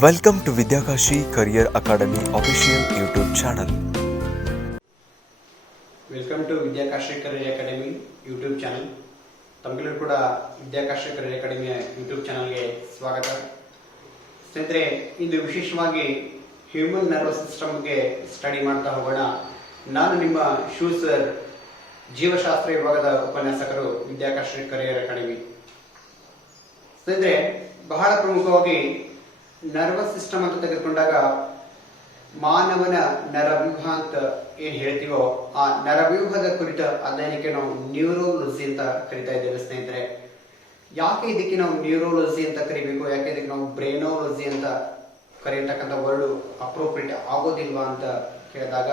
Welcome to Vidyakashi Career Academy official YouTube channel. Welcome to Vidyakashi career academy YouTube channel. ತಮಗೆಲ್ಲರೂ ಕೂಡ Vidyakashi career ಅಕಾಡೆಮಿಯ YouTube ಚಾನಲ್ಗೆ ಸ್ವಾಗತ. ಸ್ನೇಹಿತರೆ, ಇಂದು ವಿಶೇಷವಾಗಿ ಹ್ಯೂಮನ್ ನರ್ವಸ್ ಸಿಸ್ಟಮ್ಗೆ ಸ್ಟಡಿ ಮಾಡ್ತಾ ಹೋಗೋಣ. ನಾನು ನಿಮ್ಮ ಶೂ ಸರ್, ಜೀವಶಾಸ್ತ್ರ ವಿಭಾಗದ ಉಪನ್ಯಾಸಕರು, ವಿದ್ಯಾಕಾಶಿ ಕರಿಯರ್ ಅಕಾಡೆಮಿ. ಸ್ನೇಹಿತರೆ, ಬಹಳ ಪ್ರಮುಖವಾಗಿ ನರ್ವಸ್ ಸಿಸ್ಟಮ್ ಅಂತ ತೆಗೆದುಕೊಂಡಾಗ ಮಾನವನ ನರವ್ಯೂಹ ಅಂತ ಏನ್ ಹೇಳ್ತೀವೋ ಆ ನರವ್ಯೂಹದ ಕುರಿತ ಅಧ್ಯಯನಕ್ಕೆ ನಾವು ನ್ಯೂರೋಲಜಿ ಅಂತ ಕರಿತಾ ಇದ್ದೇವೆ. ಸ್ನೇಹಿತರೆ, ಯಾಕೆ ಇದಕ್ಕೆ ನಾವು ನ್ಯೂರೋಲಜಿ ಅಂತ ಕರಿಬೇಕು, ಯಾಕೆ ಇದಕ್ಕೆ ನಾವು ಬ್ರೈನೋಲಜಿ ಅಂತ ಕರೆಯತಕ್ಕಂಥ ವರ್ಡ್ ಅಪ್ರೋಪ್ರಿಯೇಟ್ ಆಗೋದಿಲ್ವಾ ಅಂತ ಕೇಳಿದಾಗ,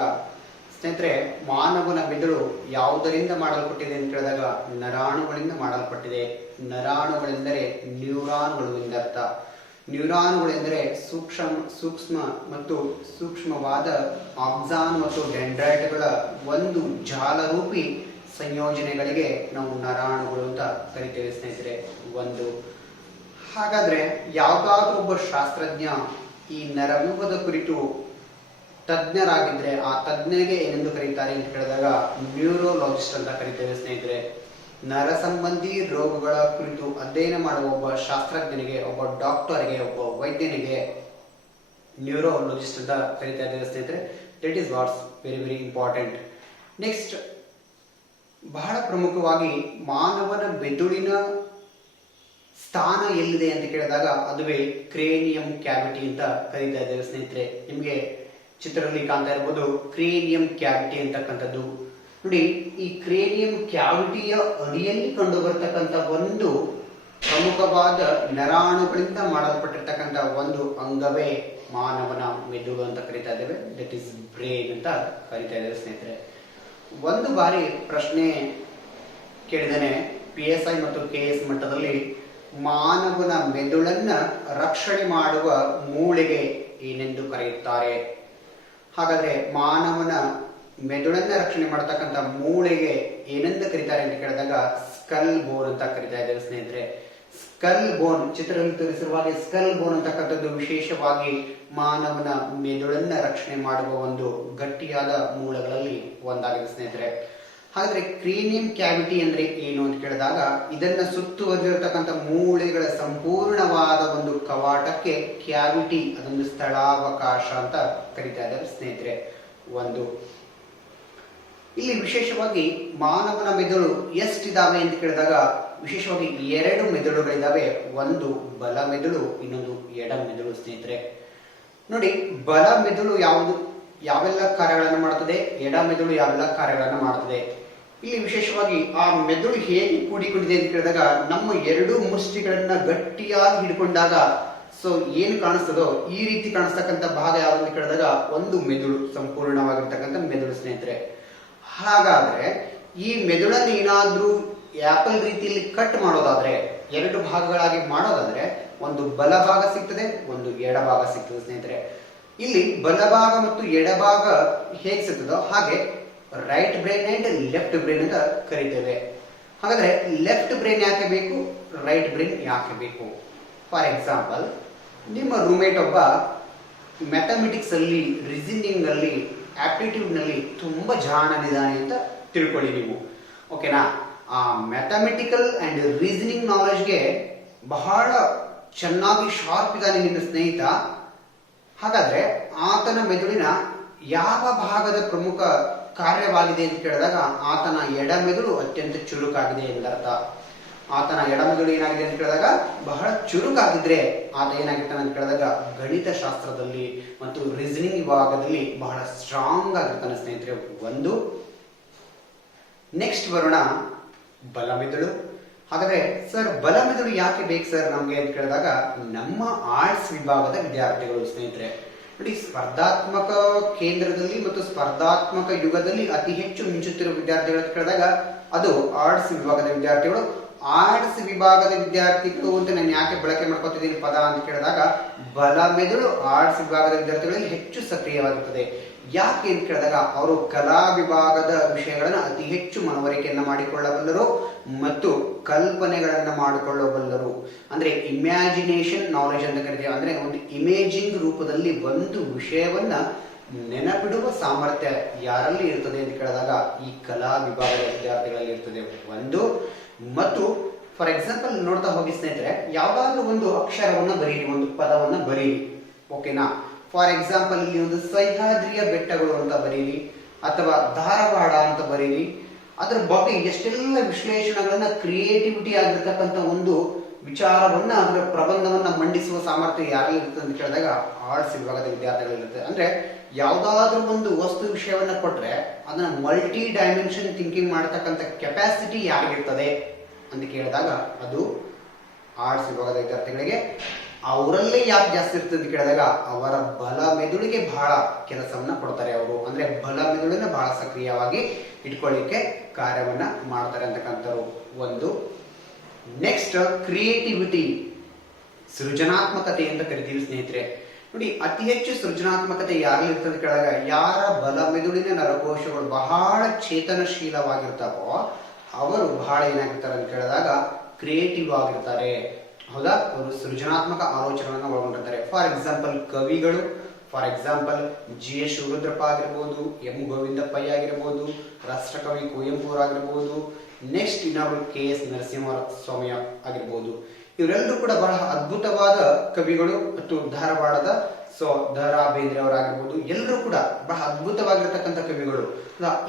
ಸ್ನೇಹಿತರೆ, ಮಾನವನ ಮೆದುಳು ಯಾವುದರಿಂದ ಮಾಡಲ್ಪಟ್ಟಿದೆ ಅಂತ ಕೇಳಿದಾಗ ನರಾಣುಗಳಿಂದ ಮಾಡಲ್ಪಟ್ಟಿದೆ. ನರಾಣುಗಳೆಂದರೆ ನ್ಯೂರಾನ್ಗಳು ಎಂದರ್ಥ. ನ್ಯೂರಾನ್ಗಳೆಂದರೆ ಸೂಕ್ಷ್ಮ ಮತ್ತು ಸೂಕ್ಷ್ಮವಾದ ಆಕ್ಸಾನ್ ಮತ್ತು ಡೆಂಡ್ರೈಟ್ಗಳ ಒಂದು ಜಾಲರೂಪಿ ಸಂಯೋಜನೆಗಳಿಗೆ ನಾವು ನರಾಣುಗಳು ಅಂತ ಕರಿತೇವೆ. ಸ್ನೇಹಿತರೆ, ಒಂದು ಹಾಗಾದ್ರೆ ಯಾವುದಾದ್ರೂ ಒಬ್ಬ ಶಾಸ್ತ್ರಜ್ಞ ಈ ನರವ್ಯೂಹದ ಕುರಿತು ತಜ್ಞರಾಗಿದ್ರೆ ಆ ತಜ್ಞರಿಗೆ ಏನೆಂದು ಕರೀತಾರೆ ಅಂತ ಕೇಳಿದಾಗ ನ್ಯೂರೋಲಾಜಿಸ್ಟ್ ಅಂತ ಕರಿತೇವೆ. ಸ್ನೇಹಿತರೆ, ನರ ಸಂಬಂಧಿ ರೋಗಗಳ ಕುರಿತು ಅಧ್ಯಯನ ಮಾಡುವ ಒಬ್ಬ ಶಾಸ್ತ್ರಜ್ಞನಿಗೆ, ಒಬ್ಬ ಡಾಕ್ಟರ್ಗೆ, ಒಬ್ಬ ವೈದ್ಯನಿಗೆ ನ್ಯೂರೋಲಜಿಸ್ಟ್ ಅಂತ ಕರೀತಾ ಇದ್ದೇವೆ. ಸ್ನೇಹಿತರೆ, that is what's very important. Next, ಬಹಳ ಪ್ರಮುಖವಾಗಿ ಮಾನವನ ಮೆದುಳಿನ ಸ್ಥಾನ ಎಲ್ಲಿದೆ ಅಂತ ಕೇಳಿದಾಗ ಅದುವೇ ಕ್ರೇನಿಯಂ ಕ್ಯಾವಿಟಿ ಅಂತ ಕರೀತಾ ಇದ್ದೇವೆ. ಸ್ನೇಹಿತರೆ, ನಿಮಗೆ ಚಿತ್ರದಲ್ಲಿ ಕಾಣ್ತಾ ಇರಬಹುದು ಕ್ರೇನಿಯಂ ಕ್ಯಾವಿಟಿ ಅಂತಕ್ಕಂಥದ್ದು. ನೋಡಿ, ಈ ಕ್ರೇನಿಯಂ ಕ್ಯಾವಿಟಿಯ ಅಡಿಯಲ್ಲಿ ಕಂಡು ಬರ್ತಕ್ಕಂಥ ಒಂದು ಪ್ರಮುಖವಾದ ನರಾಣುಗಳಿಂದ ಮಾಡಲ್ಪಟ್ಟಿರ್ತಕ್ಕಂಥ ಒಂದು ಅಂಗವೇ ಮಾನವನ ಮೆದುಳು ಅಂತ ಕರಿತಾ ಇದ್ದೇವೆ. ದಟ್ ಈಸ್ ಬ್ರೇನ್ ಅಂತ ಕರಿತಾ ಇದ್ದೇವೆ. ಸ್ನೇಹಿತರೆ, ಒಂದು ಬಾರಿ ಪ್ರಶ್ನೆ ಕೇಳಿದ್ದೇನೆ PSI ಮತ್ತು KS ಮಟ್ಟದಲ್ಲಿ, ಮಾನವನ ಮೆದುಳನ್ನ ರಕ್ಷಣೆ ಮಾಡುವ ಮೂಳೆಗೆ ಏನೆಂದು ಕರೆಯುತ್ತಾರೆ? ಹಾಗಾದ್ರೆ ಮಾನವನ ಮೆದುಳನ್ನ ರಕ್ಷಣೆ ಮಾಡತಕ್ಕಂಥ ಮೂಳೆಗೆ ಏನೆಂದು ಕರೀತಾರೆ ಅಂತ ಕೇಳಿದಾಗ ಸ್ಕಲ್ ಬೋನ್ ಅಂತ ಕರಿತಾ ಇದ್ದೇವೆ. ಸ್ನೇಹಿತರೆ, ಸ್ಕಲ್ ಬೋನ್ ಚಿತ್ರದಲ್ಲಿ ತೋರಿಸಿರುವ ಹಾಗೆ ಸ್ಕಲ್ ಬೋನ್ ಅಂತಕ್ಕಂಥದ್ದು ವಿಶೇಷವಾಗಿ ಮಾನವನ ಮೆದುಳನ್ನ ರಕ್ಷಣೆ ಮಾಡುವ ಒಂದು ಗಟ್ಟಿಯಾದ ಮೂಳೆಗಳಲ್ಲಿ ಒಂದಾಗಿದೆ. ಸ್ನೇಹಿತರೆ, ಹಾಗಾದ್ರೆ ಕ್ರೇನಿಯಂ ಕ್ಯಾವಿಟಿ ಅಂದ್ರೆ ಏನು ಅಂತ ಕೇಳಿದಾಗ ಇದನ್ನ ಸುತ್ತುವರಿದಿರತಕ್ಕಂಥ ಮೂಳೆಗಳ ಸಂಪೂರ್ಣವಾದ ಒಂದು ಕವಾಟಕ್ಕೆ ಕ್ಯಾವಿಟಿ, ಅದೊಂದು ಸ್ಥಳಾವಕಾಶ ಅಂತ ಕರಿತಾ ಇದ್ದಾರೆ. ಸ್ನೇಹಿತರೆ, ಒಂದು ಇಲ್ಲಿ ವಿಶೇಷವಾಗಿ ಮಾನವನ ಮೆದುಳು ಎಷ್ಟಿದಾವೆ ಅಂತ ಕೇಳಿದಾಗ ವಿಶೇಷವಾಗಿ ಎರಡು ಮೆದುಳುಗಳಿದಾವೆ. ಒಂದು ಬಲ ಮೆದುಳು, ಇನ್ನೊಂದು ಎಡ ಮೆದುಳು. ಸ್ನೇಹಿತರೆ, ನೋಡಿ, ಬಲ ಮೆದುಳು ಯಾವೆಲ್ಲ ಕಾರ್ಯಗಳನ್ನು ಮಾಡುತ್ತದೆ, ಎಡ ಮೆದುಳು ಯಾವೆಲ್ಲ ಕಾರ್ಯಗಳನ್ನು ಮಾಡುತ್ತದೆ. ಇಲ್ಲಿ ವಿಶೇಷವಾಗಿ ಆ ಮೆದುಳು ಹೇಗೆ ಕೂಡಿಕೊಂಡಿದೆ ಅಂತ ಕೇಳಿದಾಗ ನಮ್ಮ ಎರಡು ಮುಷ್ಟಿಗಳನ್ನ ಗಟ್ಟಿಯಾಗಿ ಹಿಡ್ಕೊಂಡಾಗ ಸೊ ಏನ್ ಕಾಣಿಸ್ತದೋ ಈ ರೀತಿ ಕಾಣಿಸ್ತಕ್ಕಂಥ ಭಾಗ ಯಾವುದು ಅಂತ ಕೇಳಿದಾಗ ಒಂದು ಮೆದುಳು, ಸಂಪೂರ್ಣವಾಗಿರ್ತಕ್ಕಂಥ ಮೆದುಳು. ಸ್ನೇಹಿತರೆ, ಹಾಗಾದ್ರೆ ಈ ಮೆದುಳನ್ನು ಏನಾದ್ರೂ ಆಪಲ್ ರೀತಿಯಲ್ಲಿ ಕಟ್ ಮಾಡೋದಾದ್ರೆ, ಎರಡು ಭಾಗಗಳಾಗಿ ಮಾಡೋದಾದ್ರೆ ಒಂದು ಬಲಭಾಗ ಸಿಗ್ತದೆ, ಒಂದು ಎಡಭಾಗ ಸಿಗ್ತದೆ. ಸ್ನೇಹಿತರೆ, ಇಲ್ಲಿ ಬಲಭಾಗ ಮತ್ತು ಎಡಭಾಗ ಹೇಗೆ ಸಿಗ್ತದೋ ಹಾಗೆ right brain and left brain ಅಂತ ಕರಿತೇವೆ. ಹಾಗಾದ್ರೆ ಲೆಫ್ಟ್ ಬ್ರೈನ್ ಯಾಕೆ ಬೇಕು, ರೈಟ್ ಬ್ರೈನ್ ಯಾಕೆ ಬೇಕು? ಫಾರ್ ಎಕ್ಸಾಂಪಲ್, ನಿಮ್ಮ ರೂಮೇಟ್ ಒಬ್ಬ ಮ್ಯಾಥಮೆಟಿಕ್ಸ್ ಅಲ್ಲಿ, ರೀಸನಿಂಗ್ ಅಲ್ಲಿ, ಆಪ್ಟಿಟ್ಯೂಡ್ ನಲ್ಲಿ ತುಂಬಾ ಜಾಣನಿದ್ದಾನೆ ಅಂತ ತಿಳ್ಕೊಳ್ಳಿ ನೀವು. ಓಕೆನಾ? ಆ ಮ್ಯಾಥಮೆಟಿಕಲ್ ಅಂಡ್ ರೀಸನಿಂಗ್ ನಾಲೆಜ್ಗೆ ಬಹಳ ಚೆನ್ನಾಗಿ ಶಾರ್ಪ್ ಇದ್ದಾನೆ ನಿಮ್ಮ ಸ್ನೇಹಿತ. ಹಾಗಾದ್ರೆ ಆತನ ಮೆದುಳಿನ ಯಾವ ಭಾಗದ ಪ್ರಮುಖ ಕಾರ್ಯವಾಗಿದೆ ಅಂತ ಕೇಳಿದಾಗ ಆತನ ಎಡ ಮೆದುಳು ಅತ್ಯಂತ ಚುರುಕಾಗಿದೆ ಎಂದರ್ಥ. ಆತನ ಎಡ ಮೆದುಳು ಏನಾಗಿದೆ ಅಂತ ಕೇಳಿದಾಗ ಬಹಳ ಚುರುಕಾಗಿದ್ರೆ ಆತ ಏನಾಗಿರ್ತಾನೆ ಅಂತ ಕೇಳಿದಾಗ ಗಣಿತ ಶಾಸ್ತ್ರದಲ್ಲಿ ಮತ್ತು ರೀಸನಿಂಗ್ ವಿಭಾಗದಲ್ಲಿ ಬಹಳ ಸ್ಟ್ರಾಂಗ್ ಆಗಿರ್ತಾನೆ. ಸ್ನೇಹಿತರೆ, ಒಂದು. ನೆಕ್ಸ್ಟ್ ಬರೋಣ ಬಲ ಮೆದುಳು. ಹಾಗಾದ್ರೆ ಸರ್, ಬಲ ಮೆದುಳು ಯಾಕೆ ಬೇಕು ಸರ್ ನಮ್ಗೆ ಅಂತ ಕೇಳಿದಾಗ ನಮ್ಮ ಆರ್ಟ್ಸ್ ವಿಭಾಗದ ವಿದ್ಯಾರ್ಥಿಗಳು. ಸ್ನೇಹಿತರೆ, ನೋಡಿ, ಸ್ಪರ್ಧಾತ್ಮಕ ಕೇಂದ್ರದಲ್ಲಿ ಮತ್ತು ಸ್ಪರ್ಧಾತ್ಮಕ ಯುಗದಲ್ಲಿ ಅತಿ ಹೆಚ್ಚು ಮಿಂಚುತ್ತಿರುವ ವಿದ್ಯಾರ್ಥಿಗಳು ಅಂತ ಕೇಳಿದಾಗ ಅದು ಆರ್ಟ್ಸ್ ವಿಭಾಗದ ವಿದ್ಯಾರ್ಥಿಗಳು. ಆರ್ಟ್ಸ್ ವಿಭಾಗದ ವಿದ್ಯಾರ್ಥಿಗಳು ಅಂತ ನಾನು ಯಾಕೆ ಬಳಕೆ ಮಾಡ್ಕೊತಿದ್ದೀನಿ ಪದ ಅಂತ ಕೇಳಿದಾಗ, ಬಲ ಮೆದುಳು ಆರ್ಟ್ಸ್ ವಿಭಾಗದ ವಿದ್ಯಾರ್ಥಿಗಳಲ್ಲಿ ಹೆಚ್ಚು ಸಕ್ರಿಯವಾಗಿರ್ತದೆ. ಯಾಕೆ ಅಂತ ಕೇಳಿದಾಗ, ಅವರು ಕಲಾ ವಿಭಾಗದ ವಿಷಯಗಳನ್ನು ಅತಿ ಹೆಚ್ಚು ಮನವರಿಕೆಯನ್ನ ಮಾಡಿಕೊಳ್ಳಬಲ್ಲರು ಮತ್ತು ಕಲ್ಪನೆಗಳನ್ನ ಮಾಡಿಕೊಳ್ಳಬಲ್ಲರು. ಅಂದ್ರೆ ಇಮ್ಯಾಜಿನೇಷನ್ ನಾಲೆಜ್ ಅಂತ ಕರಿತೀವಿ. ಅಂದ್ರೆ ಒಂದು ಇಮೇಜಿಂಗ್ ರೂಪದಲ್ಲಿ ಒಂದು ವಿಷಯವನ್ನ ನೆನಪಿಡುವ ಸಾಮರ್ಥ್ಯ ಯಾರಲ್ಲಿ ಇರ್ತದೆ ಅಂತ ಕೇಳಿದಾಗ ಈ ಕಲಾ ವಿಭಾಗದ ವಿದ್ಯಾರ್ಥಿಗಳಲ್ಲಿ ಇರ್ತದೆ ಒಂದು. ಮತ್ತು ಫಾರ್ ಎಕ್ಸಾಂಪಲ್ ನೋಡ್ತಾ ಹೋಗಿ ಸ್ನೇಹಿತರೆ, ಯಾವಾಗಲೂ ಒಂದು ಅಕ್ಷರವನ್ನ ಬರೀರಿ, ಒಂದು ಪದವನ್ನ ಬರೀರಿ, ಓಕೆನಾ. ಫಾರ್ ಎಕ್ಸಾಂಪಲ್ ಇಲ್ಲಿ ಒಂದು ಸಹ್ಯಾದ್ರಿಯ ಬೆಟ್ಟಗಳು ಅಂತ ಬರೀರಿ, ಅಥವಾ ಧಾರವಾಡ ಅಂತ ಬರೀರಿ. ಅದ್ರ ಬಗ್ಗೆ ಎಷ್ಟೆಲ್ಲ ವಿಶ್ಲೇಷಣೆಗಳನ್ನ, ಕ್ರಿಯೇಟಿವಿಟಿ ಆಗಿರ್ತಕ್ಕಂಥ ಒಂದು ವಿಚಾರವನ್ನ, ಅದರ ಪ್ರಬಂಧವನ್ನ ಮಂಡಿಸುವ ಸಾಮರ್ಥ್ಯ ಯಾರಲ್ಲಿ ಇರ್ತದೆ ಅಂತ ಕೇಳಿದಾಗ ಆರ್ಟ್ಸ್ ವಿಭಾಗದ ವಿದ್ಯಾರ್ಥಿಗಳಿರುತ್ತೆ. ಅಂದ್ರೆ ಯಾವ್ದಾದ್ರೂ ಒಂದು ವಸ್ತು ವಿಷಯವನ್ನ ಕೊಟ್ರೆ ಅದನ್ನ ಮಲ್ಟಿ ಡೈಮೆನ್ಷನ್ ಥಿಂಕಿಂಗ್ ಮಾಡತಕ್ಕಂಥ ಕೆಪಾಸಿಟಿ ಯಾರಿಗಿರ್ತದೆ ಅಂತ ಕೇಳಿದಾಗ ಅದು ಆರ್ಟ್ಸ್ ವಿಭಾಗದ ವಿದ್ಯಾರ್ಥಿಗಳಿಗೆ. ಅವರಲ್ಲೇ ಯಾಕೆ ಜಾಸ್ತಿ ಇರ್ತದೆ ಅಂತ ಕೇಳಿದಾಗ ಅವರ ಬಲ ಮೆದುಳಿಗೆ ಬಹಳ ಕೆಲಸವನ್ನ ಕೊಡ್ತಾರೆ ಅವರು. ಅಂದ್ರೆ ಬಲ ಮೆದುಳನ್ನ ಬಹಳ ಸಕ್ರಿಯವಾಗಿ ಇಟ್ಕೊಳ್ಳಿಕ್ಕೆ ಕಾರ್ಯವನ್ನ ಮಾಡ್ತಾರೆ ಅಂತಕ್ಕಂಥವ್ರು ಒಂದು. ನೆಕ್ಸ್ಟ್ ಕ್ರಿಯೇಟಿವಿಟಿ, ಸೃಜನಾತ್ಮಕತೆ ಅಂತ ಕರಿತೀವಿ ಸ್ನೇಹಿತರೆ. ನೋಡಿ, ಅತಿ ಹೆಚ್ಚು ಸೃಜನಾತ್ಮಕತೆ ಯಾರಲ್ಲಿ ಇರ್ತದೆ ಕೇಳಿದಾಗ, ಯಾರ ಬಲ ಮೆದುಳಿನ ನರಕೋಶಗಳು ಬಹಳ ಚೇತನಶೀಲವಾಗಿರ್ತಾವೋ ಅವರು ಬಹಳ ಏನಾಗಿರ್ತಾರೆ ಅಂತ ಕೇಳಿದಾಗ ಕ್ರಿಯೇಟಿವ್ ಆಗಿರ್ತಾರೆ. ಹೌದಾ, ಅವರು ಸೃಜನಾತ್ಮಕ ಆಲೋಚನೆಗಳನ್ನ ಒಳಗೊಂಡಿರ್ತಾರೆ. ಫಾರ್ ಎಕ್ಸಾಂಪಲ್ ಕವಿಗಳು, ಫಾರ್ ಎಕ್ಸಾಂಪಲ್ G.S. ಶಿವರುದ್ರಪ್ಪ ಆಗಿರ್ಬೋದು, M. ಗೋವಿಂದಪ್ಪಯ್ಯ ಆಗಿರ್ಬೋದು, ರಾಷ್ಟ್ರಕವಿ ಕುವೆಂಪು ಆಗಿರ್ಬೋದು, ನೆಕ್ಸ್ಟ್ ಇನ್ನೊಬ್ರು K.S. ನರಸಿಂಹಸ್ವಾಮಿ ಆಗಿರ್ಬೋದು. ಇವರೆಲ್ಲರೂ ಕೂಡ ಬಹಳ ಅದ್ಭುತವಾದ ಕವಿಗಳು. ಮತ್ತು ಧಾರವಾಡದ ದ.ರಾ. ಬೇಂದ್ರೆ ಅವರಾಗಿರ್ಬೋದು, ಎಲ್ಲರೂ ಕೂಡ ಬಹಳ ಅದ್ಭುತವಾಗಿರ್ತಕ್ಕಂಥ ಕವಿಗಳು.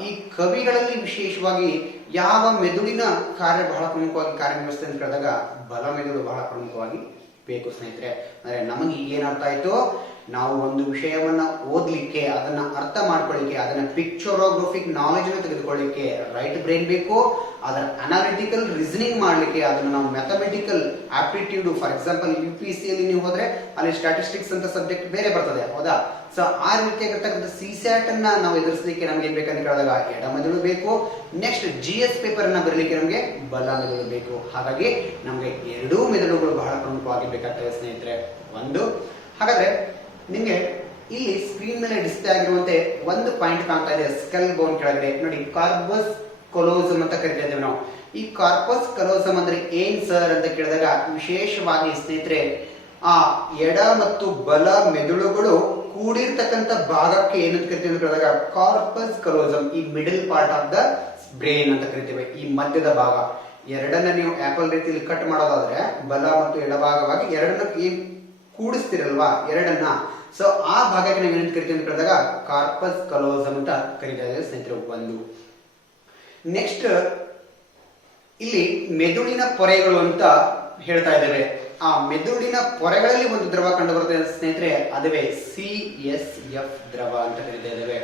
ಈ ಕವಿಗಳಲ್ಲಿ ವಿಶೇಷವಾಗಿ ಯಾವ ಮೆದುಳಿನ ಕಾರ್ಯ ಬಹಳ ಪ್ರಮುಖವಾಗಿ ಕಾರ್ಯನಿರ್ವಹಿಸ್ತದೆ ಅಂತ ಕೇಳಿದಾಗ ಬಲ ಮೆದುಳು ಬಹಳ ಪ್ರಮುಖವಾಗಿ ಬೇಕು ಸ್ನೇಹಿತರೆ. ಅಂದ್ರೆ ನಮಗೆ ಈಗೇನರ್ಥ ಆಯ್ತು, ನಾವು ಒಂದು ವಿಷಯವನ್ನ ಓದ್ಲಿಕ್ಕೆ, ಅದನ್ನ ಅರ್ಥ ಮಾಡ್ಕೊಳ್ಳಿಕ್ಕೆ, ಅದನ್ನ ಪಿಕ್ಚರೋಗ್ರಫಿಕ್ ನಾಲೆಜ್ ಅನ್ನು ತೆಗೆದುಕೊಳ್ಳಿಕ್ಕೆ ರೈಟ್ ಬ್ರೈನ್ ಬೇಕು. ಅದರ ಅನಾಲಿಟಿಕಲ್ ರೀಸನಿಂಗ್ ಮಾಡ್ಲಿಕ್ಕೆ ಅದನ್ನ ನಾವು mathematical aptitude, for example UPSC ಅಲ್ಲಿ ನೀವು ಹೋದ್ರೆ ಅಲ್ಲಿ ಸ್ಟ್ಯಾಟಿಸ್ಟಿಕ್ಸ್ ಅಂತ ಸಬ್ಜೆಕ್ಟ್ ಬೇರೆ ಬರ್ತದೆ, ಹೌದಾ. ಸೊ ಆ ರೀತಿಯಾಗಿರ್ತಕ್ಕಂಥ CSAT ಅನ್ನ ನಾವು ಎದುರಿಸಲಿಕ್ಕೆ ನಮ್ಗೆ ಏನ್ ಬೇಕಂತ ಕೇಳಿದಾಗ ಎಡ ಮೆದುಳು ಬೇಕು. ನೆಕ್ಸ್ಟ್ GS ಪೇಪರ್ ಅನ್ನ ಬರಲಿಕ್ಕೆ ನಮ್ಗೆ ಬಲ ಮೆದುಳು ಬೇಕು. ಹಾಗಾಗಿ ನಮ್ಗೆ ಎರಡೂ ಮೆದುಳುಗಳು ಬಹಳ ಪ್ರಮುಖವಾಗಿ ಬೇಕಾಗ್ತವೆ ಸ್ನೇಹಿತರೆ ಒಂದು. ಹಾಗಾದ್ರೆ ನಿಮ್ಗೆ ಇಲ್ಲಿ ಸ್ಕ್ರೀನ್ ಮೇಲೆ ಡಿಸ್ಪ್ಲೇ ಆಗಿರುವಂತೆ ಒಂದು ಪಾಯಿಂಟ್ ಕಾಣ್ತಾ ಇದೆ, ಸ್ಕಲ್ ಬೋನ್ ಕೆಳಗಡೆ ನೋಡಿ, ಕಾರ್ಪಸ್ ಕೊಲೋಸಮ್ ಅಂತ ಕರಿತಾ ಇದ್ದೇವೆ ನಾವು. ಈ ಕಾರ್ಪಸ್ ಕಲೋಸಮ್ ಅಂದ್ರೆ ಏನ್ ಸರ್ ಅಂತ ಕೇಳಿದಾಗ ವಿಶೇಷವಾಗಿ ಸ್ನೇಹಿತರೆ ಆ ಎಡ ಮತ್ತು ಬಲ ಮೆದುಳುಗಳು ಕೂಡಿರ್ತಕ್ಕಂಥ ಭಾಗಕ್ಕೆ ಏನಂತ ಕರಿತೀವಿ ಅಂತ ಕೇಳಿದಾಗ ಕಾರ್ಪಸ್ ಕಲೋಸಮ್, ಈ middle part of the brain ಅಂತ ಕರಿತೇವೆ. ಈ ಮಧ್ಯದ ಭಾಗ ಎರಡನ್ನ ನೀವು ಆಪಲ್ ರೀತಿಯಲ್ಲಿ ಕಟ್ ಮಾಡೋದಾದ್ರೆ ಬಲ ಮತ್ತು ಎಡಭಾಗವಾಗಿ ಎರಡನ್ನ ಏನ್ ಕೂಡಿಸ್ತಿರಲ್ವಾ ಎರಡನ್ನ, ಸೊ ಆ ಭಾಗಕ್ಕೆ ನಾವು ಏನಂತ ಕರಿತೀವಿ ಅಂತ ಕೇಳಿದಾಗ ಕಾರ್ಪಸ್ ಕಲೋಸಮ್ ಅಂತ ಕರೀತಾ ಇದ್ದೇವೆ ಸ್ನೇಹಿತರೆ ಒಂದು. ನೆಕ್ಸ್ಟ್ ಇಲ್ಲಿ ಮೆದುಳಿನ ಪೊರೆಗಳು ಅಂತ ಹೇಳ್ತಾ ಇದ್ದೇವೆ. ಆ ಮೆದುಳಿನ ಪೊರೆಗಳಲ್ಲಿ ಒಂದು ದ್ರವ ಕಂಡು ಬರುತ್ತೆ ಸ್ನೇಹಿತರೆ, ಅದುವೇ CSF ದ್ರವ ಅಂತ ಕರಿತಾ ಇದ್ದೇವೆ.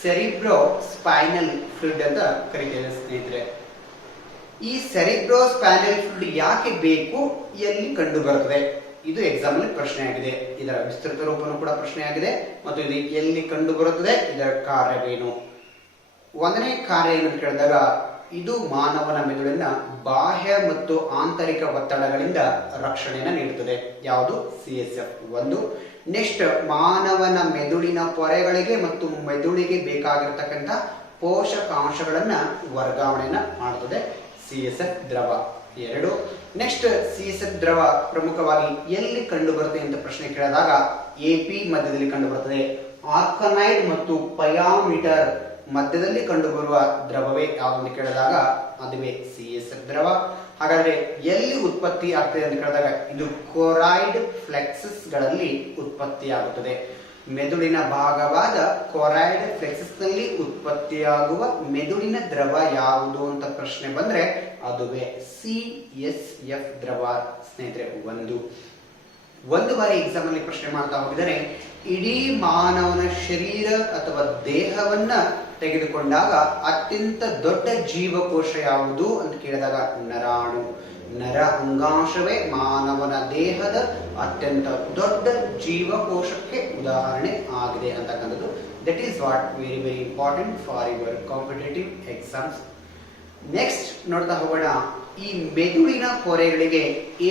ಸೆರಿಬ್ರೋ ಸ್ಪೈನಲ್ ಫ್ಲೂಯಿಡ್ ಅಂತ ಕರಿತೇವೆ ಸ್ನೇಹಿತರೆ. ಈ ಸೆರಿಬ್ರೋ ಸ್ಪೈನಲ್ ಫ್ಲೂಯಿಡ್ ಯಾಕೆ ಬೇಕು, ಎಲ್ಲಿ ಕಂಡು ಬರುತ್ತದೆ, ಇದು ಎಕ್ಸಾಮ್ ಅಲ್ಲಿ ಪ್ರಶ್ನೆ ಆಗಿದೆ. ಇದರ ವಿಸ್ತೃತ ರೂಪನೂ ಕೂಡ ಪ್ರಶ್ನೆ ಆಗಿದೆ ಮತ್ತು ಇದು ಎಲ್ಲಿ ಕಂಡು ಬರುತ್ತದೆ, ಇದರ ಕಾರ್ಯವೇನು. ಒಂದನೇ ಕಾರ್ಯ ಏನಂತ ಕೇಳಿದಾಗ ಇದು ಮಾನವನ ಮೆದುಳಿನ ಬಾಹ್ಯ ಮತ್ತು ಆಂತರಿಕ ಒತ್ತಡಗಳಿಂದ ರಕ್ಷಣೆಯನ್ನು ನೀಡುತ್ತದೆ. ಯಾವುದು CSF ಒಂದು. ನೆಕ್ಸ್ಟ್ ಮಾನವನ ಮೆದುಳಿನ ಪೊರೆಗಳಿಗೆ ಮತ್ತು ಮೆದುಳಿಗೆ ಬೇಕಾಗಿರ್ತಕ್ಕಂಥ ಪೋಷಕಾಂಶಗಳನ್ನ ವರ್ಗಾವಣೆಯನ್ನ ಮಾಡುತ್ತದೆ CSF ದ್ರವ ಎರಡು. ನೆಕ್ಸ್ಟ್ CSF ದ್ರವ ಪ್ರಮುಖವಾಗಿ ಎಲ್ಲಿ ಕಂಡು ಬರುತ್ತೆ ಅಂತ ಪ್ರಶ್ನೆ ಕೇಳಿದಾಗ AP ಮಧ್ಯದಲ್ಲಿ ಕಂಡು ಬರುತ್ತದೆ. ಆರ್ಕನೈಡ್ ಮತ್ತು ಪಯಾಮೀಟರ್ ಮಧ್ಯದಲ್ಲಿ ಕಂಡುಬರುವ ದ್ರವವೇ ಯಾವುದು ಕೇಳಿದಾಗ ಅದುವೇ CSF ದ್ರವ. ಹಾಗಾದ್ರೆ ಎಲ್ಲಿ ಉತ್ಪತ್ತಿ ಆಗ್ತದೆ ಅಂತ ಕೇಳಿದಾಗ ಇದು ಕೊರಾಯ್ಡ್ ಫ್ಲೆಕ್ಸಸ್ ಗಳಲ್ಲಿ ಉತ್ಪತ್ತಿಯಾಗುತ್ತದೆ. ಮೆದುಳಿನ ಭಾಗವಾದ ಕೊರಾಯ್ಡ್ ಫ್ಲೆಕ್ಸಸ್ ನಲ್ಲಿ ಉತ್ಪತ್ತಿಯಾಗುವ ಮೆದುಳಿನ ದ್ರವ ಯಾವುದು ಅಂತ ಪ್ರಶ್ನೆ ಬಂದ್ರೆ ಅದುವೇ CSF ದ್ರವ ಸ್ನೇಹಿತರೆ ಒಂದು ಬಾರಿ ಎಕ್ಸಾಮ್ ಅಲ್ಲಿ ಪ್ರಶ್ನೆ ಮಾಡ್ತಾ ಹೋಗಿದರೆ ಇಡೀ ಮಾನವನ ಶರೀರ ಅಥವಾ ದೇಹವನ್ನ ತೆಗೆದುಕೊಂಡಾಗ ಅತ್ಯಂತ ದೊಡ್ಡ ಜೀವಕೋಶ ಯಾವುದು ಅಂತ ಕೇಳಿದಾಗ ನರಾಣು. ನರ ಅಂಗಾಂಶವೇ ಮಾನವನ ದೇಹದ ಅತ್ಯಂತ ದೊಡ್ಡ ಜೀವಕೋಶಕ್ಕೆ ಉದಾಹರಣೆ ಆಗಿದೆ ಅಂತಕ್ಕಂಥದ್ದು. That is what very very important for your competitive exams. Next ನೋಡ್ತಾ ಹೋಗೋಣ, ಈ ಮೆದುಳಿನ ಪೊರೆಗಳಿಗೆ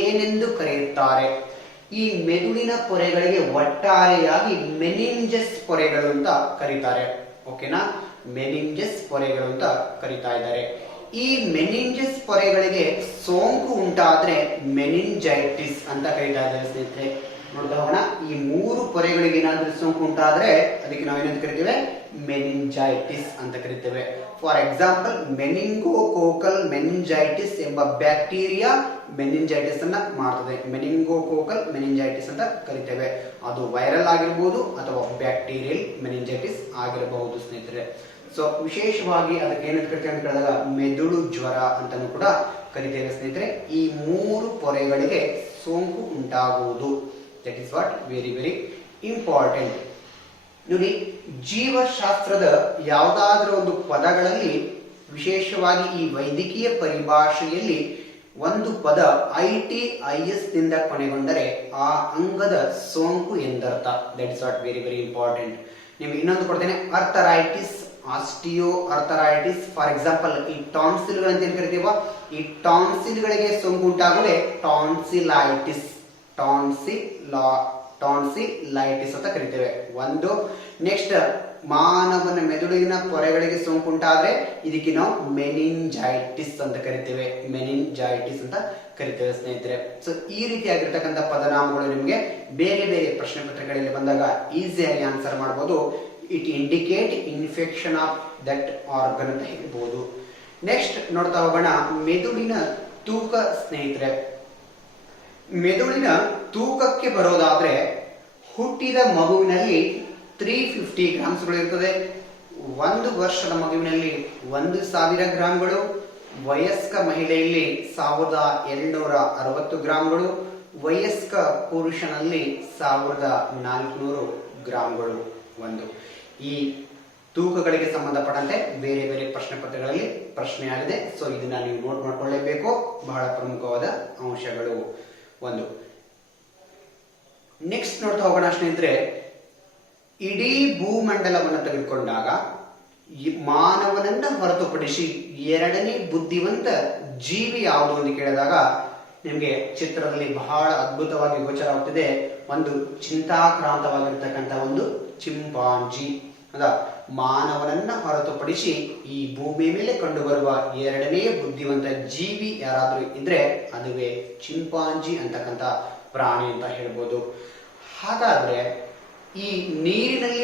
ಏನೆಂದು ಕರೆಯುತ್ತಾರೆ? ಈ ಮೆದುಳಿನ ಪೊರೆಗಳಿಗೆ ಒಟ್ಟಾರೆಯಾಗಿ ಮೆನಿಂಜಸ್ ಪೊರೆಗಳು ಅಂತ ಕರೀತಾರೆ. ಓಕೆನಾ, ಮೆನಿಂಜಸ್ ಪೊರೆಗಳು ಅಂತ ಕರೀತಾ ಇದ್ದಾರೆ. ಈ ಮೆನಿಂಜಸ್ ಪೊರೆಗಳಿಗೆ ಸೋಂಕು ಉಂಟಾದ್ರೆ ಮೆನಿಂಜೈಟಿಸ್ ಅಂತ ಕರೀತಾ ಇದ್ದಾರೆ ಸ್ನೇಹಿತರೆ. ನೋಡ್ತಾ ಹೋಗೋಣ, ಈ 3 ಪೊರೆಗಳಿಗೆ ಏನಾದ್ರೂ ಸೋಂಕು ಉಂಟಾದ್ರೆ ಅದಕ್ಕೆ ನಾವೇನಂತ ಕರಿತೇವೆ? ಮೆನಿಂಜೈಟಿಸ್ ಅಂತ ಕರಿತೇವೆ. ಫಾರ್ ಎಕ್ಸಾಂಪಲ್, ಮೆನಿಂಗೋಕೋಕಲ್ ಮೆನಿಂಜೈಟಿಸ್ ಎಂಬ ಬ್ಯಾಕ್ಟೀರಿಯಾ ಮೆನಿಂಜೈಟಿಸ್ ಅನ್ನ ಮಾಡ್ತದೆ. ಮೆನಿಂಗೋಕೋಕಲ್ ಮೆನಿಂಜೈಟಿಸ್ ಅಂತ ಕರಿತೇವೆ. ಅದು ವೈರಲ್ ಆಗಿರಬಹುದು ಅಥವಾ ಬ್ಯಾಕ್ಟೀರಿಯಲ್ ಮೆನಿಂಜೈಟಿಸ್ ಆಗಿರಬಹುದು ಸ್ನೇಹಿತರೆ. ಸೊ ವಿಶೇಷವಾಗಿ ಅದಕ್ಕೆ ಏನಂತ ಕರಿತೇವೆ ಅಂತ ಕೇಳಿದಾಗ ಮೆದುಳು ಜ್ವರ ಅಂತಾನು ಕೂಡ ಕರಿತೇವೆ ಸ್ನೇಹಿತರೆ. ಈ 3 ಪೊರೆಗಳಿಗೆ ಸೋಂಕು ಉಂಟಾಗುವುದು. That is what very very important. ನೋಡಿ, ಜೀವಶಾಸ್ತ್ರದ ಯಾವುದಾದ್ರೂ ಒಂದು ಪದಗಳಲ್ಲಿ, ವಿಶೇಷವಾಗಿ ಈ ವೈದ್ಯಕೀಯ ಪರಿಭಾಷೆಯಲ್ಲಿ ಒಂದು ಪದ ITIS ನಿಂದ ಕೊನೆಗೊಂಡರೆ ಆ ಅಂಗದ ಸೋಂಕು ಎಂದರ್ಥ. That is what very very important. ನಿಮ್ಗೆ ಇನ್ನೊಂದು ಕೊಡ್ತೇನೆ, arthritis, osteo arthritis. For example, ಈ ಟಾನ್ಸಿಲ್ ಅಂತ ಏನ್ ಕರಿತೀವ, ಈ ಟಾನ್ಸಿಲ್ಗಳಿಗೆ ಸೋಂಕು ಉಂಟಾಗುವೆ ಟಾನ್ಸಿಲೈಟಿಸ್. ಟಾನ್ಸಿಲೈಟಿಸ್ ಅಂತ ಕರಿತೇವೆ. ಒಂದು. ನೆಕ್ಸ್ಟ್, ಮಾನವನ ಮೆದುಳಿನ ಪೊರೆಗಳಿಗೆ ಸೋಂಕು ಉಂಟಾದ್ರೆ ಇದಕ್ಕೆ ನಾವು ಮೆನಿಂಜೈಟಿಸ್ ಅಂತ ಕರಿತೇವೆ. ಮೆನಿಂಜೈಟಿಸ್ ಅಂತ ಕರಿತೇವೆ ಸ್ನೇಹಿತರೆ. ಸೊ ಈ ರೀತಿಯಾಗಿರ್ತಕ್ಕಂಥ ಪದನಾಮಗಳು ನಿಮಗೆ ಬೇರೆ ಬೇರೆ ಪ್ರಶ್ನೆ ಪತ್ರಿಕೆಗಳಲ್ಲಿ ಬಂದಾಗ ಈಸಿಯಾಗಿ ಆನ್ಸರ್ ಮಾಡಬಹುದು. It indicate infection of that organ ಅಂತ ಹೇಳ್ಬಹುದು. ನೆಕ್ಸ್ಟ್ ನೋಡ್ತಾ ಹೋಗೋಣ, ಮೆದುಳಿನ ತೂಕ ಸ್ನೇಹಿತರೆ. ಮೆದುಳಿನ ತೂಕಕ್ಕೆ ಬರೋದಾದ್ರೆ ಹುಟ್ಟಿದ ಮಗುವಿನಲ್ಲಿ 350 ಗ್ರಾಮ್ಸ್ಗಳು ಇರ್ತದೆ. 1 ವರ್ಷದ ಮಗುವಿನಲ್ಲಿ 1000 ಗ್ರಾಮ್ಗಳು. ವಯಸ್ಕ ಮಹಿಳೆಯಲ್ಲಿ 1260 ಗ್ರಾಮ್ಗಳು. ವಯಸ್ಕ ಪುರುಷನಲ್ಲಿ 1400 ಗ್ರಾಮ್ಗಳು. ಒಂದು ಈ ತೂಕಗಳಿಗೆ ಸಂಬಂಧಪಟ್ಟಂತೆ ಬೇರೆ ಬೇರೆ ಪ್ರಶ್ನೆ ಪತ್ರಗಳಲ್ಲಿ ಪ್ರಶ್ನೆಯಾಗಿದೆ. ಸೊ ಇದನ್ನ ನೀವು ನೋಟ್ ಮಾಡ್ಕೊಳ್ಳೇಬೇಕು. ಬಹಳ ಪ್ರಮುಖವಾದ ಅಂಶಗಳು. ಒಂದು. ನೆಕ್ಸ್ಟ್ ನೋಡ್ತಾ ಹೋಗೋಣ ಸ್ನೇಹಿತರೆ, ಇಡೀ ಭೂಮಂಡಲವನ್ನು ತೆಗೆದುಕೊಂಡಾಗ ಮಾನವನನ್ನ ಹೊರತುಪಡಿಸಿ 2ನೇ ಬುದ್ಧಿವಂತ ಜೀವಿ ಯಾವುದು ಅಂತ ಕೇಳಿದಾಗ ನಿಮಗೆ ಚಿತ್ರದಲ್ಲಿ ಬಹಳ ಅದ್ಭುತವಾಗಿ ಗೋಚರವಾಗ್ತಿದೆ. ಒಂದು ಚಿಂತಾಕ್ರಾಂತವಾಗಿರ್ತಕ್ಕಂಥ ಒಂದು ಚಿಂಪಾಂಜಿ. ಮಾನವನನ್ನ ಹೊರತುಪಡಿಸಿ ಈ ಭೂಮಿ ಮೇಲೆ ಕಂಡು ಬರುವ 2ನೇ ಬುದ್ಧಿವಂತ ಜೀವಿ ಯಾರಾದ್ರೂ ಇದ್ರೆ ಅದುವೇ ಚಿಂಪಾಂಜಿ ಅಂತಕ್ಕಂಥ ಪ್ರಾಣಿ ಅಂತ ಹೇಳ್ಬೋದು. ಹಾಗಾದ್ರೆ ಈ ನೀರಿನಲ್ಲಿ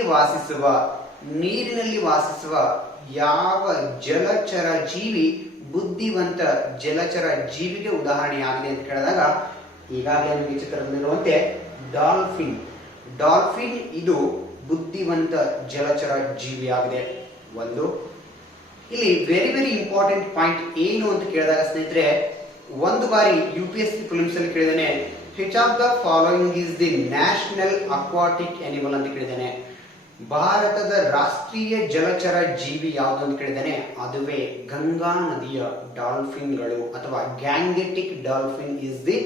ವಾಸಿಸುವ ಯಾವ ಜಲಚರ ಜೀವಿ ಬುದ್ಧಿವಂತ ಜಲಚರ ಜೀವಿಗೆ ಉದಾಹರಣೆಯಾಗಿದೆ ಅಂತ ಕೇಳಿದಾಗ ಈಗಾಗಲೇ ನಿಮಗೆ ಚಿತ್ರದಲ್ಲಿರುವಂತೆ ಡಾಲ್ಫಿನ್. ಡಾಲ್ಫಿನ್ ಇದು ಬುದ್ಧಿವಂತ ಜಲಚರ ಜೀವಿಯಾಗಿದೆ. ಒಂದು. ಇಲ್ಲಿ ವೆರಿ ವೆರಿ ಇಂಪಾರ್ಟೆಂಟ್ ಪಾಯಿಂಟ್ ಏನು ಅಂತ ಕೇಳಿದಾಗ ಸ್ನೇಹಿತರೆ, ಒಂದು ಬಾರಿ UPSC ಪ್ರಿಲಿಮ್ಸ್ ಅಲ್ಲಿ ಕೇಳಿದಾನೆ, which of the following is the national aquatic animal ಅಂತ ಕೇಳಿದಾನೆ. ಭಾರತದ ರಾಷ್ಟ್ರೀಯ ಜಲಚರ ಜೀವಿ ಯಾವುದು ಅಂತ ಕೇಳಿದಾನೆ, ಅದುವೇ ಗಂಗಾ ನದಿಯ ಡಾಲ್ಫಿನ್ಗಳು ಅಥವಾ Gangetic dolphin is the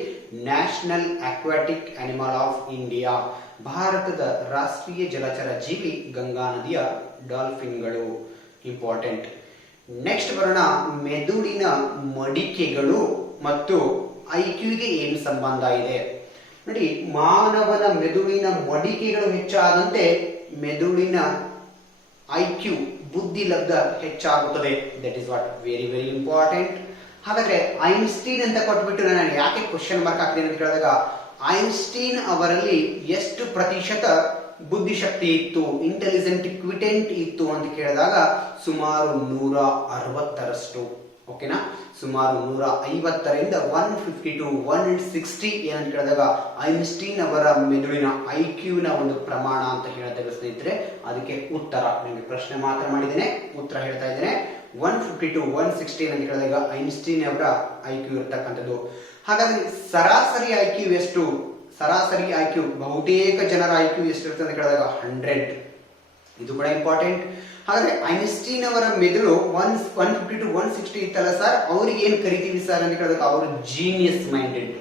national aquatic animal of India. ಭಾರತದ ರಾಷ್ಟ್ರೀಯ ಜಲಚರ ಜೀವಿ ಗಂಗಾ ನದಿಯ ಡಾಲ್ಫಿನ್ಗಳು. ಇಂಪಾರ್ಟೆಂಟ್. ನೆಕ್ಸ್ಟ್ ಬರೋಣ, ಮೆದುಳಿನ ಮಡಿಕೆಗಳು ಮತ್ತು IQಗೆ ಏನು ಸಂಬಂಧ ಇದೆ ನೋಡಿ. ಮಾನವನ ಮೆದುಳಿನ ಮಡಿಕೆಗಳು ಹೆಚ್ಚಾದಂತೆ ಮೆದುಳಿನ IQ ಬುದ್ಧಿ ಲಬ್ಧ ಹೆಚ್ಚಾಗುತ್ತದೆ. That is what very very important. ಹಾಗಾದ್ರೆ ಐನ್ಸ್ಟೀನ್ ಅಂತ ಕೊಟ್ಬಿಟ್ಟು ನಾನು ಯಾಕೆ ಕ್ವಶನ್ ಮಾರ್ಕ್ ಹಾಕ್ತೀನಿ ಅಂತ ಕೇಳಿದಾಗ, ಐನ್ಸ್ಟೀನ್ ಅವರಲ್ಲಿ ಎಷ್ಟು ಪ್ರತಿಶತ ಬುದ್ಧಿಶಕ್ತಿ ಇತ್ತು, ಇಂಟೆಲಿಜೆಂಟ್ ಕ್ವಿಟೆಂಟ್ ಇತ್ತು ಅಂತ ಕೇಳಿದಾಗ ಸುಮಾರು 160ರಷ್ಟು. ಓಕೆನಾ, ಸುಮಾರು 150ರಿಂದ 150 to 160 ಏನಂತ ಕೇಳಿದಾಗ ಐನ್ಸ್ಟೀನ್ ಅವರ ಮೆದುಳಿನ IQನ ಒಂದು ಪ್ರಮಾಣ ಅಂತ ಹೇಳ್ತೇವೆ ಸ್ನೇಹಿತರೆ. ಅದಕ್ಕೆ ಉತ್ತರ ನಿಮಗೆ ಪ್ರಶ್ನೆ ಮಾತ್ರ ಮಾಡಿದ್ದೇನೆ, ಉತ್ತರ ಹೇಳ್ತಾ ಇದ್ದೇನೆ. 150 to 160 ಅಂತ ಕೇಳಿದಾಗ ಐನ್ಸ್ಟೀನ್ ಅವರ IQ ಇರ್ತಕ್ಕಂಥದ್ದು. ಹಾಗಾದ್ರೆ ಸರಾಸರಿ IQ ಎಷ್ಟು? ಸರಾಸರಿ IQ ಬಹುತೇಕ ಜನರ IQ ಎಷ್ಟು ಇರುತ್ತೆ ಅಂತ ಕೇಳಿದಾಗ 100. ಇದು ಕೂಡ ಇಂಪಾರ್ಟೆಂಟ್. ಹಾಗಾದ್ರೆ ಐನ್ಸ್ಟೀನ್ ಅವರ ಮೆದುಳು 150 to 160 ಇತ್ತಲ್ಲ ಸರ್, ಅವ್ರಿಗೆ ಏನ್ ಕರಿತೀವಿ ಸರ್ ಅಂತ ಕೇಳಿದಾಗ ಅವರು ಜೀನಿಯಸ್ ಮೈಂಡೆಡ್,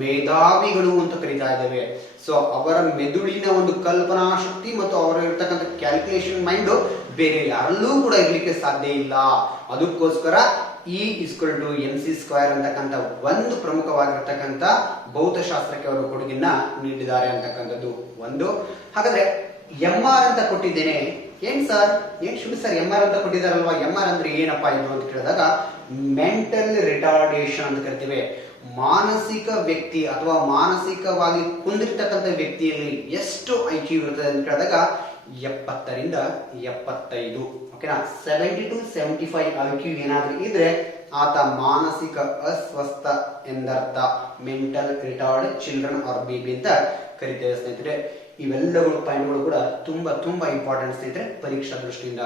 ಮೇಧಾವಿಗಳು ಅಂತ ಕರಿತಾ ಇದ್ದೇವೆ. ಸೊ ಅವರ ಮೆದುಳಿನ ಒಂದು ಕಲ್ಪನಾ ಶಕ್ತಿ ಮತ್ತು ಅವರ ಇರ್ತಕ್ಕಂಥ ಕ್ಯಾಲ್ಕುಲೇಷನ್ ಮೈಂಡ್ ಬೇರೆ ಯಾರಲ್ಲೂ ಕೂಡ ಇರ್ಲಿಕ್ಕೆ ಸಾಧ್ಯ ಇಲ್ಲ. ಅದಕ್ಕೋಸ್ಕರ E=mc² ಅಂತಕ್ಕಂಥ ಒಂದು ಪ್ರಮುಖವಾಗಿರ್ತಕ್ಕಂಥ ಭೌತಶಾಸ್ತ್ರಕ್ಕೆ ಅವರು ಕೊಡುಗೆಯನ್ನ ನೀಡಿದ್ದಾರೆ ಅಂತಕ್ಕಂಥದ್ದು ಒಂದು. ಹಾಗಾದ್ರೆ MR ಅಂತ ಕೊಟ್ಟಿದ್ದೇನೆ, ಏನ್ ಸರ್ ಏನ್ ಶುಭ ಸರ್ MR ಅಂತ ಕೊಟ್ಟಿದ್ದಾರಲ್ವಾ, MR ಅಂದ್ರೆ ಏನಪ್ಪಾ ಇದು ಅಂತ ಕೇಳಿದಾಗ ಮೆಂಟಲ್ ರಿಟಾರ್ಡೇಷನ್ ಅಂತ ಕರಿತೀವಿ. ಮಾನಸಿಕ ವ್ಯಕ್ತಿ ಅಥವಾ ಮಾನಸಿಕವಾಗಿ ಕುಂದಿರ್ತಕ್ಕಂಥ ವ್ಯಕ್ತಿಯಲ್ಲಿ ಎಷ್ಟು IQ ಇರುತ್ತದೆ ಅಂತ ಕೇಳಿದಾಗ 70ರಿಂದ 75. ಓಕೆನಾ, 70 to 75 IQ ಏನಾದ್ರೂ ಇದ್ರೆ ಆತ ಮಾನಸಿಕ ಅಸ್ವಸ್ಥ ಎಂದರ್ಥ. Mental retard children are baby ಅಂತ ಕರಿತೇವೆ ಸ್ನೇಹಿತರೆ. ಇವೆಲ್ಲಗಳು ಪಾಯಿಂಟ್ಗಳು ಕೂಡ ತುಂಬಾ ಇಂಪಾರ್ಟೆಂಟ್ ಸ್ನೇಹಿತರೆ ಪರೀಕ್ಷಾ ದೃಷ್ಟಿಯಿಂದ.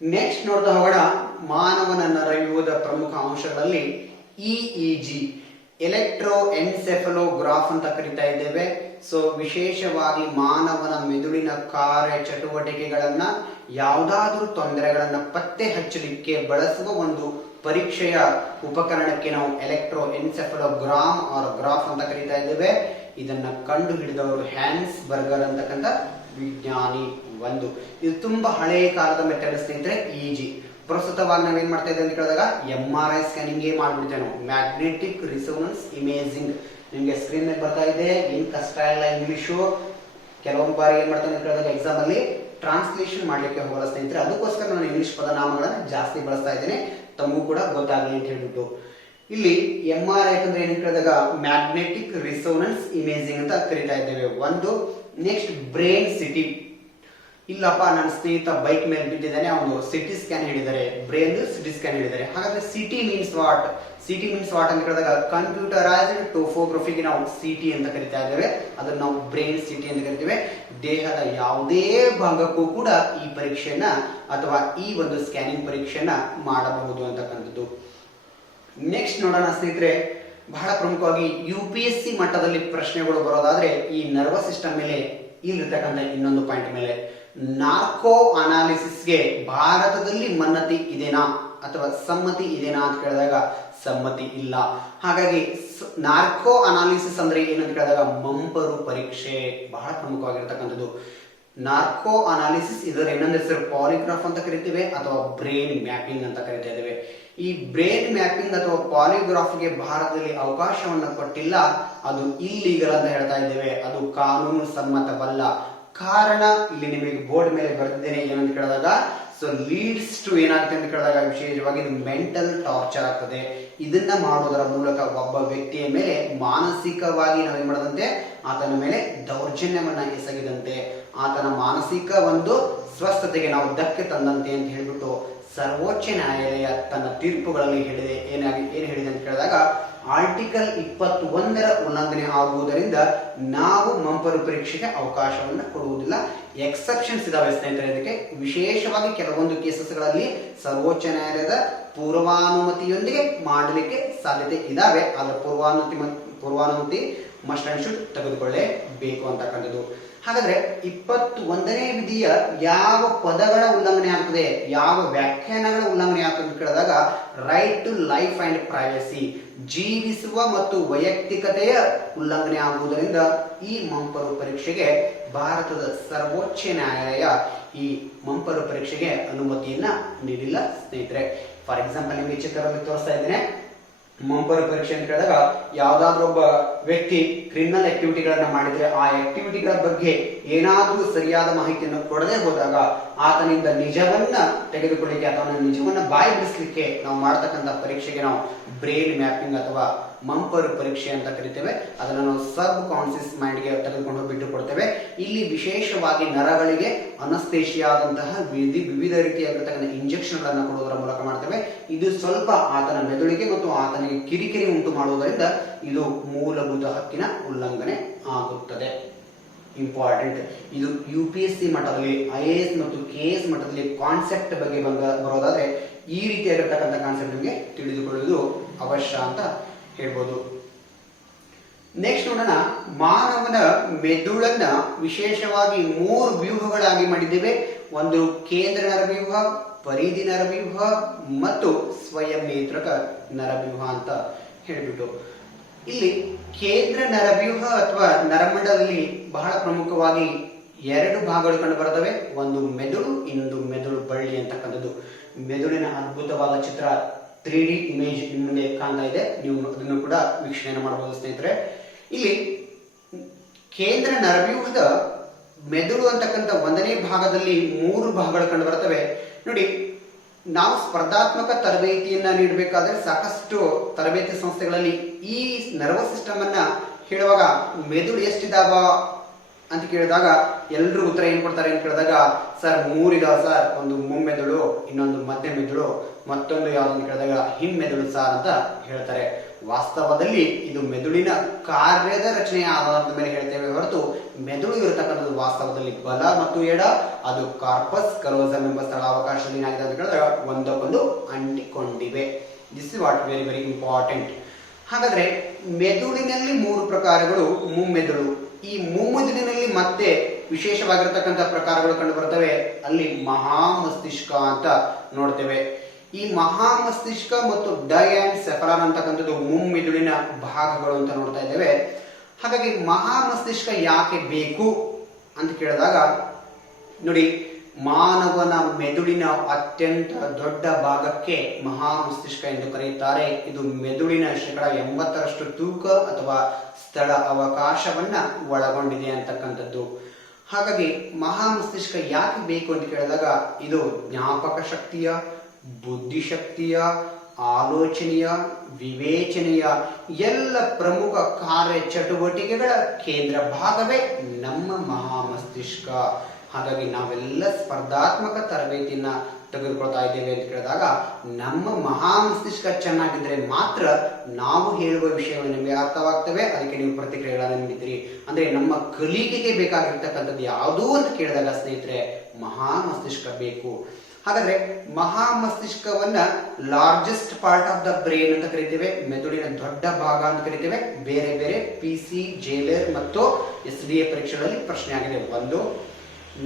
ನೆಕ್ಸ್ಟ್ ನೋಡ್ತಾ ಹೋಗೋಣ, ಮಾನವನ ನರವ್ಯೂಹದ ಪ್ರಮುಖ ಅಂಶಗಳಲ್ಲಿ EEG ಎಲೆಕ್ಟ್ರೋ ಎನ್ಸೆಫಲೋಗ್ರಾಫ್ ಅಂತ ಕರಿತಾ ಇದ್ದೇವೆ. ಸೊ ವಿಶೇಷವಾಗಿ ಮಾನವನ ಮೆದುಳಿನ ಕಾರ್ಯ ಚಟುವಟಿಕೆಗಳನ್ನ ಯಾವುದಾದ್ರೂ ತೊಂದರೆಗಳನ್ನ ಪತ್ತೆ ಹಚ್ಚಲಿಕ್ಕೆ ಬಳಸುವ ಒಂದು ಪರೀಕ್ಷೆಯ ಉಪಕರಣಕ್ಕೆ ನಾವು ಎಲೆಕ್ಟ್ರೋ ಎನ್ಸೆಫಲೋಗ್ರಾಮ್ ಆರ್ ಗ್ರಾಫ್ ಅಂತ ಕರಿತಾ ಇದ್ದೇವೆ. ಇದನ್ನ ಕಂಡು ಹಿಡಿದವರು ಹ್ಯಾನ್ಸ್ ಬರ್ಗರ್ ಅಂತಕ್ಕಂಥ ವಿಜ್ಞಾನಿ ಒಂದು. ಇದು ತುಂಬಾ ಹಳೆಯ ಕಾಲದ ಮೆಥಡ್ ಸ್ನೇಹಿತರೆ EEG. ಪ್ರಸ್ತುತವಾಗಿ ನಾವೇನ್ ಮಾಡ್ತಾ ಇದ್ದೇವೆ ಅಂತ ಕೇಳಿದಾಗ MRI ಸ್ಕ್ಯಾನಿಂಗ್ ಮಾಡ್ಬಿಡ್ತೇವೆ ನಾವು, ಮ್ಯಾಗ್ನೆಟಿಕ್ ರಿಸೋನೆನ್ಸ್ ಇಮೇಜಿಂಗ್. ನಿಮ್ಗೆ ಸ್ಕ್ರೀನ್ ಮೇಲೆ ಬರ್ತಾ ಇದೆ, ಏನ್ ಕಷ್ಟ ಇಲ್ಲ ಇಂಗ್ಲಿಷು. ಕೆಲವೊಂದು ಬಾರಿ ಏನ್ ಮಾಡ್ತಾನೆ ಅಂತ ಕೇಳಿದಾಗ ಎಕ್ಸಾಮ್ ಅಲ್ಲಿ ಟ್ರಾನ್ಸ್ಲೇಷನ್ ಮಾಡ್ಲಿಕ್ಕೆ ಹೋಗಲ್ಲ ಸ್ನೇಹಿತರೆ, ಅದಕ್ಕೋಸ್ಕರ ನಾನು ಇಂಗ್ಲಿಷ್ ಪದನಾಮಗಳನ್ನ ಜಾಸ್ತಿ ಬಳಸ್ತಾ ಇದ್ದೇನೆ, ತಮಗೂ ಕೂಡ ಗೊತ್ತಾಗಲಿ ಅಂತ ಹೇಳ್ಬಿಟ್ಟು. ಇಲ್ಲಿ MRI ಯಾಕಂದ್ರೆ ಏನ್ ಕೇಳಿದಾಗ ಮ್ಯಾಗ್ನೆಟಿಕ್ ರಿಸೋನೆನ್ಸ್ ಇಮೇಜಿಂಗ್ ಅಂತ ಕರಿತಾ ಇದ್ದೇವೆ ಒಂದು. Next brain city. ಇಲ್ಲಪ್ಪ ನನ್ನ ಸ್ನೇಹಿತ ಬೈಕ್ ಮೇಲೆ ಬಿದ್ದಿದ್ದಾನೆ, ಅವನು ಸಿಟಿ ಸ್ಕ್ಯಾನ್ ಹೇಳಿದ್ದಾರೆ, ಬ್ರೈನ್ ಸಿಟಿ ಸ್ಕ್ಯಾನ್ ಹೇಳಿದ್ದಾರೆ. ಹಾಗಾದ್ರೆ city means what? City means what ಅಂತ ಕೇಳಿದಾಗ ಕಂಪ್ಯೂಟರೈಸ್ಡ್ ಟೋಪೋಗ್ರಫಿಗೆ ನಾವು ಸಿಟಿ ಅಂತ ಕರಿತಾ ಇದ್ದೇವೆ, ಅದನ್ನ ನಾವು ಬ್ರೈನ್ ಸಿಟಿ ಅಂತ ಕರಿತೇವೆ. ದೇಹದ ಯಾವುದೇ ಭಾಗಕ್ಕೂ ಕೂಡ ಈ ಪರೀಕ್ಷೆಯನ್ನ ಅಥವಾ ಈ ಒಂದು ಸ್ಕ್ಯಾನಿಂಗ್ ಪರೀಕ್ಷೆಯನ್ನ ಮಾಡಬಹುದು ಅಂತಕ್ಕಂಥದ್ದು. ನೆಕ್ಸ್ಟ್ ನೋಡೋಣ ಸ್ನೇಹಿತರೆ, ಬಹಳ ಪ್ರಮುಖವಾಗಿ UPSC ಮಟ್ಟದಲ್ಲಿ ಪ್ರಶ್ನೆಗಳು ಬರೋದಾದ್ರೆ ಈ ನರ್ವಸ್ ಸಿಸ್ಟಮ್ ಮೇಲೆ ಇಲ್ಲಿರ್ತಕ್ಕಂಥ ಇನ್ನೊಂದು ಪಾಯಿಂಟ್ ಮೇಲೆ ನಾರ್ಕೋ ಅನಾಲಿಸಿಸ್ಗೆ ಭಾರತದಲ್ಲಿ ಮನ್ನತಿ ಇದೆನಾ ಅಥವಾ ಸಮ್ಮತಿ ಇದೆನಾ ಅಂತ ಕೇಳಿದಾಗ ಸಮ್ಮತಿ ಇಲ್ಲ. ಹಾಗಾಗಿ ನಾರ್ಕೋ ಅನಾಲಿಸಿಸ್ ಅಂದ್ರೆ ಏನಂತ ಕೇಳಿದಾಗ ಮಂಪರು ಪರೀಕ್ಷೆ ಬಹಳ ಪ್ರಮುಖವಾಗಿರ್ತಕ್ಕಂಥದ್ದು. ನಾರ್ಕೋ ಅನಾಲಿಸಿಸ್ ಇದರ ಇನ್ನೊಂದು ಹೆಸರು ಪಾಲಿಗ್ರಾಫ್ ಅಂತ ಕರಿತೇವೆ ಅಥವಾ ಬ್ರೈನ್ ಮ್ಯಾಪಿಂಗ್ ಅಂತ ಕರಿತಾ ಇದ್ದೇವೆ. ಈ ಬ್ರೈನ್ ಮ್ಯಾಪಿಂಗ್ ಅಥವಾ ಪಾಲಿಗ್ರಾಫ್ಗೆ ಭಾರತದಲ್ಲಿ ಅವಕಾಶವನ್ನು ಕೊಟ್ಟಿಲ್ಲ, ಅದು ಇಲ್ಲೀಗಲ್ ಅಂತ ಹೇಳ್ತಾ ಇದ್ದೇವೆ, ಅದು ಕಾನೂನು ಸಮ್ಮತವಲ್ಲ. ಕಾರಣ ಇಲ್ಲಿ ನಿಮಗೆ ಬೋರ್ಡ್ ಮೇಲೆ ಬರೆದಿದ್ದೇನೆ, ಏನಂತ ಕೇಳಿದಾಗ ಸೊ ಲೀಡ್ಸ್ ಟು ಏನಾಗುತ್ತೆ ಅಂತ ಕೇಳಿದಾಗ ವಿಶೇಷವಾಗಿ ಇದು ಮೆಂಟಲ್ ಟಾರ್ಚರ್ ಆಗ್ತದೆ. ಇದನ್ನ ಮಾಡುವುದರ ಮೂಲಕ ಒಬ್ಬ ವ್ಯಕ್ತಿಯ ಮೇಲೆ ಮಾನಸಿಕವಾಗಿ ನಾವೇನ್ ಮಾಡದಂತೆ ಆತನ ಮೇಲೆ ದೌರ್ಜನ್ಯವನ್ನ ಎಸಗಿದಂತೆ, ಆತನ ಮಾನಸಿಕ ಒಂದು ಸ್ವಸ್ಥತೆಗೆ ನಾವು ಧಕ್ಕೆ ತಂದಂತೆ ಅಂತ ಹೇಳ್ಬಿಟ್ಟು ಸರ್ವೋಚ್ಚ ನ್ಯಾಯಾಲಯ ತನ್ನ ತೀರ್ಪುಗಳಲ್ಲಿ ಹೇಳಿದೆ. ಏನ್ ಹೇಳಿದೆ ಅಂತ ಕೇಳಿದಾಗ ಆರ್ಟಿಕಲ್ 21ರ ಉಲ್ಲಂಘನೆ ಆಗುವುದರಿಂದ ನಾವು ಮಂಪರು ಪರೀಕ್ಷೆಗೆ ಅವಕಾಶವನ್ನು ಕೊಡುವುದಿಲ್ಲ. ಎಕ್ಸೆಪ್ಷನ್ಸ್ ಇದಾವೆ ಸ್ನೇಹಿತರೆ. ಇದಕ್ಕೆ ವಿಶೇಷವಾಗಿ ಕೆಲವೊಂದು ಕೇಸಸ್ಗಳಲ್ಲಿ ಸರ್ವೋಚ್ಚ ನ್ಯಾಯಾಲಯದ ಪೂರ್ವಾನುಮತಿಯೊಂದಿಗೆ ಮಾಡಲಿಕ್ಕೆ ಸಾಧ್ಯತೆ ಇದಾವೆ. ಅದರ ಪೂರ್ವಾನುಮತಿ ಮಸ್ಟ್ ಅಂಡ್ ಶುಡ್ ತೆಗೆದುಕೊಳ್ಳೇಬೇಕು ಅಂತಕ್ಕಂಥದ್ದು. ಹಾಗಾದ್ರೆ 21ನೇ ವಿಧಿಯ ಯಾವ ಪದಗಳ ಉಲ್ಲಂಘನೆ ಆಗ್ತದೆ, ಯಾವ ವ್ಯಾಖ್ಯಾನಗಳ ಉಲ್ಲಂಘನೆ ಆಗ್ತದೆ ಅಂತ ಕೇಳಿದಾಗ right to life and privacy, ಜೀವಿಸುವ ಮತ್ತು ವೈಯಕ್ತಿಕತೆಯ ಉಲ್ಲಂಘನೆ ಆಗುವುದರಿಂದ ಈ ಮಂಪರು ಪರೀಕ್ಷೆಗೆ ಭಾರತದ ಸರ್ವೋಚ್ಚ ನ್ಯಾಯಾಲಯ ಈ ಮಂಪರು ಪರೀಕ್ಷೆಗೆ ಅನುಮತಿಯನ್ನ ನೀಡಿಲ್ಲ ಸ್ನೇಹಿತರೆ. ಫಾರ್ ಎಕ್ಸಾಂಪಲ್ ನಿಮಗೆ ಚಿತ್ರದಲ್ಲಿ ತೋರಿಸ್ತಾ ಇದ್ದೇನೆ. ಮಂಪರು ಪರೀಕ್ಷೆ ಅಂತ ಕೇಳಿದಾಗ ಯಾವ್ದಾದ್ರು ಒಬ್ಬ ವ್ಯಕ್ತಿ ಕ್ರಿಮಿನಲ್ ಆಕ್ಟಿವಿಟಿಗಳನ್ನ ಮಾಡಿದ್ರೆ ಆ ಆಕ್ಟಿವಿಟಿಗಳ ಬಗ್ಗೆ ಏನಾದ್ರೂ ಸರಿಯಾದ ಮಾಹಿತಿಯನ್ನು ಕೊಡದೆ ಹೋದಾಗ ಆತನಿಂದ ನಿಜವನ್ನ ತೆಗೆದುಕೊಳ್ಳಿಕ್ಕೆ ಅಥವಾ ನಿಜವನ್ನ ಬಾಯಿ ಬಿಡಿಸ್ಲಿಕ್ಕೆ ನಾವು ಮಾಡತಕ್ಕಂಥ ಪರೀಕ್ಷೆಗೆ ನಾವು ಬ್ರೈನ್ ಮ್ಯಾಪಿಂಗ್ ಅಥವಾ ಮಂಪರು ಪರೀಕ್ಷೆ ಅಂತ ಕರಿತೇವೆ. ಅದನ್ನು ನಾವು ಸಬ್ ಕಾನ್ಸಿಯಸ್ ಮೈಂಡ್ಗೆ ತೆಗೆದುಕೊಂಡು ಬಿಟ್ಟು ಕೊಡ್ತೇವೆ. ಇಲ್ಲಿ ವಿಶೇಷವಾಗಿ ನರಗಳಿಗೆ ಅನಸ್ತೇಶಿಯಾದಂತಹ ವಿವಿಧ ರೀತಿಯಾಗಿರ್ತಕ್ಕಂಥ ಇಂಜೆಕ್ಷನ್ ಗಳನ್ನ ಕೊಡುವುದರ ಮೂಲಕ ಮಾಡ್ತೇವೆ. ಇದು ಸ್ವಲ್ಪ ಆತನ ಮೆದುಳಿಗೆ ಮತ್ತು ಆತನಿಗೆ ಕಿರಿಕಿರಿ ಉಂಟು ಮಾಡುವುದರಿಂದ ಇದು ಮೂಲಭೂತ ಹಕ್ಕಿನ ಉಲ್ಲಂಘನೆ ಆಗುತ್ತದೆ. ಇಂಪಾರ್ಟೆಂಟ್. ಇದು UPSC ಮಟ್ಟದಲ್ಲಿ IAS ಮತ್ತು KS ಮಟ್ಟದಲ್ಲಿ ಕಾನ್ಸೆಪ್ಟ್ ಬಗ್ಗೆ ಬರೋದಾದ್ರೆ ಈ ರೀತಿಯಾಗಿರ್ತಕ್ಕಂಥ ಕಾನ್ಸೆಪ್ಟ್ ನಿಮಗೆ ತಿಳಿದುಕೊಳ್ಳುವುದು ಅವಶ್ಯ ಅಂತ ಹೇಳ್ಬೋದು. ನೆಕ್ಸ್ಟ್ ನೋಡೋಣ, ಮಾನವನ ಮೆದುಳನ್ನ ವಿಶೇಷವಾಗಿ 3 ವ್ಯೂಹಗಳಾಗಿ ಮಾಡಿದ್ದೇವೆ. ಒಂದು ಕೇಂದ್ರ ನರವ್ಯೂಹ, ಪರಿಧಿ ನರವ್ಯೂಹ ಮತ್ತು ಸ್ವಯಂ ನೇತ್ರಕ ನರವ್ಯೂಹ ಅಂತ ಹೇಳ್ಬಿಟ್ಟು ಇಲ್ಲಿ ಕೇಂದ್ರ ನರವ್ಯೂಹ ಅಥವಾ ನರಮಂಡಲದಲ್ಲಿ ಬಹಳ ಪ್ರಮುಖವಾಗಿ 2 ಭಾಗಗಳು ಕಂಡು ಬರ್ತವೆ. ಒಂದು ಮೆದುಳು, ಇನ್ನೊಂದು ಮೆದುಳು ಬಳ್ಳಿ ಅಂತಕ್ಕಂಥದ್ದು. ಮೆದುಳಿನ ಅದ್ಭುತವಾದ ಚಿತ್ರ 3D ಇಮೇಜ್ ನಿಮ್ಮ ಮುಂದೆ ಕಾಣ್ತಾ ಇದೆ. ನೀವು ಅದನ್ನು ಕೂಡ ವೀಕ್ಷಣೆ ಮಾಡಬಹುದು ಸ್ನೇಹಿತರೆ. ಇಲ್ಲಿ ಕೇಂದ್ರ ನರವ್ಯೂಹದ ಮೆದುಳು ಅಂತಕ್ಕಂಥ 1ನೇ ಭಾಗದಲ್ಲಿ 3 ಭಾಗಗಳು ಕಂಡು ಬರ್ತವೆ ನೋಡಿ. ನಾವು ಸ್ಪರ್ಧಾತ್ಮಕ ತರಬೇತಿಯನ್ನ ನೀಡಬೇಕಾದ್ರೆ ಸಾಕಷ್ಟು ತರಬೇತಿ ಸಂಸ್ಥೆಗಳಲ್ಲಿ ಈ ನರ್ವಸ್ ಸಿಸ್ಟಮ್ ಅನ್ನ ಹೇಳುವಾಗ ಮೆದುಳು ಎಷ್ಟಿದಾವ ಅಂತ ಕೇಳಿದಾಗ ಎಲ್ಲರೂ ಉತ್ತರ ಏನ್ ಕೊಡ್ತಾರೆ ಅಂತ ಕೇಳಿದಾಗ, ಸರ್ 3 ಇದಾವ ಸರ್, ಒಂದು ಮುಂಮೆದುಳು, ಇನ್ನೊಂದು ಮಧ್ಯ ಮೆದುಳು, ಮತ್ತೊಂದು ಯಾವ್ದು ಕೇಳಿದಾಗ ಹಿಮ್ಮೆದುಳು ಸರ್ ಅಂತ ಹೇಳ್ತಾರೆ. ವಾಸ್ತವದಲ್ಲಿ ಇದು ಮೆದುಳಿನ ಕಾರ್ಯದ ರಚನೆಯ ಆಧಾರದ ಮೇಲೆ ಹೇಳ್ತೇವೆ ಹೊರತು ಮೆದುಳು ಇರತಕ್ಕಂಥದ್ದು ವಾಸ್ತವದಲ್ಲಿ ಬಲ ಮತ್ತು ಎಡ, ಅದು ಕಾರ್ಪಸ್ ಕಲೋಸಮ್ ಎಂಬ ಸ್ಥಳಾವಕಾಶದಲ್ಲಿ ಏನಾಗಿದೆ ಅಂತ ಕೇಳಿದಾಗ ಒಂದಕ್ಕೊಂದು ಅಂಟಿಕೊಂಡಿವೆ. This is what very very important. ಹಾಗಾದ್ರೆ ಮೆದುಳಿನಲ್ಲಿ 3 ಪ್ರಕಾರಗಳು. ಮುಮ್ಮೆದುಳು, ಈ ಮುಮ್ಮೆದುಳಿನಲ್ಲಿ ಮತ್ತೆ ವಿಶೇಷವಾಗಿರತಕ್ಕಂಥ ಪ್ರಕಾರಗಳು ಕಂಡು ಬರ್ತವೆ. ಅಲ್ಲಿ ಮಹಾಮಸ್ತಿಷ್ಕ ಅಂತ ನೋಡ್ತೇವೆ. ಈ ಮಹಾಮಸ್ತಿಷ್ಕ ಮತ್ತು ಡೈಎನ್ಸೆಫಾಲನ್ ಅಂತಕ್ಕಂಥದ್ದು ಮುಮ್ಮೆದುಳಿನ ಭಾಗಗಳು ಅಂತ ನೋಡ್ತಾ ಇದ್ದೇವೆ. ಹಾಗಾಗಿ ಮಹಾಮಸ್ತಿಷ್ಕ ಯಾಕೆ ಬೇಕು ಅಂತ ಕೇಳಿದಾಗ ನೋಡಿ, ಮಾನವನ ಮೆದುಳಿನ ಅತ್ಯಂತ ದೊಡ್ಡ ಭಾಗಕ್ಕೆ ಮಹಾಮಸ್ತಿಷ್ಕ ಎಂದು ಕರೆಯುತ್ತಾರೆ. ಇದು ಮೆದುಳಿನ 80% ತೂಕ ಅಥವಾ ಸ್ಥಳ ಅವಕಾಶವನ್ನ ಒಳಗೊಂಡಿದೆ ಅಂತಕ್ಕಂಥದ್ದು. ಹಾಗಾಗಿ ಮಹಾಮಸ್ತಿಷ್ಕ ಯಾಕೆ ಬೇಕು ಅಂತ ಕೇಳಿದಾಗ ಇದು ಜ್ಞಾಪಕ ಶಕ್ತಿಯ, ಬುದ್ಧಿಶಕ್ತಿಯ, ಆಲೋಚನೆಯ, ವಿವೇಚನೆಯ ಎಲ್ಲ ಪ್ರಮುಖ ಕಾರ್ಯ ಚಟುವಟಿಕೆಗಳ ಕೇಂದ್ರ ಭಾಗವೇ ನಮ್ಮ ಮಹಾಮಸ್ತಿಷ್ಕ. ಹಾಗಾಗಿ ನಾವೆಲ್ಲ ಸ್ಪರ್ಧಾತ್ಮಕ ತರಬೇತಿಯನ್ನ ತೆಗೆದುಕೊಳ್ತಾ ಇದ್ದೇವೆ ಅಂತ ಕೇಳಿದಾಗ ನಮ್ಮ ಮಹಾಮಸ್ತಿಷ್ಕ ಚೆನ್ನಾಗಿದ್ರೆ ಮಾತ್ರ ನಾವು ಹೇಳುವ ವಿಷಯಗಳು ನಿಮಗೆ ಅರ್ಥವಾಗ್ತವೆ. ಅದಕ್ಕೆ ನೀವು ಪ್ರತಿಕ್ರಿಯೆಗಳನ್ನು ನೀಡಿದ್ದೀರಿ. ಅಂದ್ರೆ ನಮ್ಮ ಕಲಿಕೆಗೆ ಬೇಕಾಗಿರ್ತಕ್ಕಂಥದ್ದು ಯಾವುದು ಅಂತ ಕೇಳಿದಾಗ ಸ್ನೇಹಿತರೆ ಮಹಾಮಸ್ತಿಷ್ಕ ಬೇಕು. ಹಾಗಾದ್ರೆ ಮಹಾಮಸ್ತಿಷ್ಕವನ್ನ largest part of the brain ಅಂತ ಕರಿತೇವೆ, ಮೆದುಳಿನ ದೊಡ್ಡ ಭಾಗ ಅಂತ ಕರಿತೇವೆ. ಬೇರೆ ಬೇರೆ PC, ಜೇಲರ್ ಮತ್ತು SDA ಪರೀಕ್ಷೆಗಳಲ್ಲಿ ಪ್ರಶ್ನೆ ಆಗಿದೆ ಒಂದು.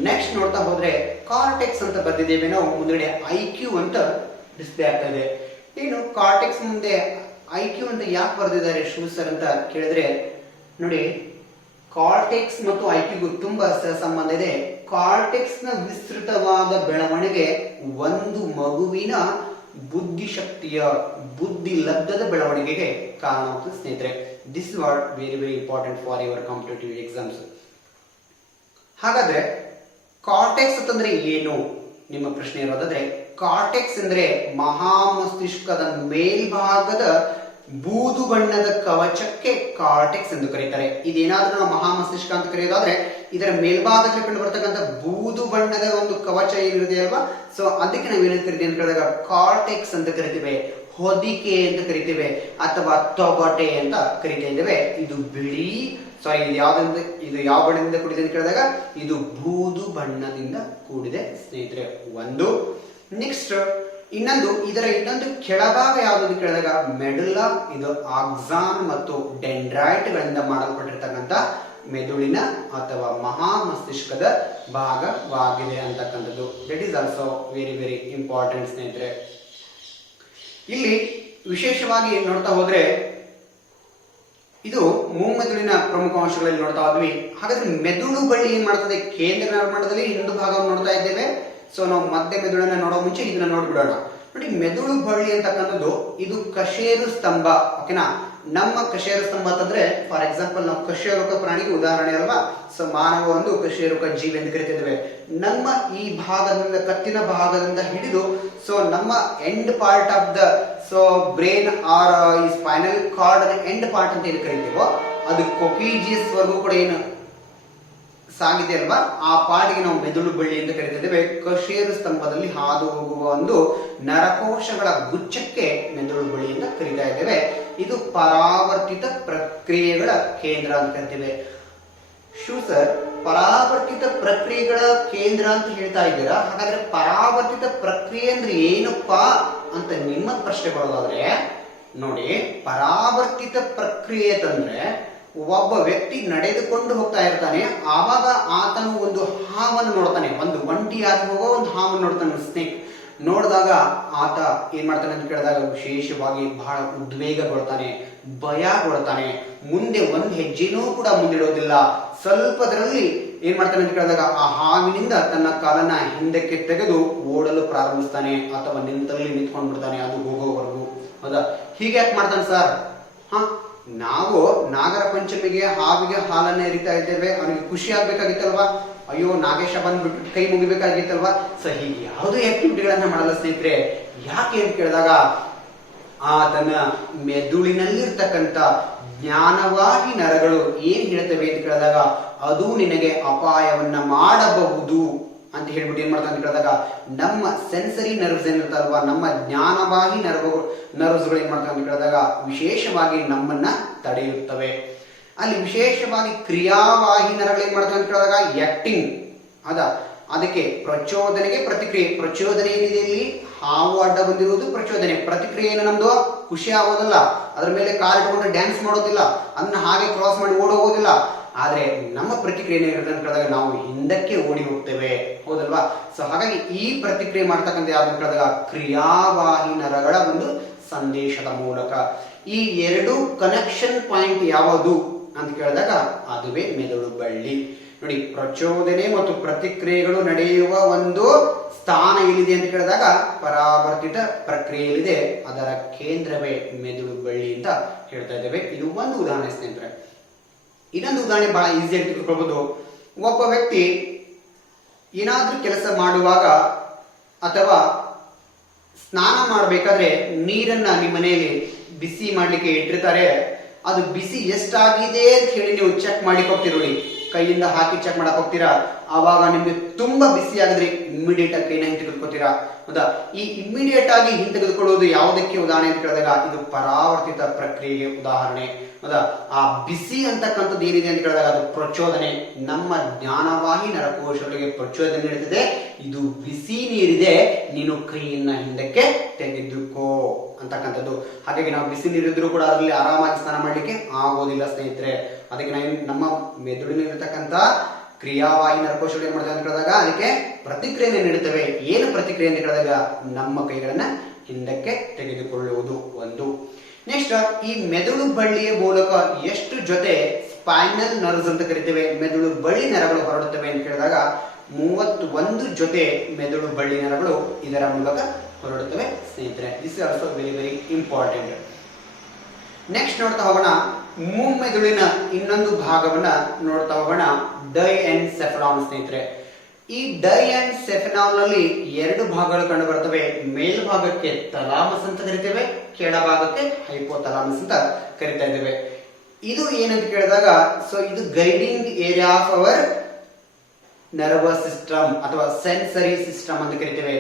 ನೆಕ್ಸ್ಟ್ ನೋಡ್ತಾ ಹೋದ್ರೆ ಕಾರ್ಟೆಕ್ಸ್ ಅಂತ ಬರ್ದಿದ್ದೇವೆ ನಾವು, ಮುಂದೆ IQ ಅಂತ ಡಿಸ್ಪ್ಲೇ ಆಗ್ತಾ ಇದೆ. ಏನು ಕಾರ್ಟೆಕ್ಸ್ ಮುಂದೆ IQ ಅಂತ ಯಾಕೆ ಬರ್ದಿದ್ದಾರೆ ಸರ್ ಅಂತ ಕೇಳಿದ್ರೆ ನೋಡಿ, ಕಾರ್ಟೆಕ್ಸ್ ಮತ್ತು IQ ತುಂಬಾ ಸಂಬಂಧ ಇದೆ. ಕಾರ್ಟೆಕ್ಸ್ ನ ವಿಸ್ತೃತವಾದ ಬೆಳವಣಿಗೆ ಒಂದು ಮಗುವಿನ ಬುದ್ಧಿಶಕ್ತಿಯ, ಬುದ್ಧಿ ಲಬ್ಧದ ಬೆಳವಣಿಗೆಗೆ ಕಾರಣವಾಗ್ತದೆ ಸ್ನೇಹಿತರೆ. This is what very very important for your competitive exams. ಹಾಗಾದ್ರೆ ಕಾರ್ಟೆಕ್ಸ್ ಅಂತಂದ್ರೆ ಏನು ನಿಮ್ಮ ಪ್ರಶ್ನೆ ಇರೋದಾದ್ರೆ, ಕಾರ್ಟೆಕ್ಸ್ ಅಂದ್ರೆ ಮಹಾಮಸ್ತಿಷ್ಕದ ಮೇಲ್ಭಾಗದ ಬೂದು ಬಣ್ಣದ ಕವಚಕ್ಕೆ ಕಾರ್ಟೆಕ್ಸ್ ಎಂದು ಕರೀತಾರೆ. ಇದೇನಾದ್ರೂ ನಾವು ಮಹಾಮಸ್ತಿಷ್ಕ ಅಂತ ಕರೆಯೋದಾದ್ರೆ ಇದರ ಮೇಲ್ಭಾಗದಲ್ಲಿ ಕಂಡು ಬರ್ತಕ್ಕಂಥ ಬೂದು ಬಣ್ಣದ ಒಂದು ಕವಚ ಏನಿದೆ ಅಲ್ವಾ, ಸೊ ಅದಕ್ಕೆ ನಾವು ಏನಂತ ಕರಿತೀವಿ ಅಂತ ಕೇಳಿದಾಗ ಕಾರ್ಟೆಕ್ಸ್ ಅಂತ ಕರಿತೀವಿ, ಹೊದಿಕೆ ಅಂತ ಕರಿತೇವೆ, ಅಥವಾ ತೊಗಟೆ ಅಂತ ಕರಿತಾ ಇದ್ದೇವೆ. ಇದು ಬಿಳಿ ಇದು ಯಾವ ಬಣ್ಣದಿಂದ ಕೂಡಿದೆ ಅಂತ ಕೇಳಿದಾಗ ಇದು ಬೂದು ಬಣ್ಣದಿಂದ ಕೂಡಿದೆ ಸ್ನೇಹಿತರೆ ಒಂದು. ನೆಕ್ಸ್ಟ್ ಇನ್ನೊಂದು ಕೆಳಭಾಗ ಯಾವುದು ಅಂತ ಕೇಳಿದಾಗ ಮೆಡುಲಾ, ಇದು ಆಕ್ಸಾನ್ ಮತ್ತು ಡೆಂಡ್ರೈಟ್ ಗಳಿಂದ ಮಾಡಲ್ಪಟ್ಟಿರ್ತಕ್ಕಂಥ ಮೆದುಳಿನ ಅಥವಾ ಮಹಾಮಸ್ತಿಷ್ಕದ ಭಾಗವಾಗಿದೆ ಅಂತಕ್ಕಂಥದ್ದು. That is also very very important ಸ್ನೇಹಿತರೆ. ಇಲ್ಲಿ ವಿಶೇಷವಾಗಿ ನೋಡ್ತಾ ಹೋದ್ರೆ ಇದು ಮುಮ್ಮೆದುಳಿನ ಪ್ರಮುಖ ಅಂಶಗಳಲ್ಲಿ ನೋಡ್ತಾ ಹೋದ್ವಿ. ಹಾಗಾದ್ರೆ ಮೆದುಳು ಬಳ್ಳಿ ಏನ್ ಮಾಡ್ತದೆ, ಕೇಂದ್ರ ನಿರ್ಮಾಣದಲ್ಲಿ ಇನ್ನೊಂದು ಭಾಗವನ್ನು ನೋಡ್ತಾ ಇದ್ದೇವೆ. ಸೊ ನಾವು ಮಧ್ಯ ಮೆದುಳನ್ನ ನೋಡೋ ಮುಂಚೆ ಇದನ್ನ ನೋಡ್ಬಿಡೋಣ. ನೋಡಿ, ಮೆದುಳು ಬಳ್ಳಿ ಅಂತಕ್ಕಂಥದ್ದು ಇದು ಕಶೇರು ಸ್ತಂಭ. ಓಕೆನಾ, ನಮ್ಮ ಕಶೇರು ಸ್ತಂಭ ಅಂತಂದ್ರೆ ಫಾರ್ ಎಕ್ಸಾಂಪಲ್ ನಾವು ಕಶೇರುಕ ಪ್ರಾಣಿಗೆ ಉದಾಹರಣೆ ಅಲ್ವಾ. ಸೊ ಮಾನವ ಒಂದು ಕಶೇರುಕ ಜೀವಿ ಎಂದು ಕರಿತಿದ್ದೇವೆ. ನಮ್ಮ ಈ ಭಾಗದಿಂದ, ಕತ್ತಿನ ಭಾಗದಿಂದ ಹಿಡಿದು ಸೊ ನಮ್ಮ end part of the brain or ಈ ಸ್ಪೈನಲ್ ಕಾರ್ಡ್ ಎಂಡ್ ಪಾರ್ಟ್ ಅಂತ ಏನು ಕರಿತೀವೋ ಅದು ಕೊಕೀಜಿಯಸ್ ವರ್ಗೂ ಕೂಡ ಏನು ಸಾಗಿದೆ ಅಲ್ವಾ, ಆ ಪಾರ್ಟ್ಗೆ ನಾವು ಮೆದುಳು ಬಳ್ಳಿ ಅಂತ ಕರಿತಿದ್ದೇವೆ. ಕಶೇರು ಸ್ತಂಭದಲ್ಲಿ ಹಾದು ಹೋಗುವ ಒಂದು ನರಕೋಶಗಳ ಗುಚ್ಛಕ್ಕೆ ಮೆದುಳು ಬಳ್ಳಿ ಅಂತ ಕರಿತಾ ಇದ್ದೇವೆ. ಇದು ಪರಾವರ್ತಿತ ಪ್ರಕ್ರಿಯೆಗಳ ಕೇಂದ್ರ ಅಂತ ಕರಿತೇವೆ. ಸರ್, ಪರಾವರ್ತಿತ ಪ್ರಕ್ರಿಯೆಗಳ ಕೇಂದ್ರ ಅಂತ ಹೇಳ್ತಾ ಇದ್ದೀರಾ, ಹಾಗಾದ್ರೆ ಪರಾವರ್ತಿತ ಪ್ರಕ್ರಿಯೆ ಅಂದ್ರೆ ಏನಪ್ಪಾ ಅಂತ ನಿಮ್ಮ ಪ್ರಶ್ನೆ ಬರೋದಾದ್ರೆ ನೋಡಿ, ಪರಾವರ್ತಿತ ಪ್ರಕ್ರಿಯೆ ಅಂತಂದ್ರೆ ಒಬ್ಬ ವ್ಯಕ್ತಿ ನಡೆದುಕೊಂಡು ಹೋಗ್ತಾ ಇರ್ತಾನೆ, ಆವಾಗ ಆತನು ಒಂದು ಹಾವನ್ನು ನೋಡ್ತಾನೆ, ಒಂದು ಒಂಟಿಯಾಗಿ ಹೋಗೋ ಒಂದು ಹಾವನ್ನು ನೋಡ್ತಾನೆ, ಸ್ನೇಕ್. ನೋಡಿದಾಗ ಆತ ಏನ್ ಮಾಡ್ತಾನೆ ಅಂತ ಕೇಳಿದಾಗ ವಿಶೇಷವಾಗಿ ಬಹಳ ಉದ್ವೇಗಗೊಳ್ತಾನೆ, ಭಯಗೊಳ್ತಾನೆ, ಮುಂದೆ ಒಂದ್ ಹೆಜ್ಜೆನೂ ಕೂಡ ಮುಂದಿಡೋದಿಲ್ಲ. ಸ್ವಲ್ಪದರಲ್ಲಿ ಏನ್ ಮಾಡ್ತಾನೆ ಅಂತ ಕೇಳಿದಾಗ ಆ ಹಾವಿನಿಂದ ತನ್ನ ಕಾಲನ್ನ ಹಿಂದಕ್ಕೆ ತೆಗೆದು ಓಡಲು ಪ್ರಾರಂಭಿಸ್ತಾನೆ ಅಥವಾ ನಿಂತಲ್ಲಿ ನಿಂತ್ಕೊಂಡ್ ಬಿಡ್ತಾನೆ ಅದು ಹೋಗೋವರೆಗೂ. ಹೌದಾ? ಹೀಗೆ ಯಾಕೆ ಮಾಡ್ತಾನೆ ಸರ್? ನಾವು ನಾಗರ ಪಂಚಮಿಗೆ ಹಾವಿಗೆ ಹಾಲನ್ನ ಎರಿತಾ ಇದ್ದೇವೆ, ಅವನಿಗೆ ಖುಷಿ ಆಗ್ಬೇಕಾಗಿತ್ತಲ್ವಾ? ಅಯ್ಯೋ ನಾಗೇಶ ಬಂದ್ಬಿಟ್ಟು ಕೈ ಮುಗಿಬೇಕಾಗಿತ್ತಲ್ವಾ? ಸೊ ಹೀಗೆ ಯಾವುದೇ ಆಕ್ಟಿವಿಟಿಗಳನ್ನ ಮಾಡಲ್ಲ ಸ್ನೇಹಿತರೆ. ಯಾಕೆ ಅಂತ ಕೇಳಿದಾಗ ಆತನ ಮೆದುಳಿನಲ್ಲಿರ್ತಕ್ಕಂಥ ಜ್ಞಾನವಾಹಿ ನರಗಳು ಏನ್ ಹೇಳ್ತವೆ ಅಂತ ಕೇಳಿದಾಗ ಅದು ನಿನಗೆ ಅಪಾಯವನ್ನ ಮಾಡಬಹುದು ಅಂತ ಹೇಳ್ಬಿಟ್ಟು ಏನ್ ಮಾಡ್ತಾನೆ ಅಂತ ಕೇಳಿದಾಗ ನಮ್ಮ ಸೆನ್ಸರಿ ನರ್ವ್ಸ್ ಏನಿರ್ತಲ್ವಾ, ನಮ್ಮ ಜ್ಞಾನವಾಹಿ ನರ್ವ್ಸ್ಗಳು ಏನ್ ಮಾಡ್ತಾವೆ ಅಂತ ಕೇಳಿದಾಗ ವಿಶೇಷವಾಗಿ ನಮ್ಮನ್ನ ತಡೆಯುತ್ತವೆ. ಅಲ್ಲಿ ವಿಶೇಷವಾಗಿ ಕ್ರಿಯಾವಾಹಿ ನರಗಳು ಏನ್ ಮಾಡ್ತಾವೆ ಅಂತ ಕೇಳಿದಾಗ ಆಕ್ಟಿಂಗ್. ಅದಕ್ಕೆ ಪ್ರಚೋದನೆಗೆ ಪ್ರತಿಕ್ರಿಯೆ. ಪ್ರಚೋದನೆ ಏನಿದೆ ಇಲ್ಲಿ, ಹಾವು ಅಡ್ಡ ಬಂದಿರುವುದು ಪ್ರಚೋದನೆ. ಪ್ರತಿಕ್ರಿಯೆ ಏನು ನಮ್ದು? ಖುಷಿ ಆಗೋದಿಲ್ಲ, ಅದ್ರ ಮೇಲೆ ಕಾಲಿಟ್ಕೊಂಡು ಡ್ಯಾನ್ಸ್ ಮಾಡೋದಿಲ್ಲ, ಅದನ್ನ ಹಾಗೆ ಕ್ರಾಸ್ ಮಾಡಿ ಓಡೋಗೋದಿಲ್ಲ. ಆದ್ರೆ ನಮ್ಮ ಪ್ರತಿಕ್ರಿಯೆ ಏನಿರುತ್ತೆ ಅಂತ ಕೇಳಿದಾಗ ನಾವು ಹಿಂದಕ್ಕೆ ಓಡಿ ಹೋಗ್ತೇವೆ. ಹೌದಲ್ವಾ? ಸೊ ಹಾಗಾಗಿ ಈ ಪ್ರತಿಕ್ರಿಯೆ ಮಾಡ್ತಕ್ಕಂಥ ಯಾವ್ದು ಕೇಳಿದಾಗ ಕ್ರಿಯಾವಾಹಿ ನರಗಳ ಒಂದು ಸಂದೇಶದ ಮೂಲಕ. ಈ ಎರಡು ಕನೆಕ್ಷನ್ ಪಾಯಿಂಟ್ ಯಾವುದು ಅಂತ ಕೇಳಿದಾಗ ಅದುವೇ ಮೆದುಳು ಬಳ್ಳಿ. ನೋಡಿ, ಪ್ರಚೋದನೆ ಮತ್ತು ಪ್ರತಿಕ್ರಿಯೆಗಳು ನಡೆಯುವ ಒಂದು ಸ್ಥಾನ ಎಲ್ಲಿದೆ ಅಂತ ಕೇಳಿದಾಗ ಪರಾವರ್ತಿತ ಪ್ರಕ್ರಿಯೆಯಲ್ಲಿದೆ, ಅದರ ಕೇಂದ್ರವೇ ಮೆದುಳು ಬಳ್ಳಿ ಅಂತ ಹೇಳ್ತಾ ಇದ್ದೇವೆ. ಇದು ಒಂದು ಉದಾಹರಣೆ ಸ್ನೇಹಿತರೆ. ಇನ್ನೊಂದು ಉದಾಹರಣೆ ಬಹಳ ಈಸಿಯಾಗಿ ತಿಳ್ಕೊಳ್ಬಹುದು. ಒಬ್ಬ ವ್ಯಕ್ತಿ ಏನಾದ್ರೂ ಕೆಲಸ ಮಾಡುವಾಗ ಅಥವಾ ಸ್ನಾನ ಮಾಡಬೇಕಾದ್ರೆ ನೀರನ್ನ ನಿಮ್ಮ ಮನೆಯಲ್ಲಿ ಬಿಸಿ ಮಾಡ್ಲಿಕ್ಕೆ ಇಟ್ಟಿರ್ತಾರೆ. ಅದು ಬಿಸಿ ಎಷ್ಟಾಗಿದೆ ಅಂತ ಹೇಳಿ ನೀವು ಚೆಕ್ ಮಾಡಿ ಹೋಗ್ತೀರಿ. ನೋಡಿ, ಕೈಯಿಂದ ಹಾಕಿ ಚೆಕ್ ಮಾಡಕ್ ಹೋಗ್ತೀರಾ. ಆವಾಗ ನಿಮ್ಗೆ ತುಂಬಾ ಬಿಸಿ ಆಗಿದ್ರೆ ಇಮ್ಮಿಡಿಯೇಟ್ ಆಗಿ ಕೈನ ಹಿಂತೆಗೆದುಕೊತೀರಾ. ಹೌದಾ? ಈ ಇಮ್ಮಿಡಿಯೇಟ್ ಆಗಿ ಹಿಂತೆಗೆದುಕೊಳ್ಳುವುದು ಯಾವುದಕ್ಕೆ ಉದಾಹರಣೆ ಅಂತ ಕೇಳಿದಾಗ ಇದು ಪರಾವರ್ತಿತ ಪ್ರಕ್ರಿಯೆಗೆ ಉದಾಹರಣೆ. ಹೌದಾ? ಆ ಬಿಸಿ ಅಂತಕ್ಕಂಥದ್ದು ಏನಿದೆ ಅಂತ ಕೇಳಿದಾಗ ಅದು ಪ್ರಚೋದನೆ. ನಮ್ಮ ಜ್ಞಾನವಾಹಿ ನರಕೋಶಗಳಿಗೆ ಪ್ರಚೋದನೆ ನೀಡುತ್ತದೆ. ಇದು ಬಿಸಿ ನೀರಿದೆ, ನೀನು ಕೈಯನ್ನ ಹಿಂದಕ್ಕೆ ತೆಗೆದುಕೋ ಅಂತಕ್ಕಂಥದ್ದು. ಹಾಗಾಗಿ ನಾವು ಬಿಸಿ ನೀರಿದ್ರು ಕೂಡ ಅದರಲ್ಲಿ ಆರಾಮಾಗಿ ಸ್ನಾನ ಮಾಡ್ಲಿಕ್ಕೆ ಆಗೋದಿಲ್ಲ ಸ್ನೇಹಿತರೆ. ಅದಕ್ಕೆ ನಾವು ನಮ್ಮ ಮೆದುಳಿನಲ್ಲಿರ್ತಕ್ಕಂಥ ಕ್ರಿಯಾವಾಹಿ ನರಕೋಶಗಳು ಏನ್ ಮಾಡ್ತೇವೆ ಅಂತ ಕೇಳಿದಾಗ ಅದಕ್ಕೆ ಪ್ರತಿಕ್ರಿಯೆಯನ್ನು ನೀಡುತ್ತವೆ. ಏನು ಪ್ರತಿಕ್ರಿಯೆ ಅಂತ ಕೇಳಿದಾಗ ನಮ್ಮ ಕೈಗಳನ್ನ ಹಿಂದಕ್ಕೆ ತೆಗೆದುಕೊಳ್ಳುವುದು ಒಂದು. ನೆಕ್ಸ್ಟ್, ಈ ಮೆದುಳು ಬಳ್ಳಿಯ ಮೂಲಕ ಎಷ್ಟು ಜೊತೆ ಸ್ಪೈನಲ್ ನರ್ವ್ಸ್ ಅಂತ ಕರಿತೇವೆ, ಮೆದುಳು ಬಳ್ಳಿ ನರಗಳು ಹೊರಡುತ್ತವೆ ಅಂತ ಕೇಳಿದಾಗ 31 ಜೊತೆ ಮೆದುಳು ಬಳ್ಳಿ ನರಗಳು ಇದರ ಮೂಲಕ ಹೊರಡುತ್ತವೆ ಸ್ನೇಹಿತರೆ. This is also very very important. Next ನೋಡ್ತಾ ಹೋಗೋಣ, ಮುಮ್ಮೆದುಳಿನ ಇನ್ನೊಂದು ಭಾಗವನ್ನ ನೋಡ್ತಾ ಹೋಗೋಣ, ಡೈಎನ್ಸೆಫಾಲಾನ್ ಸ್ನೇಹಿತರೆ. ಈ ಡೈಎನ್ಸೆಫಾಲಾನ್ ನಲ್ಲಿ ಎರಡು ಭಾಗಗಳು ಕಂಡು ಬರ್ತವೆ. ಮೇಲ್ಭಾಗಕ್ಕೆ ಥಲಾಮಸ್ ಅಂತ ಕರಿತೇವೆ, ಕೆಳಭಾಗಕ್ಕೆ ಹೈಪೋಥಲಾಮಸ್ ಅಂತ ಕರಿತಾ ಇದ್ದೇವೆ. ಇದು ಏನಂತ ಕೇಳಿದಾಗ ಸೊ ಇದು guiding area of our nervous system ಅಥವಾ ಸೆನ್ಸರಿ ಸಿಸ್ಟಮ್ ಅಂತ ಕರಿತೇವೆ.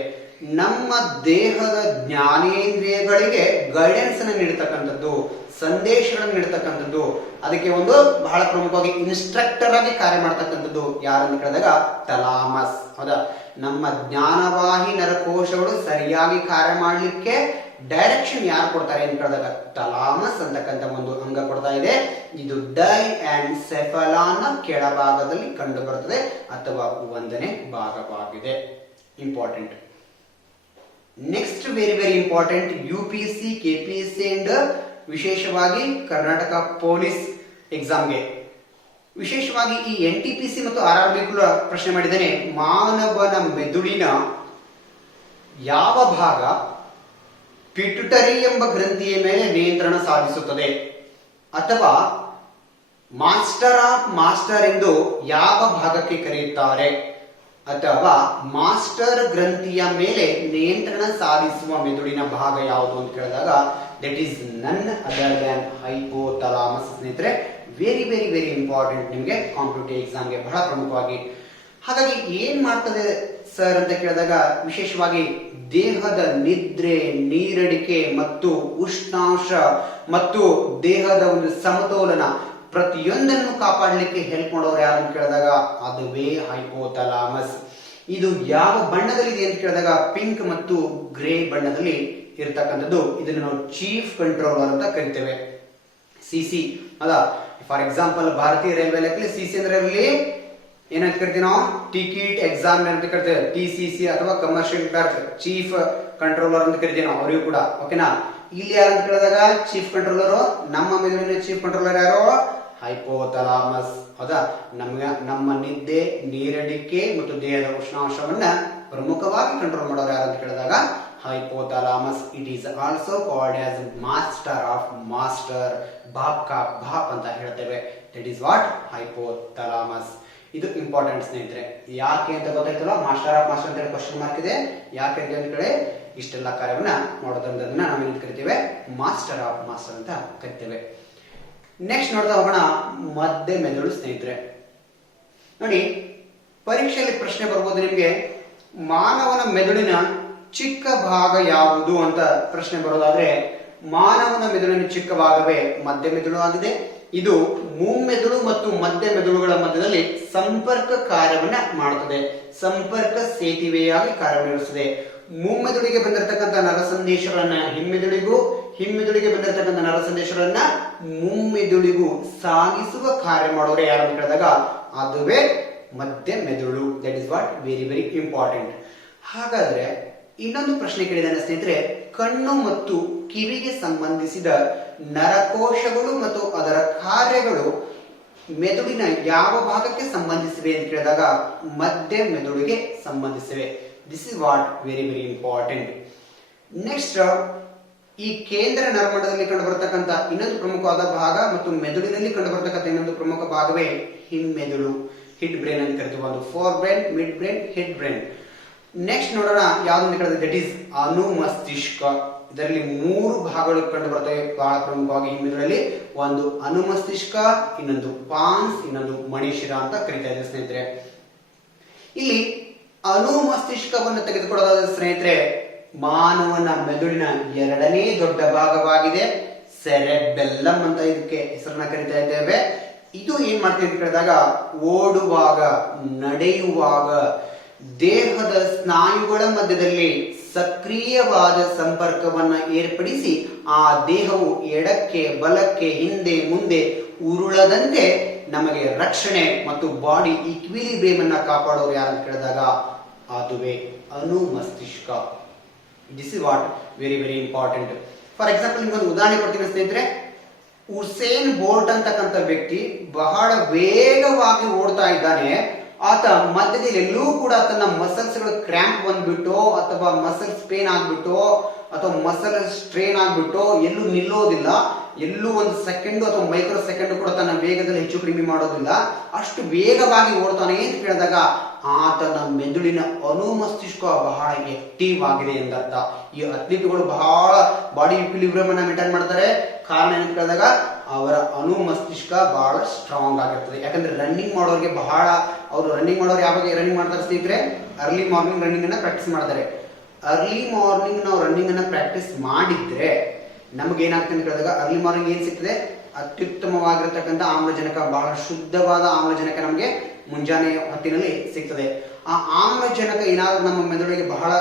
ನಮ್ಮ ದೇಹದ ಜ್ಞಾನೇಂದ್ರಿಯಗಳಿಗೆ ಗೈಡೆನ್ಸ್ ಅನ್ನು ನೀಡತಕ್ಕಂಥದ್ದು, ಸಂದೇಶಗಳನ್ನು ನೀಡತಕ್ಕಂಥದ್ದು. ಅದಕ್ಕೆ ಒಂದು ಬಹಳ ಪ್ರಮುಖವಾಗಿ ಇನ್ಸ್ಟ್ರಕ್ಟರ್ ಆಗಿ ಕಾರ್ಯ ಮಾಡ್ತಕ್ಕಂಥದ್ದು ಯಾರಂತ ಕೇಳಿದಾಗ ಥಲಾಮಸ್. ಹೌದಾ? ನಮ್ಮ ಜ್ಞಾನವಾಹಿ ನರಕೋಶಗಳು ಸರಿಯಾಗಿ ಕಾರ್ಯ ಮಾಡಲಿಕ್ಕೆ ಡೈರೆಕ್ಷನ್ ಯಾರು ಕೊಡ್ತಾರೆ ಅಂತ ಕೇಳಿದಾಗ ಥಲಾಮಸ್ ಅಂತಕ್ಕಂಥ ಒಂದು ಅಂಗ ಕೊಡ್ತಾ ಇದೆ. ಇದು ಡೈಎನ್ಸೆಫಾಲಾನ್ ಕೆಳಭಾಗದಲ್ಲಿ ಕಂಡು ಬರುತ್ತದೆ ಅಥವಾ 1ನೇ ಭಾಗವಾಗಿದೆ. Important. Next very very important, UPSC, KPSC and ವಿಶೇಷವಾಗಿ ಕರ್ನಾಟಕ ಪೊಲೀಸ್ ಎಕ್ಸಾಮ್ಗೆ ವಿಶೇಷವಾಗಿ ಈ NTPC ಮತ್ತು RRB ಕೂಡ ಪ್ರಶ್ನೆ ಮಾಡಿದ್ದೇನೆ. ಮಾನವನ ಮೆದುಳಿನ ಯಾವ ಭಾಗ ಪಿಟ್ಯುಟರಿ ಎಂಬ ಗ್ರಂಥಿಯ ಮೇಲೆ ನಿಯಂತ್ರಣ ಸಾಧಿಸುತ್ತದೆ ಅಥವಾ ಮಾಸ್ಟರ್ ಆಫ್ ಮಾಸ್ಟರ್ ಎಂದು ಯಾವ ಭಾಗಕ್ಕೆ ಕರೆಯುತ್ತಾರೆ ಅಥವಾ ಮಾಸ್ಟರ್ ಗ್ರಂಥಿಯ ಮೇಲೆ ನಿಯಂತ್ರಣ ಸಾಧಿಸುವ ಮೆದುಳಿನ ಭಾಗ ಯಾವುದು ಅಂತ ಕೇಳಿದಾಗ ದಟ್ ಈಸ್ ನನ್ ಅದರ್ ದ್ಯಾನ್ ಹೈಪೋಥಲಾಮಸ್ ಸ್ನೇಹಿತರೆ. ವೆರಿ ವೆರಿ ವೆರಿ ಇಂಪಾರ್ಟೆಂಟ್ ನಿಮಗೆ ಕಾಂಪಿಟೇಟಿವ್ ಎಕ್ಸಾಮ್ಗೆ ಬಹಳ ಪ್ರಮುಖವಾಗಿ. ಹಾಗಾಗಿ ಏನ್ ಮಾಡ್ತದೆ ಸರ್ ಅಂತ ಕೇಳಿದಾಗ ವಿಶೇಷವಾಗಿ ದೇಹದ ನಿದ್ರೆ, ನೀರಡಿಕೆ ಮತ್ತು ಉಷ್ಣಾಂಶ ಮತ್ತು ದೇಹದ ಒಂದು ಸಮತೋಲನ ಪ್ರತಿಯೊಂದನ್ನು ಕಾಪಾಡಲಿಕ್ಕೆ ಹೆಲ್ಪ್ ಮಾಡೋರು ಯಾರು ಅಂತ ಕೇಳಿದಾಗ ಅದುವೇ ಹೈಪೋಥಲಾಮಸ್. ಇದು ಯಾವ ಬಣ್ಣದಲ್ಲಿದೆ ಅಂತ ಕೇಳಿದಾಗ ಪಿಂಕ್ ಮತ್ತು ಗ್ರೇ ಬಣ್ಣದಲ್ಲಿ ಇರತಕ್ಕಂಥದ್ದು. ಇದನ್ನು ನಾವು ಚೀಫ್ ಕಂಟ್ರೋಲರ್ ಅಂತ ಕರಿತೇವೆ. CC ಅಲ್ಲ, ಫಾರ್ ಎಕ್ಸಾಂಪಲ್ ಭಾರತೀಯ ರೈಲ್ವೆ ಲೆಕ್ಕಲ್ಲಿ CC ಅಂದ್ರೆ ಏನಂತ ಕರಿತೀವಿ ನಾವು ಟಿಕೆಟ್ ಎಕ್ಸಾಮ್ ಅಂತ ಕರಿತೇವೆ. TCC ಅಥವಾ ಕಮರ್ಷಿಯಲ್ ಕ್ಲರ್ಕ್, ಚೀಫ್ ಕಂಟ್ರೋಲರ್ ಅಂತ ಕರಿತೀವಿ ನಾವು ಅವರಿಗೂ ಕೂಡ. ಓಕೆನಾ. ಇಲ್ಲಿ ಯಾರು ಅಂತ ಕೇಳಿದಾಗ ಚೀಫ್ ಕಂಟ್ರೋಲರ್, ನಮ್ಮ ಮೆದುಳಿನ ಚೀಫ್ ಕಂಟ್ರೋಲರ್ ಯಾರು? ಹೈಪೋಥಾಲಮಸ್. ಹೌದಾ. ನಮ್ಮ ನಿದ್ದೆ, ನೀರಡಿಕೆ ಮತ್ತು ದೇಹದ ಉಷ್ಣಾಂಶವನ್ನ ಪ್ರಮುಖವಾಗಿ ಕಂಟ್ರೋಲ್ ಮಾಡೋರು ಯಾರು ಅಂತ ಕೇಳಿದಾಗ hypothalamus. It is also called as master of master, Baap ಕಾ ಬಾಪ್ ಅಂತ ಹೇಳ್ತೇವೆ. That is what hypothalamus. ಇದು ಇಂಪಾರ್ಟೆಂಟ್ ಸ್ನೇಹಿತರೆ. ಯಾಕೆ ಅಂತ ಗೊತ್ತಾಯ್ತಲ್ಲ, ಮಾಸ್ಟರ್ ಆಫ್ ಮಾಸ್ಟರ್ ಅಂತ ಹೇಳಿ ಕ್ವಶನ್ ಮಾರ್ಕ್ ಇದೆ. ಯಾಕೆ ಅಂತ ಕಡೆ ಇಷ್ಟೆಲ್ಲ ಕಾರ್ಯವನ್ನ ಮಾಡೋದ್ರಿಂದ ನಾವೇನು ಕರಿತೇವೆ? ಮಾಸ್ಟರ್ ಆಫ್ ಮಾಸ್ಟರ್ ಅಂತ ಕರಿತೇವೆ. ನೆಕ್ಸ್ಟ್ ನೋಡ್ತಾ ಹೋಗೋಣ ಮಧ್ಯ ಮೆದುಳು ಸ್ನೇಹಿತರೆ. ನೋಡಿ, ಪರೀಕ್ಷೆಯಲ್ಲಿ ಪ್ರಶ್ನೆ ಬರ್ಬೋದು ನಿಮ್ಗೆ, ಮಾನವನ ಮೆದುಳಿನ ಚಿಕ್ಕ ಭಾಗ ಯಾವುದು ಅಂತ ಪ್ರಶ್ನೆ ಬರೋದಾದ್ರೆ, ಮಾನವನ ಮೆದುಳಿನ ಚಿಕ್ಕ ಭಾಗವೇ ಮಧ್ಯ ಮೆದುಳು ಆಗಿದೆ. ಇದು ಮುಮ್ಮೆದುಳು ಮತ್ತು ಮಧ್ಯ ಮೆದುಳುಗಳ ಮಧ್ಯದಲ್ಲಿ ಸಂಪರ್ಕ ಕಾರ್ಯವನ್ನ ಮಾಡುತ್ತದೆ, ಸಂಪರ್ಕ ಸೇತುವೆಯಾಗಿ ಕಾರ್ಯನಿರ್ವಹಿಸುತ್ತದೆ. ಮುಮ್ಮೆದುಳಿಗೆ ಬಂದಿರತಕ್ಕಂಥ ನರ ಸಂದೇಶಗಳನ್ನ ಹಿಮ್ಮೆದುಳಿಗೂ, ಹಿಮ್ಮೆದುಳಿಗೆ ಬಂದಿರತಕ್ಕಂಥ ನರ ಸಂದೇಶಗಳನ್ನ ಮುಮ್ಮೆದುಳಿಗೂ ಸಾಗಿಸುವ ಕಾರ್ಯ ಮಾಡೋರು ಯಾರು ಅಂತ ಕೇಳಿದಾಗ ಅದುವೇ ಮಧ್ಯ ಮೆದುಳು. That is what very very important. ಹಾಗಾದ್ರೆ ಇನ್ನೊಂದು ಪ್ರಶ್ನೆ ಕೇಳಿದಾನೆ ಸ್ನೇಹಿತರೆ, ಕಣ್ಣು ಮತ್ತು ಕಿವಿಗೆ ಸಂಬಂಧಿಸಿದ ನರಕೋಶಗಳು ಮತ್ತು ಅದರ ಕಾರ್ಯಗಳು ಮೆದುಳಿನ ಯಾವ ಭಾಗಕ್ಕೆ ಸಂಬಂಧಿಸಿವೆ ಅಂತ ಕೇಳಿದಾಗ ಮಧ್ಯ ಮೆದುಳಿಗೆ ಸಂಬಂಧಿಸಿವೆ. This is what very very important. Next, ಈ ಕೇಂದ್ರ ನರಮಂಡಲದಲ್ಲಿ ಕಂಡು ಬರತಕ್ಕಂಥ ಇನ್ನೊಂದು ಪ್ರಮುಖವಾದ ಭಾಗ ಮತ್ತು ಮೆದುಳಿನಲ್ಲಿ ಕಂಡು ಬರತಕ್ಕಂಥ ಇನ್ನೊಂದು ಪ್ರಮುಖ ಭಾಗವೇ ಹಿಮ್ಮೆದುಳು, ಹಿಡ್ ಬ್ರೈನ್ ಅಂತ ಕರಿತೀವಿ. ಒಂದು four brain, mid brain, head brain. Next ನೋಡೋಣ ಯಾವ್ದು ಕೇಳಿದ್ರೆ ದಟ್ ಈಸ್ ಅನುಮಸ್ತಿಷ್ಕ. ಇದರಲ್ಲಿ 3 ಭಾಗಗಳು ಕಂಡು ಬರ್ತವೆ ಬಹಳ ಪ್ರಮುಖವಾಗಿ ಹಿಮ್ಮೆದುಳಲ್ಲಿ. ಒಂದು ಅನುಮಸ್ತಿಷ್ಕ, ಇನ್ನೊಂದು ಪಾನ್ಸ್, ಇನ್ನೊಂದು ಮಣಿಶಿರ ಅಂತ ಕರಿತಾ ಇದ್ದಾರೆ ಸ್ನೇಹಿತರೆ. ಇಲ್ಲಿ ಅನುಮಸ್ತಿಷ್ಕವನ್ನು ತೆಗೆದುಕೊಳ್ಳೋದಾದ ಸ್ನೇಹಿತರೆ, ಮಾನವನ ಮೆದುಳಿನ 2ನೇ ದೊಡ್ಡ ಭಾಗವಾಗಿದೆ. ಸೆರೆಬೆಲ್ಲಂ ಅಂತ ಇದಕ್ಕೆ ಹೆಸರನ್ನ ಕರಿತಾ ಇದ್ದೇವೆ. ಇದು ಏನ್ ಮಾಡ್ತೀವಿ ಅಂತ ಕೇಳಿದಾಗ ಓಡುವಾಗ, ನಡೆಯುವಾಗ ದೇಹದ ಸ್ನಾಯುಗಳ ಮಧ್ಯದಲ್ಲಿ ಸಕ್ರಿಯವಾದ ಸಂಪರ್ಕವನ್ನ ಏರ್ಪಡಿಸಿ ಆ ದೇಹವು ಎಡಕ್ಕೆ ಬಲಕ್ಕೆ ಹಿಂದೆ ಮುಂದೆ ಉರುಳದಂತೆ ನಮಗೆ ರಕ್ಷಣೆ ಮತ್ತು ಬಾಡಿ ಈಕ್ವಿಲಿಬ್ರಿಯಂ ಅನ್ನ ಕಾಪಾಡೋರು ಯಾರು ಅಂತ ಕೇಳಿದಾಗ ಅದುವೇ ಅನುಮಸ್ತಿಷ್ಕ. This is what very very important. For example ನಿಮ್ಗೊಂದು ಉದಾಹರಣೆ ಕೊಡ್ತೀನಿ ಸ್ನೇಹಿತರೆ. ಉಸೇನ್ ಬೋಲ್ಟ್ ಅಂತಕ್ಕಂಥ ವ್ಯಕ್ತಿ ಬಹಳ ವೇಗವಾಗಿ ಓಡ್ತಾ ಇದ್ದಾನೆ. ಆತ ಮಧ್ಯದಲ್ಲಿ ಎಲ್ಲೂ ಕೂಡ ತನ್ನ ಮಸಲ್ಸ್ ಗಳು ಕ್ರ್ಯಾಂಪ್ ಬಂದ್ಬಿಟ್ಟು ಅಥವಾ ಮಸಲ್ಸ್ ಪೇನ್ ಆಗ್ಬಿಟ್ಟು ಅಥವಾ ಮಸಲ್ ಸ್ಟ್ರೇನ್ ಆಗ್ಬಿಟ್ಟು ಎಲ್ಲೂ ನಿಲ್ಲೋದಿಲ್ಲ. ಎಲ್ಲೂ ಒಂದು ಸೆಕೆಂಡ್ ಅಥವಾ ಮೈಕ್ರೋ ಸೆಕೆಂಡ್ ಕೂಡ ತನ್ನ ವೇಗದಲ್ಲಿ ಹೆಚ್ಚು ಕಡಿಮೆ ಮಾಡೋದಿಲ್ಲ. ಅಷ್ಟು ವೇಗವಾಗಿ ಓಡ್ತಾನೆ ಅಂತ ಕೇಳಿದಾಗ ಆತನ ಮೆದುಳಿನ ಅನುಮಸ್ತಿಷ್ಕ ಬಹಳ ಆಕ್ಟಿವ್ ಆಗಿದೆ ಎಂದರ್ಥ. ಈ ಅಥ್ಲೀಟ್ಗಳು ಬಹಳ ಬಾಡಿ ಈಕ್ವಿಲಿಬ್ರಿಯಂ ಅನ್ನ ಮೇಂಟೈನ್ ಮಾಡ್ತಾರೆ. ಕಾರಣ ಏನಂತ ಕೇಳಿದಾಗ ಅವರ ಅನುಮಸ್ತಿಷ್ಕ ಬಹಳ ಸ್ಟ್ರಾಂಗ್ ಆಗಿರ್ತದೆ. ಯಾಕಂದ್ರೆ ರನ್ನಿಂಗ್ ಮಾಡೋರಿಗೆ ಅವರು ರನ್ನಿಂಗ್ ಮಾಡೋರು ಯಾವಾಗ ರನ್ನಿಂಗ್ ಮಾಡ್ತಾರೆ ಸ್ನೇಹಿತರೆ? ಅರ್ಲಿ ಮಾರ್ನಿಂಗ್ ರನ್ನಿಂಗ್ ಅನ್ನ ಪ್ರಾಕ್ಟೀಸ್ ಮಾಡ್ತಾರೆ. ಅರ್ಲಿ ಮಾರ್ನಿಂಗ್ ನಾವು ರನ್ನಿಂಗ್ ಅನ್ನ ಪ್ರಾಕ್ಟೀಸ್ ಮಾಡಿದ್ರೆ ನಮ್ಗೆ ಏನಾಗ್ತದೆ ಅಂತ ಕೇಳಿದಾಗ ಅರ್ಲಿ ಮಾರ್ನಿಂಗ್ ಏನ್ ಸಿಗ್ತದೆ? ಅತ್ಯುತ್ತಮವಾಗಿರತಕ್ಕಂಥ ಆಮ್ಲಜನಕ, ಬಹಳ ಶುದ್ಧವಾದ ಆಮ್ಲಜನಕ ನಮಗೆ ಮುಂಜಾನೆ ಹೊತ್ತಿನಲ್ಲಿ ಸಿಗ್ತದೆ. ಆ ಆಮ್ಲಜನಕ ಏನಾದ್ರೂ ನಮ್ಮ ಮೆದುಳಿಗೆ ಬಹಳ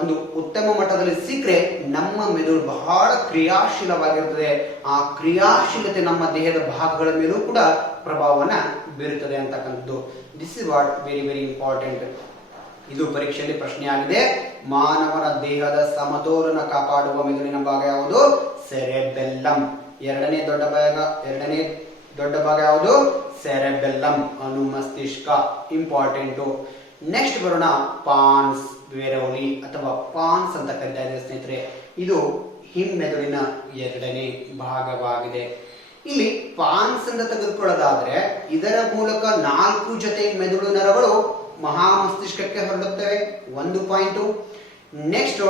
ಒಂದು ಉತ್ತಮ ಮಟ್ಟದಲ್ಲಿ ಸಿಕ್ಕರೆ ನಮ್ಮ ಮೆದುಳು ಬಹಳ ಕ್ರಿಯಾಶೀಲವಾಗಿರುತ್ತದೆ. ಆ ಕ್ರಿಯಾಶೀಲತೆ ನಮ್ಮ ದೇಹದ ಭಾಗಗಳ ಮೇಲೂ ಕೂಡ ಪ್ರಭಾವವನ್ನ ಬೀರುತ್ತದೆ ಅಂತಕ್ಕಂಥದ್ದು. This is what very very important. ಇದು ಪರೀಕ್ಷೆಯಲ್ಲಿ ಪ್ರಶ್ನೆ ಆಗಿದೆ. ಮಾನವನ ದೇಹದ ಸಮತೋಲನ ಕಾಪಾಡುವ ಮೆದುಳಿನ ಭಾಗ ಯಾವುದು? ಸೆರೆಬೆಲ್ಲಂ. ಎರಡನೇ ದೊಡ್ಡ ಭಾಗ ಯಾವುದು? ಸೆರೆಬೆಲ್ಲಂ, ಅನುಮಸ್ತಿಷ್ಕ. ಇಂಪಾರ್ಟೆಂಟು. ನೆಕ್ಸ್ಟ್ ಬರೋಣ ಪಾನ್ಸ್, ವೆರೋಲಿ ಅಥವಾ ಪಾನ್ಸ್ ಅಂತ ಕರಿತಾ ಇದ್ದಾರೆ ಸ್ನೇಹಿತರೆ. ಇದು ಹಿಮ್ಮೆದುಳಿನ 2ನೇ ಭಾಗವಾಗಿದೆ. ಇಲ್ಲಿ ಪಾನ್ಸ್ ಅಂತ ತೆಗೆದುಕೊಳ್ಳೋದಾದ್ರೆ ಇದರ ಮೂಲಕ 4 ಜೊತೆ ಮೆದುಳು ನರಗಳು ಮಹಾಮಸ್ತಿಷ್ಕಕ್ಕೆ ಹೊರಡುತ್ತವೆ. 1 ಪಾಯಿಂಟ್. ನೆಕ್ಸ್ಟ್,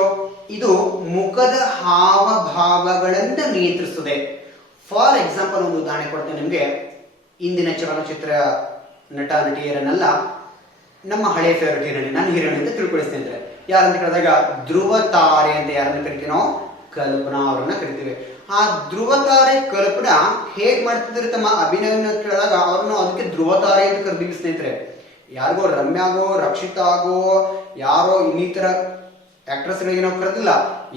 ಇದು ಮುಖದ ಹಾವಭಾವಗಳನ್ನು ನಿಯಂತ್ರಿಸುತ್ತದೆ. ಫಾರ್ ಎಕ್ಸಾಂಪಲ್ ಒಂದು ಉದಾಹರಣೆ ಕೊಡ್ತೇನೆ ನಿಮ್ಗೆ. ಇಂದಿನ ಚಲನಚಿತ್ರ ನಟ ನಟಿಯರನ್ನೆಲ್ಲ ನಮ್ಮ ಹಳೆಯ ಫೇವರೇಟ್ ಹೀರೋಯಿನ್, ನನ್ನ ಹೀರೋಯಿನ್ ಅಂತ ತಿಳ್ಕೊಳಿಸ್ತೇನೆ. ಯಾರಂತ ಕೇಳಿದಾಗ ಧ್ರುವ ತಾರೆ ಅಂತ ಯಾರನ್ನ ಕರಿತೀವಿ ನಾವು? ಕಲ್ಪನಾ ಅವರನ್ನ ಕರಿತೀವಿ. ಆ ಧ್ರುವ ತಾರೆ ಕಲ್ಪನಾ ಹೇಗ್ ಮಾಡ್ತಿದ್ರೆ ತಮ್ಮ ಅಭಿನಯನ ಕೇಳಿದಾಗ ಅವ್ರನ್ನ ಅದಕ್ಕೆ ಧ್ರುವ ತಾರೆ ಅಂತ ಕರೆದಿವಿ ಸ್ನೇಹಿತರೆ. ಯಾರಿಗೋ ರಮ್ಯಾಗೋ ರಕ್ಷಿತಾಗೋ ಯಾರೋ ಇನ್ನಿತರ ಆಕ್ಟ್ರೆಸ್ ಗಳಿಗೆ ನಾವು ಕರೆದಿಲ್ಲ.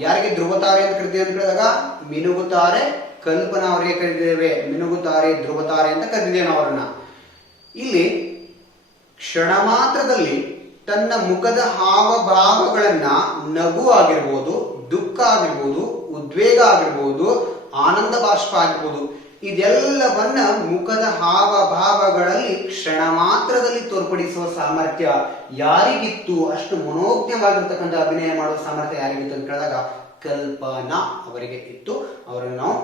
ಯಾರಿಗೆ ಧ್ರುವ ತಾರೆ ಅಂತ ಕರಿತೀವಿ ಅಂತ ಕೇಳಿದಾಗ ಮಿನುಗುತ್ತಾರೆ ಕಲ್ಪನಾ ಅವರಿಗೆ ಕರೆದಿದ್ದೇವೆ. ಮಿನುಗುತ್ತಾರೆ ಧ್ರುವ ತಾರೆ ಅಂತ ಕರೆದಿದ್ದೇವೆ ನಾವು ಅವರನ್ನ. ಇಲ್ಲಿ ಕ್ಷಣ ಮಾತ್ರದಲ್ಲಿ ತನ್ನ ಮುಖದ ಹಾವಭಾವಗಳನ್ನ ನಗು ಆಗಿರ್ಬೋದು, ದುಃಖ ಆಗಿರ್ಬೋದು, ಉದ್ವೇಗ ಆಗಿರ್ಬೋದು, ಆನಂದ ಬಾಷ್ಪ ಆಗಿರ್ಬೋದು, ಇದೆಲ್ಲವನ್ನ ಮುಖದ ಹಾವಭಾವಗಳಲ್ಲಿ ಕ್ಷಣ ಮಾತ್ರದಲ್ಲಿ ತೋರ್ಪಡಿಸುವ ಸಾಮರ್ಥ್ಯ ಯಾರಿಗಿತ್ತು? ಅಷ್ಟು ಮನೋಜ್ಞವಾಗಿರ್ತಕ್ಕಂಥ ಅಭಿನಯ ಮಾಡುವ ಸಾಮರ್ಥ್ಯ ಯಾರಿಗಿತ್ತು ಅಂತ ಕೇಳಿದಾಗ ಕಲ್ಪನಾ ಅವರಿಗೆ ಇತ್ತು. ಅವರನ್ನು ನಾವು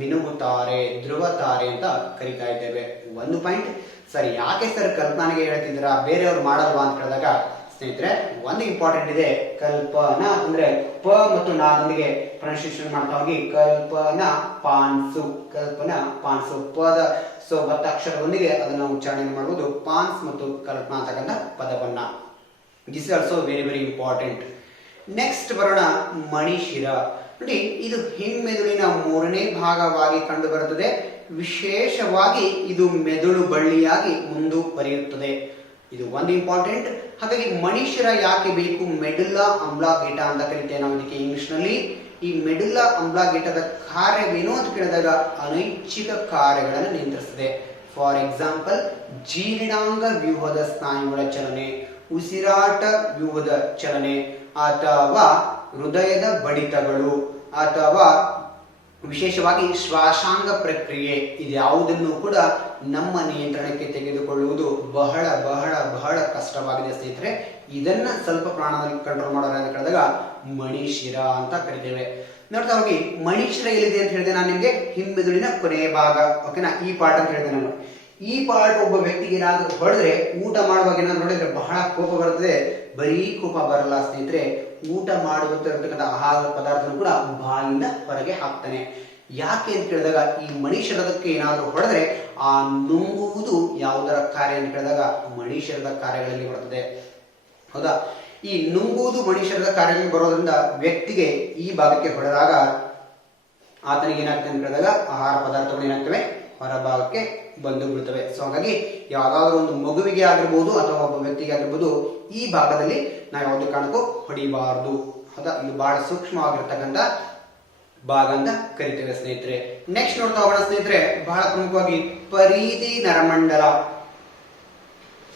ಮಿನುಗುತ್ತಾರೆ, ಧ್ರುವತಾರೆ ಅಂತ ಕರಿತಾ ಇದ್ದೇವೆ. ಒಂದು ಪಾಯಿಂಟ್. ಸರಿ, ಯಾಕೆ ಸರ್ ಕಲ್ಪನೆಗೆ ಹೇಳ್ತಿದ್ದೀರಾ, ಬೇರೆಯವ್ರು ಮಾಡಲ್ವಾ ಅಂತ ಕೇಳಿದಾಗ ಸ್ನೇಹಿತರೆ ಒಂದು ಇಂಪಾರ್ಟೆಂಟ್ ಇದೆ. ಕಲ್ಪನಾ ಅಂದ್ರೆ ಪ ಮತ್ತು ನಾದೊಂದಿಗೆ ಪ್ರೊನೌನ್ಸಿಯೇಷನ್ ಮಾಡ್ತಾ ಹೋಗಿ ಕಲ್ಪನಾ ಪಾನ್ಸು, ಕಲ್ಪನಾ ಪಾನ್ಸು ಪದ ಒತ್ತಕ್ಷರದೊಂದಿಗೆ ಅದನ್ನ ಉಚ್ಚಾರಣೆ ಮಾಡಬಹುದು. ಪಾನ್ಸ್ ಮತ್ತು ಕಲ್ಪನಾ ಅಂತಕ್ಕಂಥ ಪದವನ್ನ. This is also very very important. Next ಬರೋಣ ಮಣಿಶಿರ. ನೋಡಿ, ಇದು ಹಿಮ್ಮೆದುಳಿನ 3ನೇ ಭಾಗವಾಗಿ ಕಂಡು ಬರುತ್ತದೆ. ವಿಶೇಷವಾಗಿ ಇದು ಮೆದುಳು ಬಳ್ಳಿಯಾಗಿ ಮುಂದುವರಿಯುತ್ತದೆ. ಇದು ಒಂದು ಇಂಪಾರ್ಟೆಂಟ್. ಹಾಗಾಗಿ ಮಣಿಶಿರ ಯಾಕೆ ಬೇಕು? ಮೆಡುಲ್ಲಾ ಆಂಬ್ಲಿಗೇಟಾ ಅಂತ ಕರಿತೇವೆ ನಾವು ಇದಕ್ಕೆ ಇಂಗ್ಲಿಷ್ ನಲ್ಲಿ. ಈ ಮೆಡುಲ್ಲಾ ಆಂಬ್ಲಿಗೇಟಾದ ಕಾರ್ಯವೇನು ಅಂತ ಕೇಳಿದಾಗ ಅನೈಚ್ಛಿಕ ಕಾರ್ಯಗಳನ್ನು ನಿಯಂತ್ರಿಸುತ್ತದೆ. ಫಾರ್ ಎಕ್ಸಾಂಪಲ್, ಜೀರ್ಣಾಂಗ ವ್ಯೂಹದ ಸ್ನಾಯುಗಳ ಚಲನೆ, ಉಸಿರಾಟ ವ್ಯೂಹದ ಚಲನೆ, ಅಥವಾ ಹೃದಯದ ಬಡಿತಗಳು, ಅಥವಾ ವಿಶೇಷವಾಗಿ ಶ್ವಾಸಾಂಗ ಪ್ರಕ್ರಿಯೆ, ಇದ್ಯಾವುದನ್ನು ಕೂಡ ನಮ್ಮ ನಿಯಂತ್ರಣಕ್ಕೆ ತೆಗೆದುಕೊಳ್ಳುವುದು ಬಹಳ ಬಹಳ ಬಹಳ ಕಷ್ಟವಾಗಿದೆ ಸ್ನೇಹಿತರೆ. ಇದನ್ನ ಸ್ವಲ್ಪ ಪ್ರಮಾಣದಲ್ಲಿ ಕಂಟ್ರೋಲ್ ಮಾಡೋಣ ಅಂತ ಕೇಳಿದಾಗ ಮಣಿಶಿರ ಅಂತ ಕರಿತೇವೆ. ನೋಡ್ತಾ ಹೋಗಿ, ಮಣಿಶಿರ ಎಲ್ಲಿದೆ ಅಂತ ಹೇಳಿದೆ ನಾನು ನಿಮ್ಗೆ? ಹಿಮ್ಮೆದುಳಿನ ಕೊನೆಯ ಭಾಗ. ಓಕೆನಾ? ಈ ಪಾರ್ಟ್ ಅಂತ ಹೇಳಿದೆ ನಾನು. ಈ ಪಾರ್ಟ್ ಒಬ್ಬ ವ್ಯಕ್ತಿಗೆ ಏನಾದ್ರೂ ಹೊಡೆದ್ರೆ, ಊಟ ಮಾಡುವಾಗ ಏನಾದ್ರು ನೋಡಿದ್ರೆ ಬಹಳ ಕೋಪ ಬರ್ತದೆ. ಬರೀ ಕೋಪ ಬರಲ್ಲ ಸ್ನೇಹಿತರೆ, ಊಟ ಮಾಡುವಂತ ಆಹಾರ ಪದಾರ್ಥನ ಕೂಡ ಬಾಯಿಂದ ಹೊರಗೆ ಹಾಕ್ತಾನೆ. ಯಾಕೆ ಅಂತ ಕೇಳಿದಾಗ ಈ ಮಣಿಶಿರದಕ್ಕೆ ಏನಾದ್ರೂ ಹೊಡೆದ್ರೆ ಆ ನುಂಗುವುದು ಯಾವುದರ ಕಾರ್ಯ ಅಂತ ಕೇಳಿದಾಗ ಮಣಿಶಿರದ ಕಾರ್ಯಗಳಲ್ಲಿ ಬರುತ್ತದೆ. ಹೌದಾ? ಈ ನುಂಗುವುದು ಮಣಿಶಿರದ ಕಾರ್ಯಗಳಲ್ಲಿ ಬರೋದ್ರಿಂದ ವ್ಯಕ್ತಿಗೆ ಈ ಭಾಗಕ್ಕೆ ಹೊಡೆದಾಗ ಆತನಿಗೆ ಏನಾಗ್ತದೆ ಅಂತ ಕೇಳಿದಾಗ ಆಹಾರ ಪದಾರ್ಥಗಳು ಏನಾಗ್ತವೆ? ಹೊರಭಾಗಕ್ಕೆ ಬಂದು ಬಿಡ್ತವೆ. ಸೊ ಹಾಗಾಗಿ ಯಾವ್ದಾದ್ರು ಒಂದು ಮಗುವಿಗೆ ಆಗಿರ್ಬೋದು ಅಥವಾ ಒಬ್ಬ ವ್ಯಕ್ತಿಗೆ ಆಗಿರ್ಬೋದು ಈ ಭಾಗದಲ್ಲಿ ನಾವು ಯಾವುದೇ ಕಾರಣಕ್ಕೂ ಹೊಡಿಬಾರದು. ಹೌದಾ? ಇದು ಬಹಳ ಸೂಕ್ಷ್ಮವಾಗಿರ್ತಕ್ಕಂಥ ಭಾಗ ಅಂತ ಕರಿತೇವೆ ಸ್ನೇಹಿತರೆ. ನೆಕ್ಸ್ಟ್ ನೋಡ್ತಾ ಹೋಗೋಣ ಸ್ನೇಹಿತರೆ, ಬಹಳ ಪ್ರಮುಖವಾಗಿ ಪರಿಧಿ ನರಮಂಡಲ.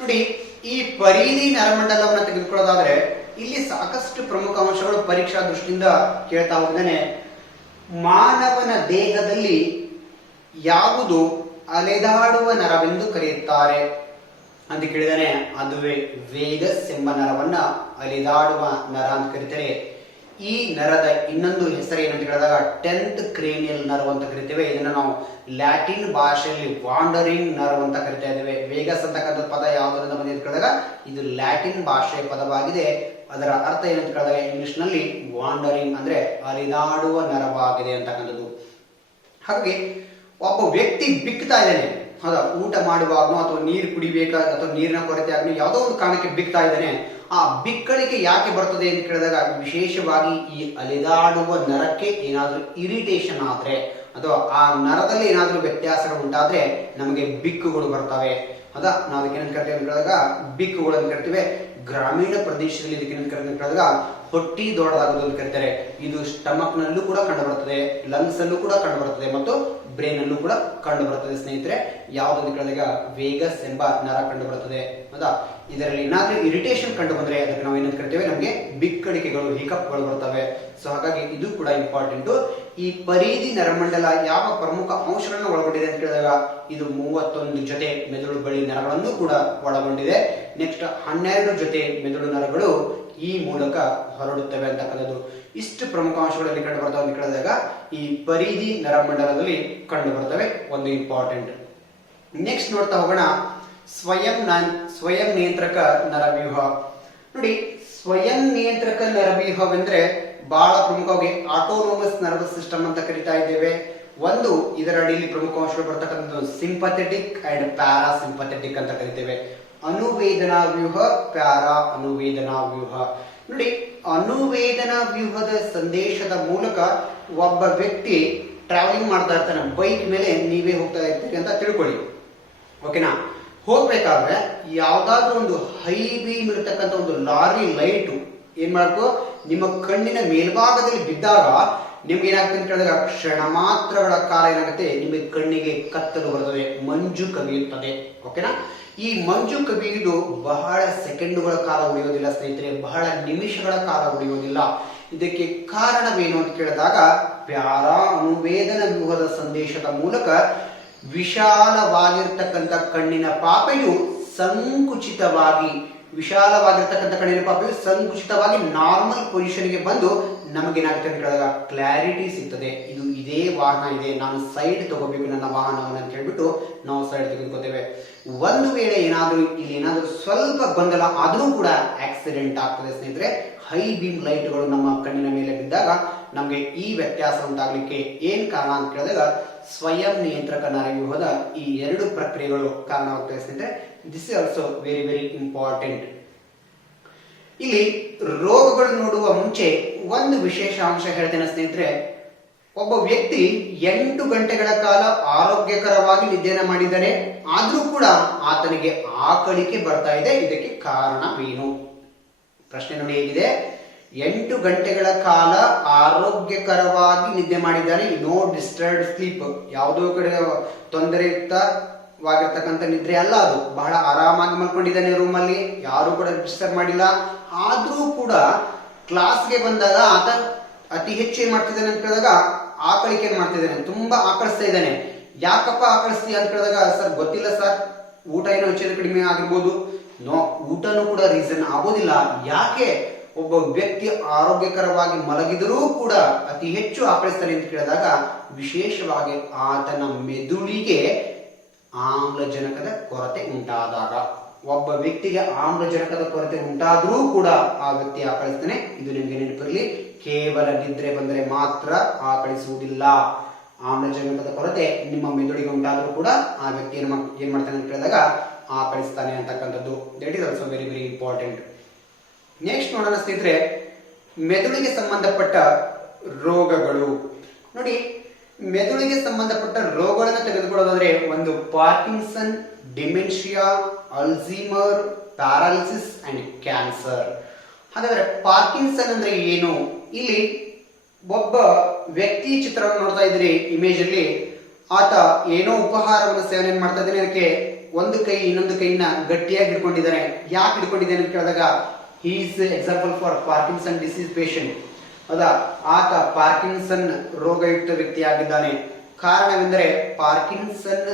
ನೋಡಿ, ಈ ಪರಿಧಿ ನರಮಂಡಲವನ್ನ ತೆಗೆದುಕೊಳ್ಳೋದಾದ್ರೆ ಇಲ್ಲಿ ಸಾಕಷ್ಟು ಪ್ರಮುಖ ಅಂಶಗಳು ಪರೀಕ್ಷಾ ದೃಷ್ಟಿಯಿಂದ ಕೇಳ್ತಾ ಹೋಗಿದ್ದೇನೆ. ಮಾನವನ ದೇಹದಲ್ಲಿ ಯಾವುದು ಅಲೆದಾಡುವ ನರವೆಂದು ಕರೆಯುತ್ತಾರೆ ಅಂತ ಕೇಳಿದಾನೆ? ಅದುವೇ ವೇಗಸ್ ಎಂಬ ನರವನ್ನ ಅಲೆದಾಡುವ ನರ ಅಂತ ಕರೀತಾರೆ. ಈ ನರದ ಇನ್ನೊಂದು ಹೆಸರು ಏನಂತ ಹೇಳಿದಾಗ 10th ಕ್ರೇನಿಯಲ್ ನರ್ವ್ ಅಂತ ಕರಿತೇವೆ. ಇದನ್ನ ನಾವು ಲ್ಯಾಟಿನ್ ಭಾಷೆಯಲ್ಲಿ ವಾಂಡರಿಂಗ್ ನರ್ವ್ ಅಂತ ಕರಿತಾ ಇದ್ದೇವೆ. ವೇಗಸ್ ಅಂತಕ್ಕಂಥ ಪದ ಯಾವುದರಿಂದ ಬಂದಿದೆ ಅಂತ ಕೇಳಿದಾಗ ಇದು ಲ್ಯಾಟಿನ್ ಭಾಷೆಯ ಪದವಾಗಿದೆ. ಅದರ ಅರ್ಥ ಏನಂತ ಕೇಳಿದಾಗ ಇಂಗ್ಲಿಷ್ ನಲ್ಲಿ ವಾಂಡರಿಂಗ್ ಅಂದ್ರೆ ಅಲೆದಾಡುವ ನರವಾಗಿದೆ ಅಂತಕ್ಕಂಥದ್ದು. ಹಾಗೆ ಒಬ್ಬ ವ್ಯಕ್ತಿ ಬಿಕ್ತಾ ಇದ್ದಾನೆ, ಹೌದಾ? ಊಟ ಮಾಡುವಾಗ್ನೋ ಅಥವಾ ನೀರು ಕುಡಿಬೇಕಾದ ಅಥವಾ ನೀರಿನ ಕೊರತೆ ಆಗ್ನೋ ಯಾವುದೋ ಒಂದು ಕಾರಣಕ್ಕೆ ಬಿಕ್ತಾ ಇದ್ದಾನೆ. ಆ ಬಿಕ್ಕಳಿಕೆ ಯಾಕೆ ಬರ್ತದೆ ಅಂತ ಕೇಳಿದಾಗ ವಿಶೇಷವಾಗಿ ಈ ಅಲೆದಾಡುವ ನರಕ್ಕೆ ಏನಾದ್ರೂ ಇರಿಟೇಷನ್ ಆದ್ರೆ ಅಥವಾ ಆ ನರದಲ್ಲಿ ಏನಾದ್ರೂ ವ್ಯತ್ಯಾಸಗಳು ಉಂಟಾದ್ರೆ ನಮಗೆ ಬಿಕ್ಕುಗಳು ಬರ್ತವೆ. ಹೌದಾ? ನಾವು ಅದಕ್ಕೆ ಏನಂತ ಕರಿತೇವೆ ಅಂತ ಕೇಳಿದಾಗ ಬಿಕ್ಕುಗಳು ಅಂತ ಕರಿತೇವೆ. ಗ್ರಾಮೀಣ ಪ್ರದೇಶದಲ್ಲಿ ಇದಕ್ಕೆ ಏನಂತ ಕರಿತೇವೆ ಅಂತ ಕೇಳಿದಾಗ ಹೊಟ್ಟಿ ದೊಡ್ಡದಾಗೋದು ಅಂತ ಕರೀತಾರೆ. ಇದು ಸ್ಟಮಕ್ ನಲ್ಲೂ ಕೂಡ ಕಂಡು ಬರುತ್ತದೆ, ಲಂಗ್ಸ್ ಅಲ್ಲೂ ಕೂಡ ಕಂಡು ಬರುತ್ತದೆ ಮತ್ತು ಬ್ರೈನ್ ಅಲ್ಲೂ ಕೂಡ ಕಂಡು ಬರುತ್ತದೆ ಸ್ನೇಹಿತರೆ. ಯಾವ್ದು ಕೇಳಿದಾಗ ವೇಗಸ್ ಎಂಬ ನರ ಕಂಡು ಬರುತ್ತದೆ. ಹೌದಾ? ಇದರಲ್ಲಿ ಏನಾದ್ರೂ ಇರಿಟೇಷನ್ ಕಂಡು ಬಂದ್ರೆ ಅದಕ್ಕೆ ನಾವು ಏನಂತ ಕರಿತೇವೆ? ನಮಗೆ ಬಿಕ್ಕಳಿಕೆಗಳು, ಹಿಕಪ್ಗಳು ಬರ್ತವೆ. ಸೊ ಹಾಗಾಗಿ ಇದು ಕೂಡ ಇಂಪಾರ್ಟೆಂಟ್. ಈ ಪರಿಧಿ ನರಮಂಡಲ ಯಾವ ಪ್ರಮುಖ ಅಂಶಗಳನ್ನು ಒಳಗೊಂಡಿದೆ ಅಂತ ಕೇಳಿದಾಗ ಇದು 31 ಜೊತೆ ಮೆದುಳು ಬಳ್ಳಿ ನರಗಳನ್ನು ಕೂಡ ಒಳಗೊಂಡಿದೆ. ನೆಕ್ಸ್ಟ್ 12 ಜೊತೆ ಮೆದುಳು ನರಗಳು ಈ ಮೂಲಕ ಹೊರಡುತ್ತವೆ ಅಂತಕ್ಕಂಥದ್ದು. ಇಷ್ಟು ಪ್ರಮುಖ ಅಂಶಗಳಲ್ಲಿ ಕಂಡು ಬರ್ತವೆ ಅಂತ ಕೇಳಿದಾಗ ಈ ಪರಿಧಿ ನರಮಂಡಲದಲ್ಲಿ ಕಂಡು ಬರ್ತವೆ. ಒಂದು ಇಂಪಾರ್ಟೆಂಟ್. ನೆಕ್ಸ್ಟ್ ನೋಡ್ತಾ ಹೋಗೋಣ, ಸ್ವಯಂ ನಿಯಂತ್ರಕ ನರವ್ಯೂಹ. ನೋಡಿ, ಸ್ವಯಂ ನಿಯಂತ್ರಕ ನರವ್ಯೂಹವೆಂದ್ರೆ ಬಹಳ ಪ್ರಮುಖವಾಗಿ ಆಟೋನೋಮಸ್ ನರ್ವಸ್ ಸಿಸ್ಟಮ್ ಅಂತ ಕರಿತಾ ಇದ್ದೇವೆ. ಒಂದು ಇದರ ಅಡಿಯಲ್ಲಿ ಪ್ರಮುಖ ಅಂಶಗಳು ಬರ್ತಕ್ಕಂಥದ್ದು ಸಿಂಪಥೆಟಿಕ್ ಅಂಡ್ ಪ್ಯಾರಾಸಿಂಪಥೆಟಿಕ್ ಅಂತ ಕರಿತೇವೆ. ಅನುವೇದನಾ ವ್ಯೂಹ, ಪ್ಯಾರಾ ಅನುವೇದನಾ ವ್ಯೂಹ. ನೋಡಿ, ಅನುವೇದನಾ ವ್ಯೂಹದ ಸಂದೇಶದ ಮೂಲಕ ಒಬ್ಬ ವ್ಯಕ್ತಿ ಟ್ರಾವೆಲಿಂಗ್ ಮಾಡ್ತಾ ಇರ್ತಾನೆ. ಬೈಕ್ ಮೇಲೆ ನೀವೇ ಹೋಗ್ತಾ ಇರ್ತೀರಿ ಅಂತ ತಿಳ್ಕೊಳ್ಳಿ. ಓಕೆನಾ? ಹೋಗ್ಬೇಕಾದ್ರೆ ಯಾವ್ದಾದ್ರು ಒಂದು ಹೈ ಬೀಮ್ ಇರತಕ್ಕಂಥ ಒಂದು ಲಾರಿ ಲೈಟ್ ಏನ್ ಮಾಡ್ಕೋ ನಿಮ್ಮ ಕಣ್ಣಿನ ಮೇಲ್ಭಾಗದಲ್ಲಿ ಬಿದ್ದಾಗ ನಿಮ್ಗೆ ಏನಾಗುತ್ತೆ ಅಂತ ಕೇಳಿದಾಗ ಕ್ಷಣ ಮಾತ್ರಗಳ ಕಾಲ ಏನಾಗುತ್ತೆ ನಿಮಗೆ ಕಣ್ಣಿಗೆ ಕತ್ತಲು ಬರುತ್ತದೆ, ಮಂಜು ಕವಿಯುತ್ತದೆ. ಓಕೆನಾ? ಈ ಮಂಜು ಕವಿಯುವುದು ಬಹಳ ಸೆಕೆಂಡುಗಳ ಕಾಲ ಉಳಿಯೋದಿಲ್ಲ ಸ್ನೇಹಿತರೆ, ಬಹಳ ನಿಮಿಷಗಳ ಕಾಲ ಉಳಿಯೋದಿಲ್ಲ. ಇದಕ್ಕೆ ಕಾರಣವೇನು ಅಂತ ಕೇಳಿದಾಗ ಪ್ಯಾರಾ ಅನುವೇದನ ವ್ಯೂಹದ ಸಂದೇಶದ ಮೂಲಕ ವಿಶಾಲವಾಗಿರ್ತಕ್ಕಂಥ ಕಣ್ಣಿನ ಪಾಪೆಯು ಸಂಕುಚಿತವಾಗಿ ನಾರ್ಮಲ್ ಪೊಸಿಷನ್ಗೆ ಬಂದು ನಮಗೇನಾಗುತ್ತೆ ಅಂತ ಕೇಳಿದಾಗ ಕ್ಲಾರಿಟಿ ಸಿಗ್ತದೆ. ಇದೇ ವಾಹನ ಇದೆ, ನಾನು ಸೈಡ್ ತಗೋಬೇಕು ನನ್ನ ವಾಹನವನ್ನು ಅಂತ ಹೇಳ್ಬಿಟ್ಟು ನಾವು ಸೈಡ್ ತೆಗೆದುಕೋತೇವೆ. ಒಂದು ವೇಳೆ ಇಲ್ಲಿ ಏನಾದರೂ ಸ್ವಲ್ಪ ಗೊಂದಲ ಆದರೂ ಕೂಡ ಆಕ್ಸಿಡೆಂಟ್ ಆಗ್ತದೆ ಸ್ನೇಹಿತರೆ. ಹೈ ಬೀಮ್ ಲೈಟ್ಗಳು ನಮ್ಮ ಕಣ್ಣಿನ ಮೇಲೆ ಬಿದ್ದಾಗ ನಮಗೆ ಈ ವ್ಯತ್ಯಾಸ ಉಂಟಾಗಲಿಕ್ಕೆ ಏನ್ ಕಾರಣ ಅಂತ ಕೇಳಿದಾಗ ಸ್ವಯಂ ನಿಯಂತ್ರಕ ನರವ್ಯೂಹದ ಈ ಎರಡು ಪ್ರಕ್ರಿಯೆಗಳು ಕಾರಣವಾಗ್ತದೆ ಸ್ನೇಹಿತರೆ. This is also very very important. ಇಲ್ಲಿ ರೋಗಗಳು ನೋಡುವ ಮುಂಚೆ ಒಂದು ವಿಶೇಷ ಅಂಶ ಹೇಳ್ತೇನೆ ಸ್ನೇಹಿತರೆ. ಒಬ್ಬ ವ್ಯಕ್ತಿ 8 ಗಂಟೆಗಳ ಕಾಲ ಆರೋಗ್ಯಕರವಾಗಿ ನಿದ್ದೆಯನ್ನು ಮಾಡಿದ್ದಾನೆ, ಆದ್ರೂ ಕೂಡ ಆತನಿಗೆ ಆಕಳಿಕೆ ಬರ್ತಾ ಇದೆ. ಇದಕ್ಕೆ ಕಾರಣವೇನು? ಪ್ರಶ್ನೆ ನೋಡಿ ಹೇಗಿದೆ. 8 ಗಂಟೆಗಳ ಕಾಲ ಆರೋಗ್ಯಕರವಾಗಿ ನಿದ್ದೆ ಮಾಡಿದ್ದಾನೆ, ನೋ ಡಿಸ್ಟರ್ಬ್ಡ್ ಸ್ಲೀಪ್, ಯಾವುದೋ ಕಡೆ ತೊಂದರೆಯುಕ್ತವಾಗಿರ್ತಕ್ಕಂಥ ನಿದ್ರೆ ಅಲ್ಲ, ಅದು ಬಹಳ ಆರಾಮಾಗಿ ಮಲ್ಕೊಂಡಿದ್ದಾನೆ ರೂಮಲ್ಲಿ, ಯಾರು ಕೂಡ ಡಿಸ್ಟರ್ಬ್ ಮಾಡಿಲ್ಲ. ಆದ್ರೂ ಕೂಡ ಕ್ಲಾಸ್ಗೆ ಬಂದಾಗ ಆತ ಅತಿ ಹೆಚ್ಚು ಏನ್ ಮಾಡ್ತಿದ್ದಾನೆ ಅಂತ ಕೇಳಿದಾಗ ಆಕಳಿಕೆ ಮಾಡ್ತಿದ್ದಾನೆ, ತುಂಬಾ ಆಕಳಿಸ್ತಾ ಇದ್ದಾನೆ. ಯಾಕಪ್ಪ ಆಕಳಿಸ್ತೀಯ ಅಂತ ಕೇಳಿದಾಗ ಸರ್ ಗೊತ್ತಿಲ್ಲ ಸರ್, ಊಟ ಏನೋ ಹೆಚ್ಚು ಕಡಿಮೆ ಆಗಿರ್ಬೋದು. ನೋ, ಊಟನೂ ಕೂಡ ರೀಸನ್ ಆಗೋದಿಲ್ಲ. ಯಾಕೆ? ಒಬ್ಬ ವ್ಯಕ್ತಿ ಆರೋಗ್ಯಕರವಾಗಿ ಮಲಗಿದರೂ ಕೂಡ ಅತಿ ಹೆಚ್ಚು ಆಕಳಿಸ್ತಾನೆ ಅಂತ ಕೇಳಿದಾಗ ವಿಶೇಷವಾಗಿ ಆತನ ಮೆದುಳಿಗೆ ಆಮ್ಲಜನಕದ ಕೊರತೆ ಉಂಟಾದಾಗ, ಒಬ್ಬ ವ್ಯಕ್ತಿಗೆ ಆಮ್ಲಜನಕದ ಕೊರತೆ ಉಂಟಾದ್ರೂ ಕೂಡ ಆ ವ್ಯಕ್ತಿ ಆಕಳಿಸ್ತಾನೆ. ಇದು ನಿಮಗೆ ನೆನಪಿರಲಿ, ಕೇವಲ ನಿದ್ರೆ ಬಂದರೆ ಮಾತ್ರ ಆಕಳಿಸುವುದಿಲ್ಲ. ಆಮ್ಲಜನಕದ ಕೊರತೆ ನಿಮ್ಮ ಮೆದುಳಿಗೆ ಉಂಟಾದ್ರೂ ಕೂಡ ಆ ವ್ಯಕ್ತಿ ಏನ್ ಮಾಡ್ತಾನೆ ಅಂತ ಕೇಳಿದಾಗ ಆಕಳಿಸ್ತಾನೆ ಅಂತಕ್ಕಂಥದ್ದು. That is also very very important. Next ನೋಡೋಣ ಸ್ನೇಹಿತರೆ, ಮೆದುಳಿಗೆ ಸಂಬಂಧಪಟ್ಟ ರೋಗಗಳು. ನೋಡಿ, ಮೆದುಳಿಗೆ ಸಂಬಂಧಪಟ್ಟ ರೋಗಗಳನ್ನು ತೆಗೆದುಕೊಳ್ಳೋದಾದ್ರೆ ಒಂದು Parkinson, dementia, Alzheimer, paralysis and cancer. ಹಾಗಾದ್ರೆ ಪಾರ್ಕಿನ್ಸನ್ ಅಂದ್ರೆ ಏನು? ಇಲ್ಲಿ ಒಬ್ಬ ವ್ಯಕ್ತಿ ಚಿತ್ರವನ್ನು ನೋಡ್ತಾ ಇದ್ರಿ ಇಮೇಜ್ ಅಲ್ಲಿ. ಆತ ಏನೋ ಉಪಹಾರವನ್ನು ಸೇವನೆ ಮಾಡ್ತಾ ಇದ್ದಾನೆ, ಅದಕ್ಕೆ ಒಂದು ಕೈ ಇನ್ನೊಂದು ಕೈನ ಗಟ್ಟಿಯಾಗಿ ಹಿಡ್ಕೊಂಡಿದ್ದಾನೆ. ಯಾಕೆ ಹಿಡ್ಕೊಂಡಿದ್ದಾನೆ ಅಂತ ಕೇಳಿದಾಗ he is example for Parkinson disease patient. ಹೌದಾ? ಆತ ಪಾರ್ಕಿನ್ಸನ್ ರೋಗಯುಕ್ತ ವ್ಯಕ್ತಿಯಾಗಿದ್ದಾನೆ. ಕಾರಣವೆಂದರೆ ಪಾರ್ಕಿನ್ಸನ್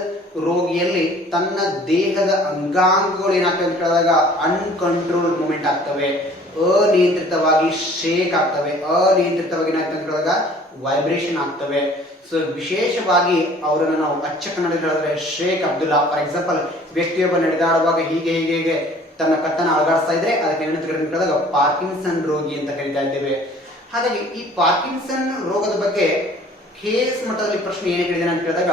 ರೋಗಿಯಲ್ಲಿ ತನ್ನ ದೇಹದ ಅಂಗಾಂಗಗಳು ಏನಾಗ್ತವೆ ಅಂತ ಕೇಳಿದಾಗ ಅನ್ಕಂಟ್ರೋಲ್ ಮೂವ್ಮೆಂಟ್ ಆಗ್ತವೆ, ಅನಿಯಂತ್ರಿತವಾಗಿ ಶೇಕ್ ಆಗ್ತವೆ, ಅನಿಯಂತ್ರಿತವಾಗಿ ಏನಾಗ್ತವೆ ಅಂತ ಕೇಳಿದಾಗ ವೈಬ್ರೇಷನ್ ಆಗ್ತವೆ. ಸೊ ವಿಶೇಷವಾಗಿ ಅವರನ್ನು ನಾವು ಅಚ್ಚ ಕನ್ನಡದಲ್ಲಿ ಹೇಳಿದ್ರೆ ಶೇಕ್ ಅಬ್ದುಲ್ಲಾ. ಫಾರ್ ಎಕ್ಸಾಂಪಲ್, ವ್ಯಕ್ತಿಯೊಬ್ಬ ನಡೆದಾಡುವಾಗ ಹೀಗೆ ಹೀಗೆ ಹೀಗೆ ತನ್ನ ಕತ್ತನ್ನು ಅಲಗಾಡಿಸ್ತಾ ಇದ್ರೆ ಅದಕ್ಕೆ ಏನಂತ ಕೇಳಿದಾಗ ಪಾರ್ಕಿನ್ಸನ್ ರೋಗಿ ಅಂತ ಕರೀತಾ ಇದ್ದೇವೆ. ಹಾಗಾಗಿ ಈ ಪಾರ್ಕಿನ್ಸನ್ ರೋಗದ ಬಗ್ಗೆ ಕೇಸ್ ಮಟ್ಟದಲ್ಲಿ ಪ್ರಶ್ನೆ ಏನೇ ಕೇಳಿದ್ದೇನೆ ಅಂತ ಕೇಳಿದಾಗ,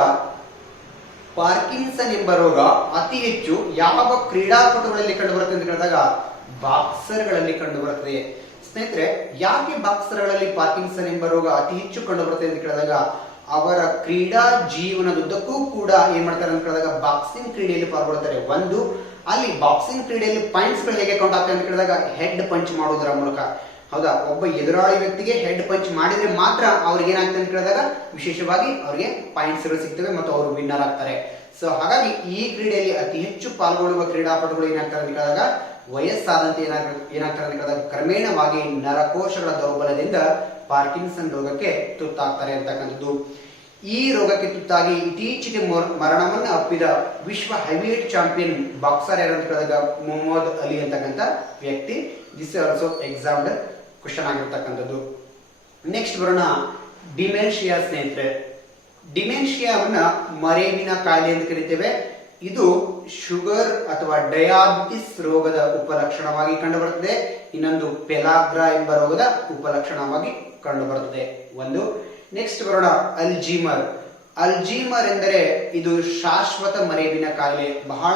ಪಾರ್ಕಿನ್ಸನ್ ಎಂಬ ರೋಗ ಅತಿ ಹೆಚ್ಚು ಯಾವ ಕ್ರೀಡಾಪಟುಗಳಲ್ಲಿ ಕಂಡು ಬರುತ್ತೆ ಅಂತ ಕೇಳಿದಾಗ ಬಾಕ್ಸರ್ಗಳಲ್ಲಿ ಕಂಡು ಬರುತ್ತದೆ. ಸ್ನೇಹಿತರೆ, ಯಾಕೆ ಬಾಕ್ಸರ್ಗಳಲ್ಲಿ ಪಾರ್ಕಿನ್ಸನ್ ಎಂಬ ರೋಗ ಅತಿ ಹೆಚ್ಚು ಕಂಡು ಬರುತ್ತೆ ಅಂತ ಕೇಳಿದಾಗ ಅವರ ಕ್ರೀಡಾ ಜೀವನದುದ್ದಕ್ಕೂ ಕೂಡ ಏನ್ ಮಾಡ್ತಾರೆ ಅಂತ ಕೇಳಿದಾಗ ಬಾಕ್ಸಿಂಗ್ ಕ್ರೀಡೆಯಲ್ಲಿ ಪಾಲ್ಗೊಳ್ತಾರೆ. ಒಂದು, ಅಲ್ಲಿ ಬಾಕ್ಸಿಂಗ್ ಕ್ರೀಡೆಯಲ್ಲಿ ಪಾಯಿಂಟ್ಸ್ ಗಳು ಹೇಗೆ ಕೌಂಟ್ ಆಗ್ತವೆ ಅಂತ ಕೇಳಿದಾಗ ಹೆಡ್ ಪಂಚ್ ಮಾಡೋದರ ಮೂಲಕ. ಹೌದಾ? ಒಬ್ಬ ಎದುರಾಳಿ ವ್ಯಕ್ತಿಗೆ ಹೆಡ್ ಪಂಚ್ ಮಾಡಿದ್ರೆ ಮಾತ್ರ ಅವ್ರಿಗೆ ಏನಾಗ್ತದೆ ಅಂತ ಕೇಳಿದಾಗ ವಿಶೇಷವಾಗಿ ಅವರಿಗೆ ಪಾಯಿಂಟ್ಸ್ ಗಳು ಸಿಗ್ತವೆ ಮತ್ತು ಅವರು ವಿನ್ನರ್ ಆಗ್ತಾರೆ. ಸೊ ಹಾಗಾಗಿ ಈ ಕ್ರೀಡೆಯಲ್ಲಿ ಅತಿ ಹೆಚ್ಚು ಪಾಲ್ಗೊಳ್ಳುವ ಕ್ರೀಡಾಪಟುಗಳು ಏನಾಗ್ತಾರೆ ಅಂತ ಕೇಳಿದಾಗ ವಯಸ್ಸಾದಂತೆ ಏನಾಗ್ತಾರೆ ಅಂತ ಕೇಳಿದಾಗ ಕ್ರಮೇಣವಾಗಿ ನರಕೋಶಗಳ ದೌರ್ಬಲ್ಯದಿಂದ ಪಾರ್ಕಿನ್ಸನ್ ರೋಗಕ್ಕೆ ತುತ್ತಾಗ್ತಾರೆ ಅಂತಕ್ಕಂಥದ್ದು. ಈ ರೋಗಕ್ಕೆ ತುತ್ತಾಗಿ ಇತ್ತೀಚೆಗೆ ಮರಣವನ್ನು ಅಪ್ಪಿದ ವಿಶ್ವ ಹೆವಿವೇಟ್ ಚಾಂಪಿಯನ್ ಬಾಕ್ಸರ್ ಯಾರು ಅಂತ ಕೇಳಿದಾಗ ಮೊಹಮ್ಮದ್ ಅಲಿ ಅಂತಕ್ಕಂಥ ವ್ಯಕ್ತಿ. ದಿಸ್ ಇಸ್ ಆಲ್ಸೋ ಎಕ್ಸಾಮ್ಡ್ ಕ್ವಶನ್ ಆಗಿರ್ತಕ್ಕಂಥದ್ದು. ನೆಕ್ಸ್ಟ್ ಬರೋಣ ಡಿಮೆನ್ಷಿಯಾ ಸ್ನೇಹಿತರೆ. ಡಿಮೆನ್ಷಿಯಾವನ್ನ ಮರೆವಿನ ಕಾಯಿಲೆ ಅಂತ ಕರಿತೇವೆ. ಇದು ಶುಗರ್ ಅಥವಾ ಡಯಾಬಿಟಿಸ್ ರೋಗದ ಉಪಲಕ್ಷಣವಾಗಿ ಕಂಡುಬರುತ್ತದೆ. ಇನ್ನೊಂದು ಪೆಲಾಗ್ರಾ ಎಂಬ ರೋಗದ ಉಪಲಕ್ಷಣವಾಗಿ ಕಂಡುಬರುತ್ತದೆ. ಒಂದು. ನೆಕ್ಸ್ಟ್ ಬರೋಣ ಅಲ್ಝೀಮರ್. ಅಲ್ಝೀಮರ್ ಎಂದರೆ ಇದು ಶಾಶ್ವತ ಮರೆವಿನ ಕಾಯಿಲೆ. ಬಹಳ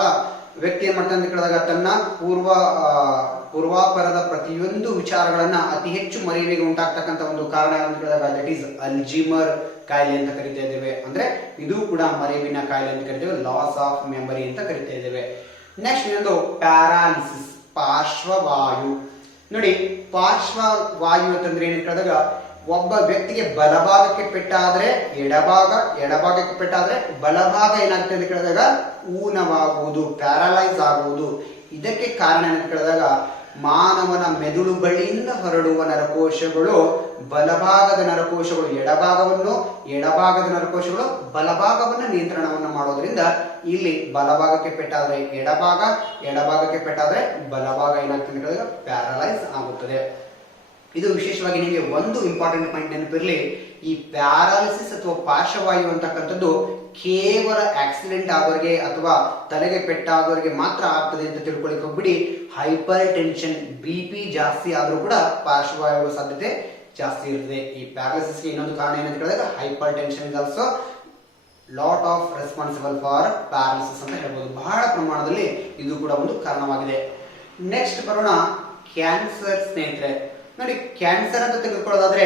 ವ್ಯಕ್ತಿ ಏನ್ ಮಾಡ್ತಾನೆ ಅಂತ ಕೇಳಿದಾಗ ತನ್ನ ಪೂರ್ವಾಪರದ ಪ್ರತಿಯೊಂದು ವಿಚಾರಗಳನ್ನ ಅತಿ ಹೆಚ್ಚು ಮರೆವಿಗೆ ಉಂಟಾಗ್ತಕ್ಕಂಥ ಒಂದು ಕಾರಣ ಅಂತ ಕೇಳಿದಾಗ ದಟ್ ಈಸ್ ಅಲ್ಝೀಮರ್ ಕಾಯಿಲೆ ಅಂತ ಕರಿತಾ ಇದ್ದೇವೆ. ಅಂದ್ರೆ ಇದು ಕೂಡ ಮರೆವಿನ ಕಾಯಿಲೆ ಅಂತ ಕರಿತೇವೆ, ಲಾಸ್ ಆಫ್ ಮೆಮರಿ ಅಂತ ಕರಿತಾ ಇದ್ದೇವೆ. ನೆಕ್ಸ್ಟ್ ಇನ್ನೊಂದು ಪ್ಯಾರಾಲಿಸಿಸ್, ಪಾರ್ಶ್ವವಾಯು. ನೋಡಿ, ಪಾರ್ಶ್ವವಾಯು ಅಂತಂದ್ರೆ ಏನ್ ಕೇಳಿದಾಗ ಒಬ್ಬ ವ್ಯಕ್ತಿಗೆ ಬಲಭಾಗಕ್ಕೆ ಪೆಟ್ಟಾದ್ರೆ ಎಡಭಾಗಕ್ಕೆ ಪೆಟ್ಟಾದ್ರೆ ಬಲಭಾಗ ಏನಾಗ್ತದೆ ಅಂತ ಕೇಳಿದಾಗ ಊನವಾಗುವುದು, ಪ್ಯಾರಲೈಸ್ ಆಗುವುದು. ಇದಕ್ಕೆ ಕಾರಣ ಅಂತ ಕೇಳಿದಾಗ ಮಾನವನ ಮೆದುಳು ಬಳಿಯಿಂದ ಹೊರಡುವ ನರಕೋಶಗಳು ಬಲಭಾಗದ ನರಕೋಶಗಳು ಎಡಭಾಗದ ನರಕೋಶಗಳು ಬಲಭಾಗವನ್ನು ನಿಯಂತ್ರಣವನ್ನು ಮಾಡೋದ್ರಿಂದ ಇಲ್ಲಿ ಬಲಭಾಗಕ್ಕೆ ಪೆಟ್ಟಾದ್ರೆ ಎಡಭಾಗಕ್ಕೆ ಪೆಟ್ಟಾದ್ರೆ ಬಲಭಾಗ ಏನಾಗ್ತದೆ ಅಂತ ಕೇಳಿದಾಗ ಪ್ಯಾರಲೈಸ್ ಆಗುತ್ತದೆ. ಇದು ವಿಶೇಷವಾಗಿ ನಿಮಗೆ ಒಂದು ಇಂಪಾರ್ಟೆಂಟ್ ಪಾಯಿಂಟ್ ನೆನಪಿರಲಿ, ಈ ಪ್ಯಾರಾಲಿಸಿಸ್ ಅಥವಾ ಪಾರ್ಶ್ವವಾಯು ಅಂತಕ್ಕಂಥದ್ದು ಕೇವಲ ಆಕ್ಸಿಡೆಂಟ್ ಆದವರಿಗೆ ಅಥವಾ ತಲೆಗೆ ಪೆಟ್ಟಾದವರಿಗೆ ಮಾತ್ರ ಆಗ್ತದೆ ಅಂತ ತಿಳ್ಕೊಳ್ಳಿಕ್ಕೆ ಹೋಗ್ಬಿಡಿ. ಹೈಪರ್ ಟೆನ್ಷನ್, BP ಜಾಸ್ತಿ ಆದ್ರೂ ಕೂಡ ಪಾರ್ಶ್ವವಾಯುವ ಸಾಧ್ಯತೆ ಜಾಸ್ತಿ ಇರ್ತದೆ. ಈ ಪ್ಯಾರಾಲಿಸಿಸ್ಗೆ ಇನ್ನೊಂದು ಕಾರಣ ಏನಂತ ಹೇಳಿದಾಗ hypertension is also lot of responsible for paralysis ಅಂತ ಹೇಳ್ಬೋದು. ಬಹಳ ಪ್ರಮಾಣದಲ್ಲಿ ಇದು ಕೂಡ ಒಂದು ಕಾರಣವಾಗಿದೆ. ನೆಕ್ಸ್ಟ್ ಬರೋಣ ಕ್ಯಾನ್ಸರ್. ಸ್ನೇಹಿತರೆ ನೋಡಿ, ಕ್ಯಾನ್ಸರ್ ಅಂತ ತೆಗೆದುಕೊಳ್ಳೋದಾದ್ರೆ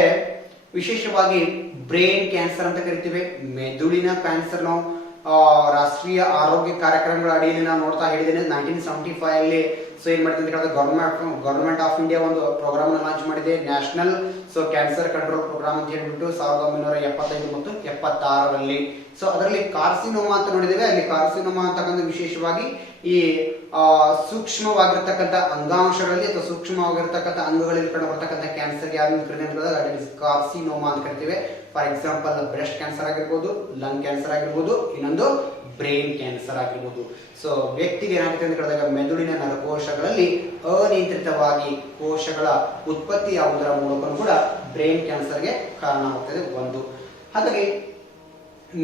ವಿಶೇಷವಾಗಿ ಬ್ರೈನ್ ಕ್ಯಾನ್ಸರ್ ಅಂತ ಕರಿತೀವಿ. ಮೆದುಳಿನ ಕ್ಯಾನ್ಸರ್ ನಾವು ರಾಷ್ಟ್ರೀಯ ಆರೋಗ್ಯ ಕಾರ್ಯಕ್ರಮಗಳ ಅಡಿಯಲ್ಲಿ ನಾವು ನೋಡ್ತಾ ಹೇಳಿದ್ದೇನೆ. 1975 ಅಲ್ಲಿ ಏನ್ ಮಾಡಿದೆ ಅಂತ ಗವರ್ನಮೆಂಟ್ ಆಫ್ ಇಂಡಿಯಾ ಒಂದು ಪ್ರೋಗ್ರಾಮ್ ಲಾಂಚ್ ಮಾಡಿದೆ, ನ್ಯಾಷನಲ್ ಕ್ಯಾನ್ಸರ್ ಕಂಟ್ರೋಲ್ ಪ್ರೋಗ್ರಾಮ್ ಅಂತ ಹೇಳ್ಬಿಟ್ಟು 1975 ಮತ್ತು 76ರಲ್ಲಿ. ಅದರಲ್ಲಿ ಕಾರ್ಸಿನೋಮಾ ಅಂತ ನೋಡಿದ್ದೇವೆ. ಅಲ್ಲಿ ಕಾರ್ಸಿನೋಮಾ ಅಂತಕ್ಕಂಥ ವಿಶೇಷವಾಗಿ ಈ ಸೂಕ್ಷ್ಮವಾಗಿರ್ತಕ್ಕಂಥ ಅಂಗಾಂಶಗಳಲ್ಲಿ ಅಥವಾ ಸೂಕ್ಷ್ಮವಾಗಿರ್ತಕ್ಕಂಥ ಅಂಗಗಳಲ್ಲಿ ಕಂಡು ಬರ್ತಕ್ಕಂಥ ಕ್ಯಾನ್ಸರ್ ಯಾರು ಕಾರ್ಸಿನೋಮಾ ಅಂತ ಕರಿತೀವಿ. ಫಾರ್ ಎಕ್ಸಾಂಪಲ್ ಬ್ರೆಸ್ಟ್ ಕ್ಯಾನ್ಸರ್ ಆಗಿರ್ಬೋದು, ಲಂಗ್ ಕ್ಯಾನ್ಸರ್ ಆಗಿರ್ಬೋದು, ಇನ್ನೊಂದು ಬ್ರೈನ್ ಕ್ಯಾನ್ಸರ್ ಆಗಿರ್ಬೋದು. ವ್ಯಕ್ತಿಗೆ ಏನಾಗುತ್ತೆ ಅಂತ ಹೇಳಿದಾಗ ಮೆದುಳಿನ ನರಕೋಶಗಳಲ್ಲಿ ಅನಿಯಂತ್ರಿತವಾಗಿ ಕೋಶಗಳ ಉತ್ಪತ್ತಿಯಾಗುವುದರ ಮೂಲಕ ಕೂಡ ಬ್ರೈನ್ ಕ್ಯಾನ್ಸರ್ಗೆ ಕಾರಣವಾಗ್ತದೆ ಒಂದು. ಹಾಗಾಗಿ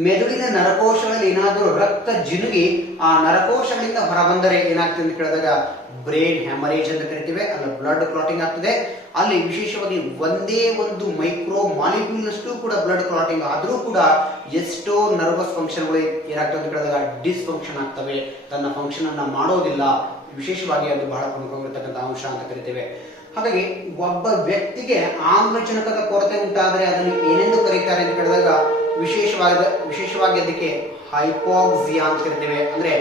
ಮೆದುಳಿನ ನರಕೋಶಗಳಲ್ಲಿ ಏನಾದರೂ ರಕ್ತ ಜಿನುಗಿ ಆ ನರಕೋಶಗಳಿಂದ ಹೊರಬಂದರೆ ಏನಾಗ್ತದೆ ಅಂತ ಕೇಳಿದಾಗ ಬ್ರೈನ್ ಹ್ಯಾಮರೇಜ್ ಅಂತ ಕರಿತೀವಿ. ಅಲ್ಲಿ ಬ್ಲಡ್ ಕ್ಲಾಟಿಂಗ್ ಆಗ್ತದೆ. ಅಲ್ಲಿ ವಿಶೇಷವಾಗಿ ಒಂದೇ ಒಂದು ಮೈಕ್ರೋ ಮಾಲಿಕ್ಯೂಲ್ ನಷ್ಟು ಕೂಡ ಬ್ಲಡ್ ಕ್ಲಾಟಿಂಗ್ ಆದ್ರೂ ಕೂಡ ಎಷ್ಟೋ ನರ್ವಸ್ ಫಂಕ್ಷನ್ಗಳು ಏನಾಗ್ತದೆ ಅಂತ ಕೇಳಿದಾಗ ಡಿಸ್ಫಂಕ್ಷನ್ ಆಗ್ತವೆ, ತನ್ನ ಫಂಕ್ಷನ್ ಅನ್ನ ಮಾಡೋದಿಲ್ಲ. ವಿಶೇಷವಾಗಿ ಅದು ಬಹಳ ಪ್ರಮುಖವಾಗಿರ್ತಕ್ಕಂಥ ಅಂಶ ಅಂತ ಕರಿತೇವೆ. ಹಾಗಾಗಿ ಒಬ್ಬ ವ್ಯಕ್ತಿಗೆ ಆಮ್ಲಜನಕದ ಕೊರತೆ ಉಂಟಾದರೆ ಅದನ್ನು ಏನೆಂದು ಕರೀತಾರೆ ಅಂತ ಕೇಳಿದಾಗ ವಿಶೇಷವಾಗಿ ಅದಕ್ಕೆ ಹೈಪಾಕ್ಸಿಯಾ ಅಂತ ಕರಿತೇವೆ. ಅಂದ್ರೆ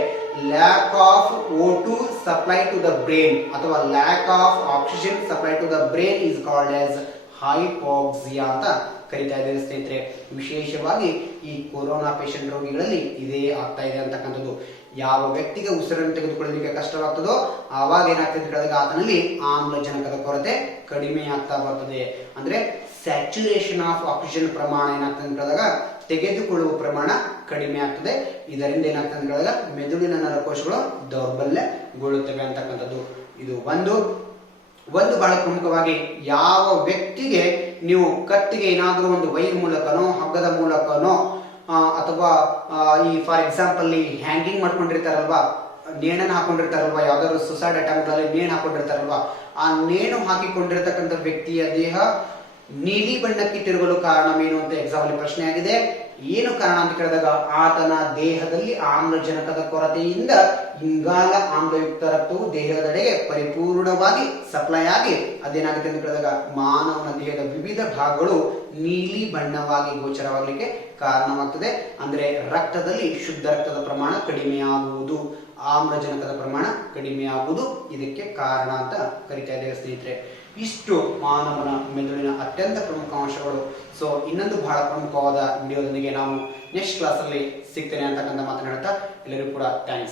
lack of O2 supply to the brain ಅಥವಾ lack of oxygen supply to the brain is called as hypoxia ಅಂತ ಕರಿತಾ ಇದ್ದೇವೆ ಸ್ನೇಹಿತರೆ. ವಿಶೇಷವಾಗಿ ಈ ಕೊರೋನಾ ಪೇಷಂಟ್ ರೋಗಿಗಳಲ್ಲಿ ಇದೇ ಆಗ್ತಾ ಇದೆ ಅಂತಕ್ಕಂಥದ್ದು. ಯಾವ ವ್ಯಕ್ತಿಗೆ ಉಸಿರನ್ನು ತೆಗೆದುಕೊಳ್ಳಲಿಕ್ಕೆ ಕಷ್ಟವಾಗ್ತದೋ ಆವಾಗ ಏನಾಗ್ತದೆ ಅಂತ ಹೇಳಿದಾಗ ಆತನಲ್ಲಿ ಆಮ್ಲಜನಕದ ಕೊರತೆ ಕಡಿಮೆ ಆಗ್ತಾ ಬರ್ತದೆ. ಅಂದ್ರೆ ಸ್ಯಾಚುರೇಷನ್ ಆಫ್ ಆಕ್ಸಿಜನ್ ಪ್ರಮಾಣ ಏನಾಗ್ತದೆ ಅಂತ ಹೇಳಿದಾಗ ತೆಗೆದುಕೊಳ್ಳುವ ಪ್ರಮಾಣ ಕಡಿಮೆ ಆಗ್ತದೆ. ಇದರಿಂದ ಏನಾಗ್ತದೆ ಅಂತ ಹೇಳಿದಾಗ ಮೆದುಳಿನ ನರಕೋಶಗಳು ದೌರ್ಬಲ್ಯಗೊಳ್ಳುತ್ತವೆ ಅಂತಕ್ಕಂಥದ್ದು. ಇದು ಒಂದು ಬಹಳ ಪ್ರಮುಖವಾಗಿ ಯಾವ ವ್ಯಕ್ತಿಗೆ ನೀವು ಕತ್ತಿಗೆ ಏನಾದರೂ ಒಂದು ವೈರ್ ಮೂಲಕನೋ ಹಗ್ಗದ ಮೂಲಕನೋ ಅಥವಾ ಈ ಫಾರ್ ಎಕ್ಸಾಂಪಲ್ ಈ ಹ್ಯಾಂಗಿಂಗ್ ಮಾಡ್ಕೊಂಡಿರ್ತಾರಲ್ವಾ, ನೇಣನ್ನು ಹಾಕೊಂಡಿರ್ತಾರಲ್ವಾ, ಯಾವ್ದಾದ್ರು ಸುಸೈಡ್ ಅಟೆಂಪ್ಟ್ಗಳಲ್ಲಿ ನೇಣು ಹಾಕೊಂಡಿರ್ತಾರಲ್ವಾ, ಆ ನೇಣು ಹಾಕಿಕೊಂಡಿರ್ತಕ್ಕಂಥ ವ್ಯಕ್ತಿಯ ದೇಹ ನೀಲಿ ಬಣ್ಣಕ್ಕೆ ತಿರುಗಲು ಕಾರಣವೇನು ಅಂತ ಎಕ್ಸಾಮ್ ಅಲ್ಲಿ ಪ್ರಶ್ನೆ ಆಗಿದೆ. ಏನು ಕಾರಣ ಅಂತ ಕೇಳಿದಾಗ ಆತನ ದೇಹದಲ್ಲಿ ಆಮ್ಲಜನಕದ ಕೊರತೆಯಿಂದ ಇಂಗಾಲ ಆಮ್ಲಯುಕ್ತ ರಕ್ತವು ದೇಹದೆಡೆಗೆ ಪರಿಪೂರ್ಣವಾಗಿ ಸಪ್ಲೈ ಆಗಿ ಅದೇನಾಗುತ್ತೆ ಅಂತ ಕೇಳಿದಾಗ ಮಾನವನ ದೇಹದ ವಿವಿಧ ಭಾಗಗಳು ನೀಲಿ ಬಣ್ಣವಾಗಿ ಗೋಚರವಾಗಲಿಕ್ಕೆ ಕಾರಣವಾಗ್ತದೆ. ಅಂದ್ರೆ ರಕ್ತದಲ್ಲಿ ಶುದ್ಧ ರಕ್ತದ ಪ್ರಮಾಣ ಕಡಿಮೆಯಾಗುವುದು, ಆಮ್ಲಜನಕದ ಪ್ರಮಾಣ ಕಡಿಮೆಯಾಗುವುದು ಇದಕ್ಕೆ ಕಾರಣ ಅಂತ ಕರಿತಾ ಇದ್ದೇವೆ ಸ್ನೇಹಿತರೆ. ಇಷ್ಟು ಮಾನವನ ಮೆದುಳಿನ ಅತ್ಯಂತ ಪ್ರಮುಖ ಅಂಶಗಳು. ಇನ್ನೊಂದು ಬಹಳ ಪ್ರಮುಖವಾದ ವಿಡಿಯೋದೊಂದಿಗೆ ನಾವು ನೆಕ್ಸ್ಟ್ ಕ್ಲಾಸ್ ಅಲ್ಲಿ ಸಿಗ್ತೇನೆ ಅಂತಕ್ಕಂಥ ಮಾತನಾಡ್ತಾ ಎಲ್ಲರಿಗೂ ಕೂಡ ಥ್ಯಾಂಕ್ಸ್.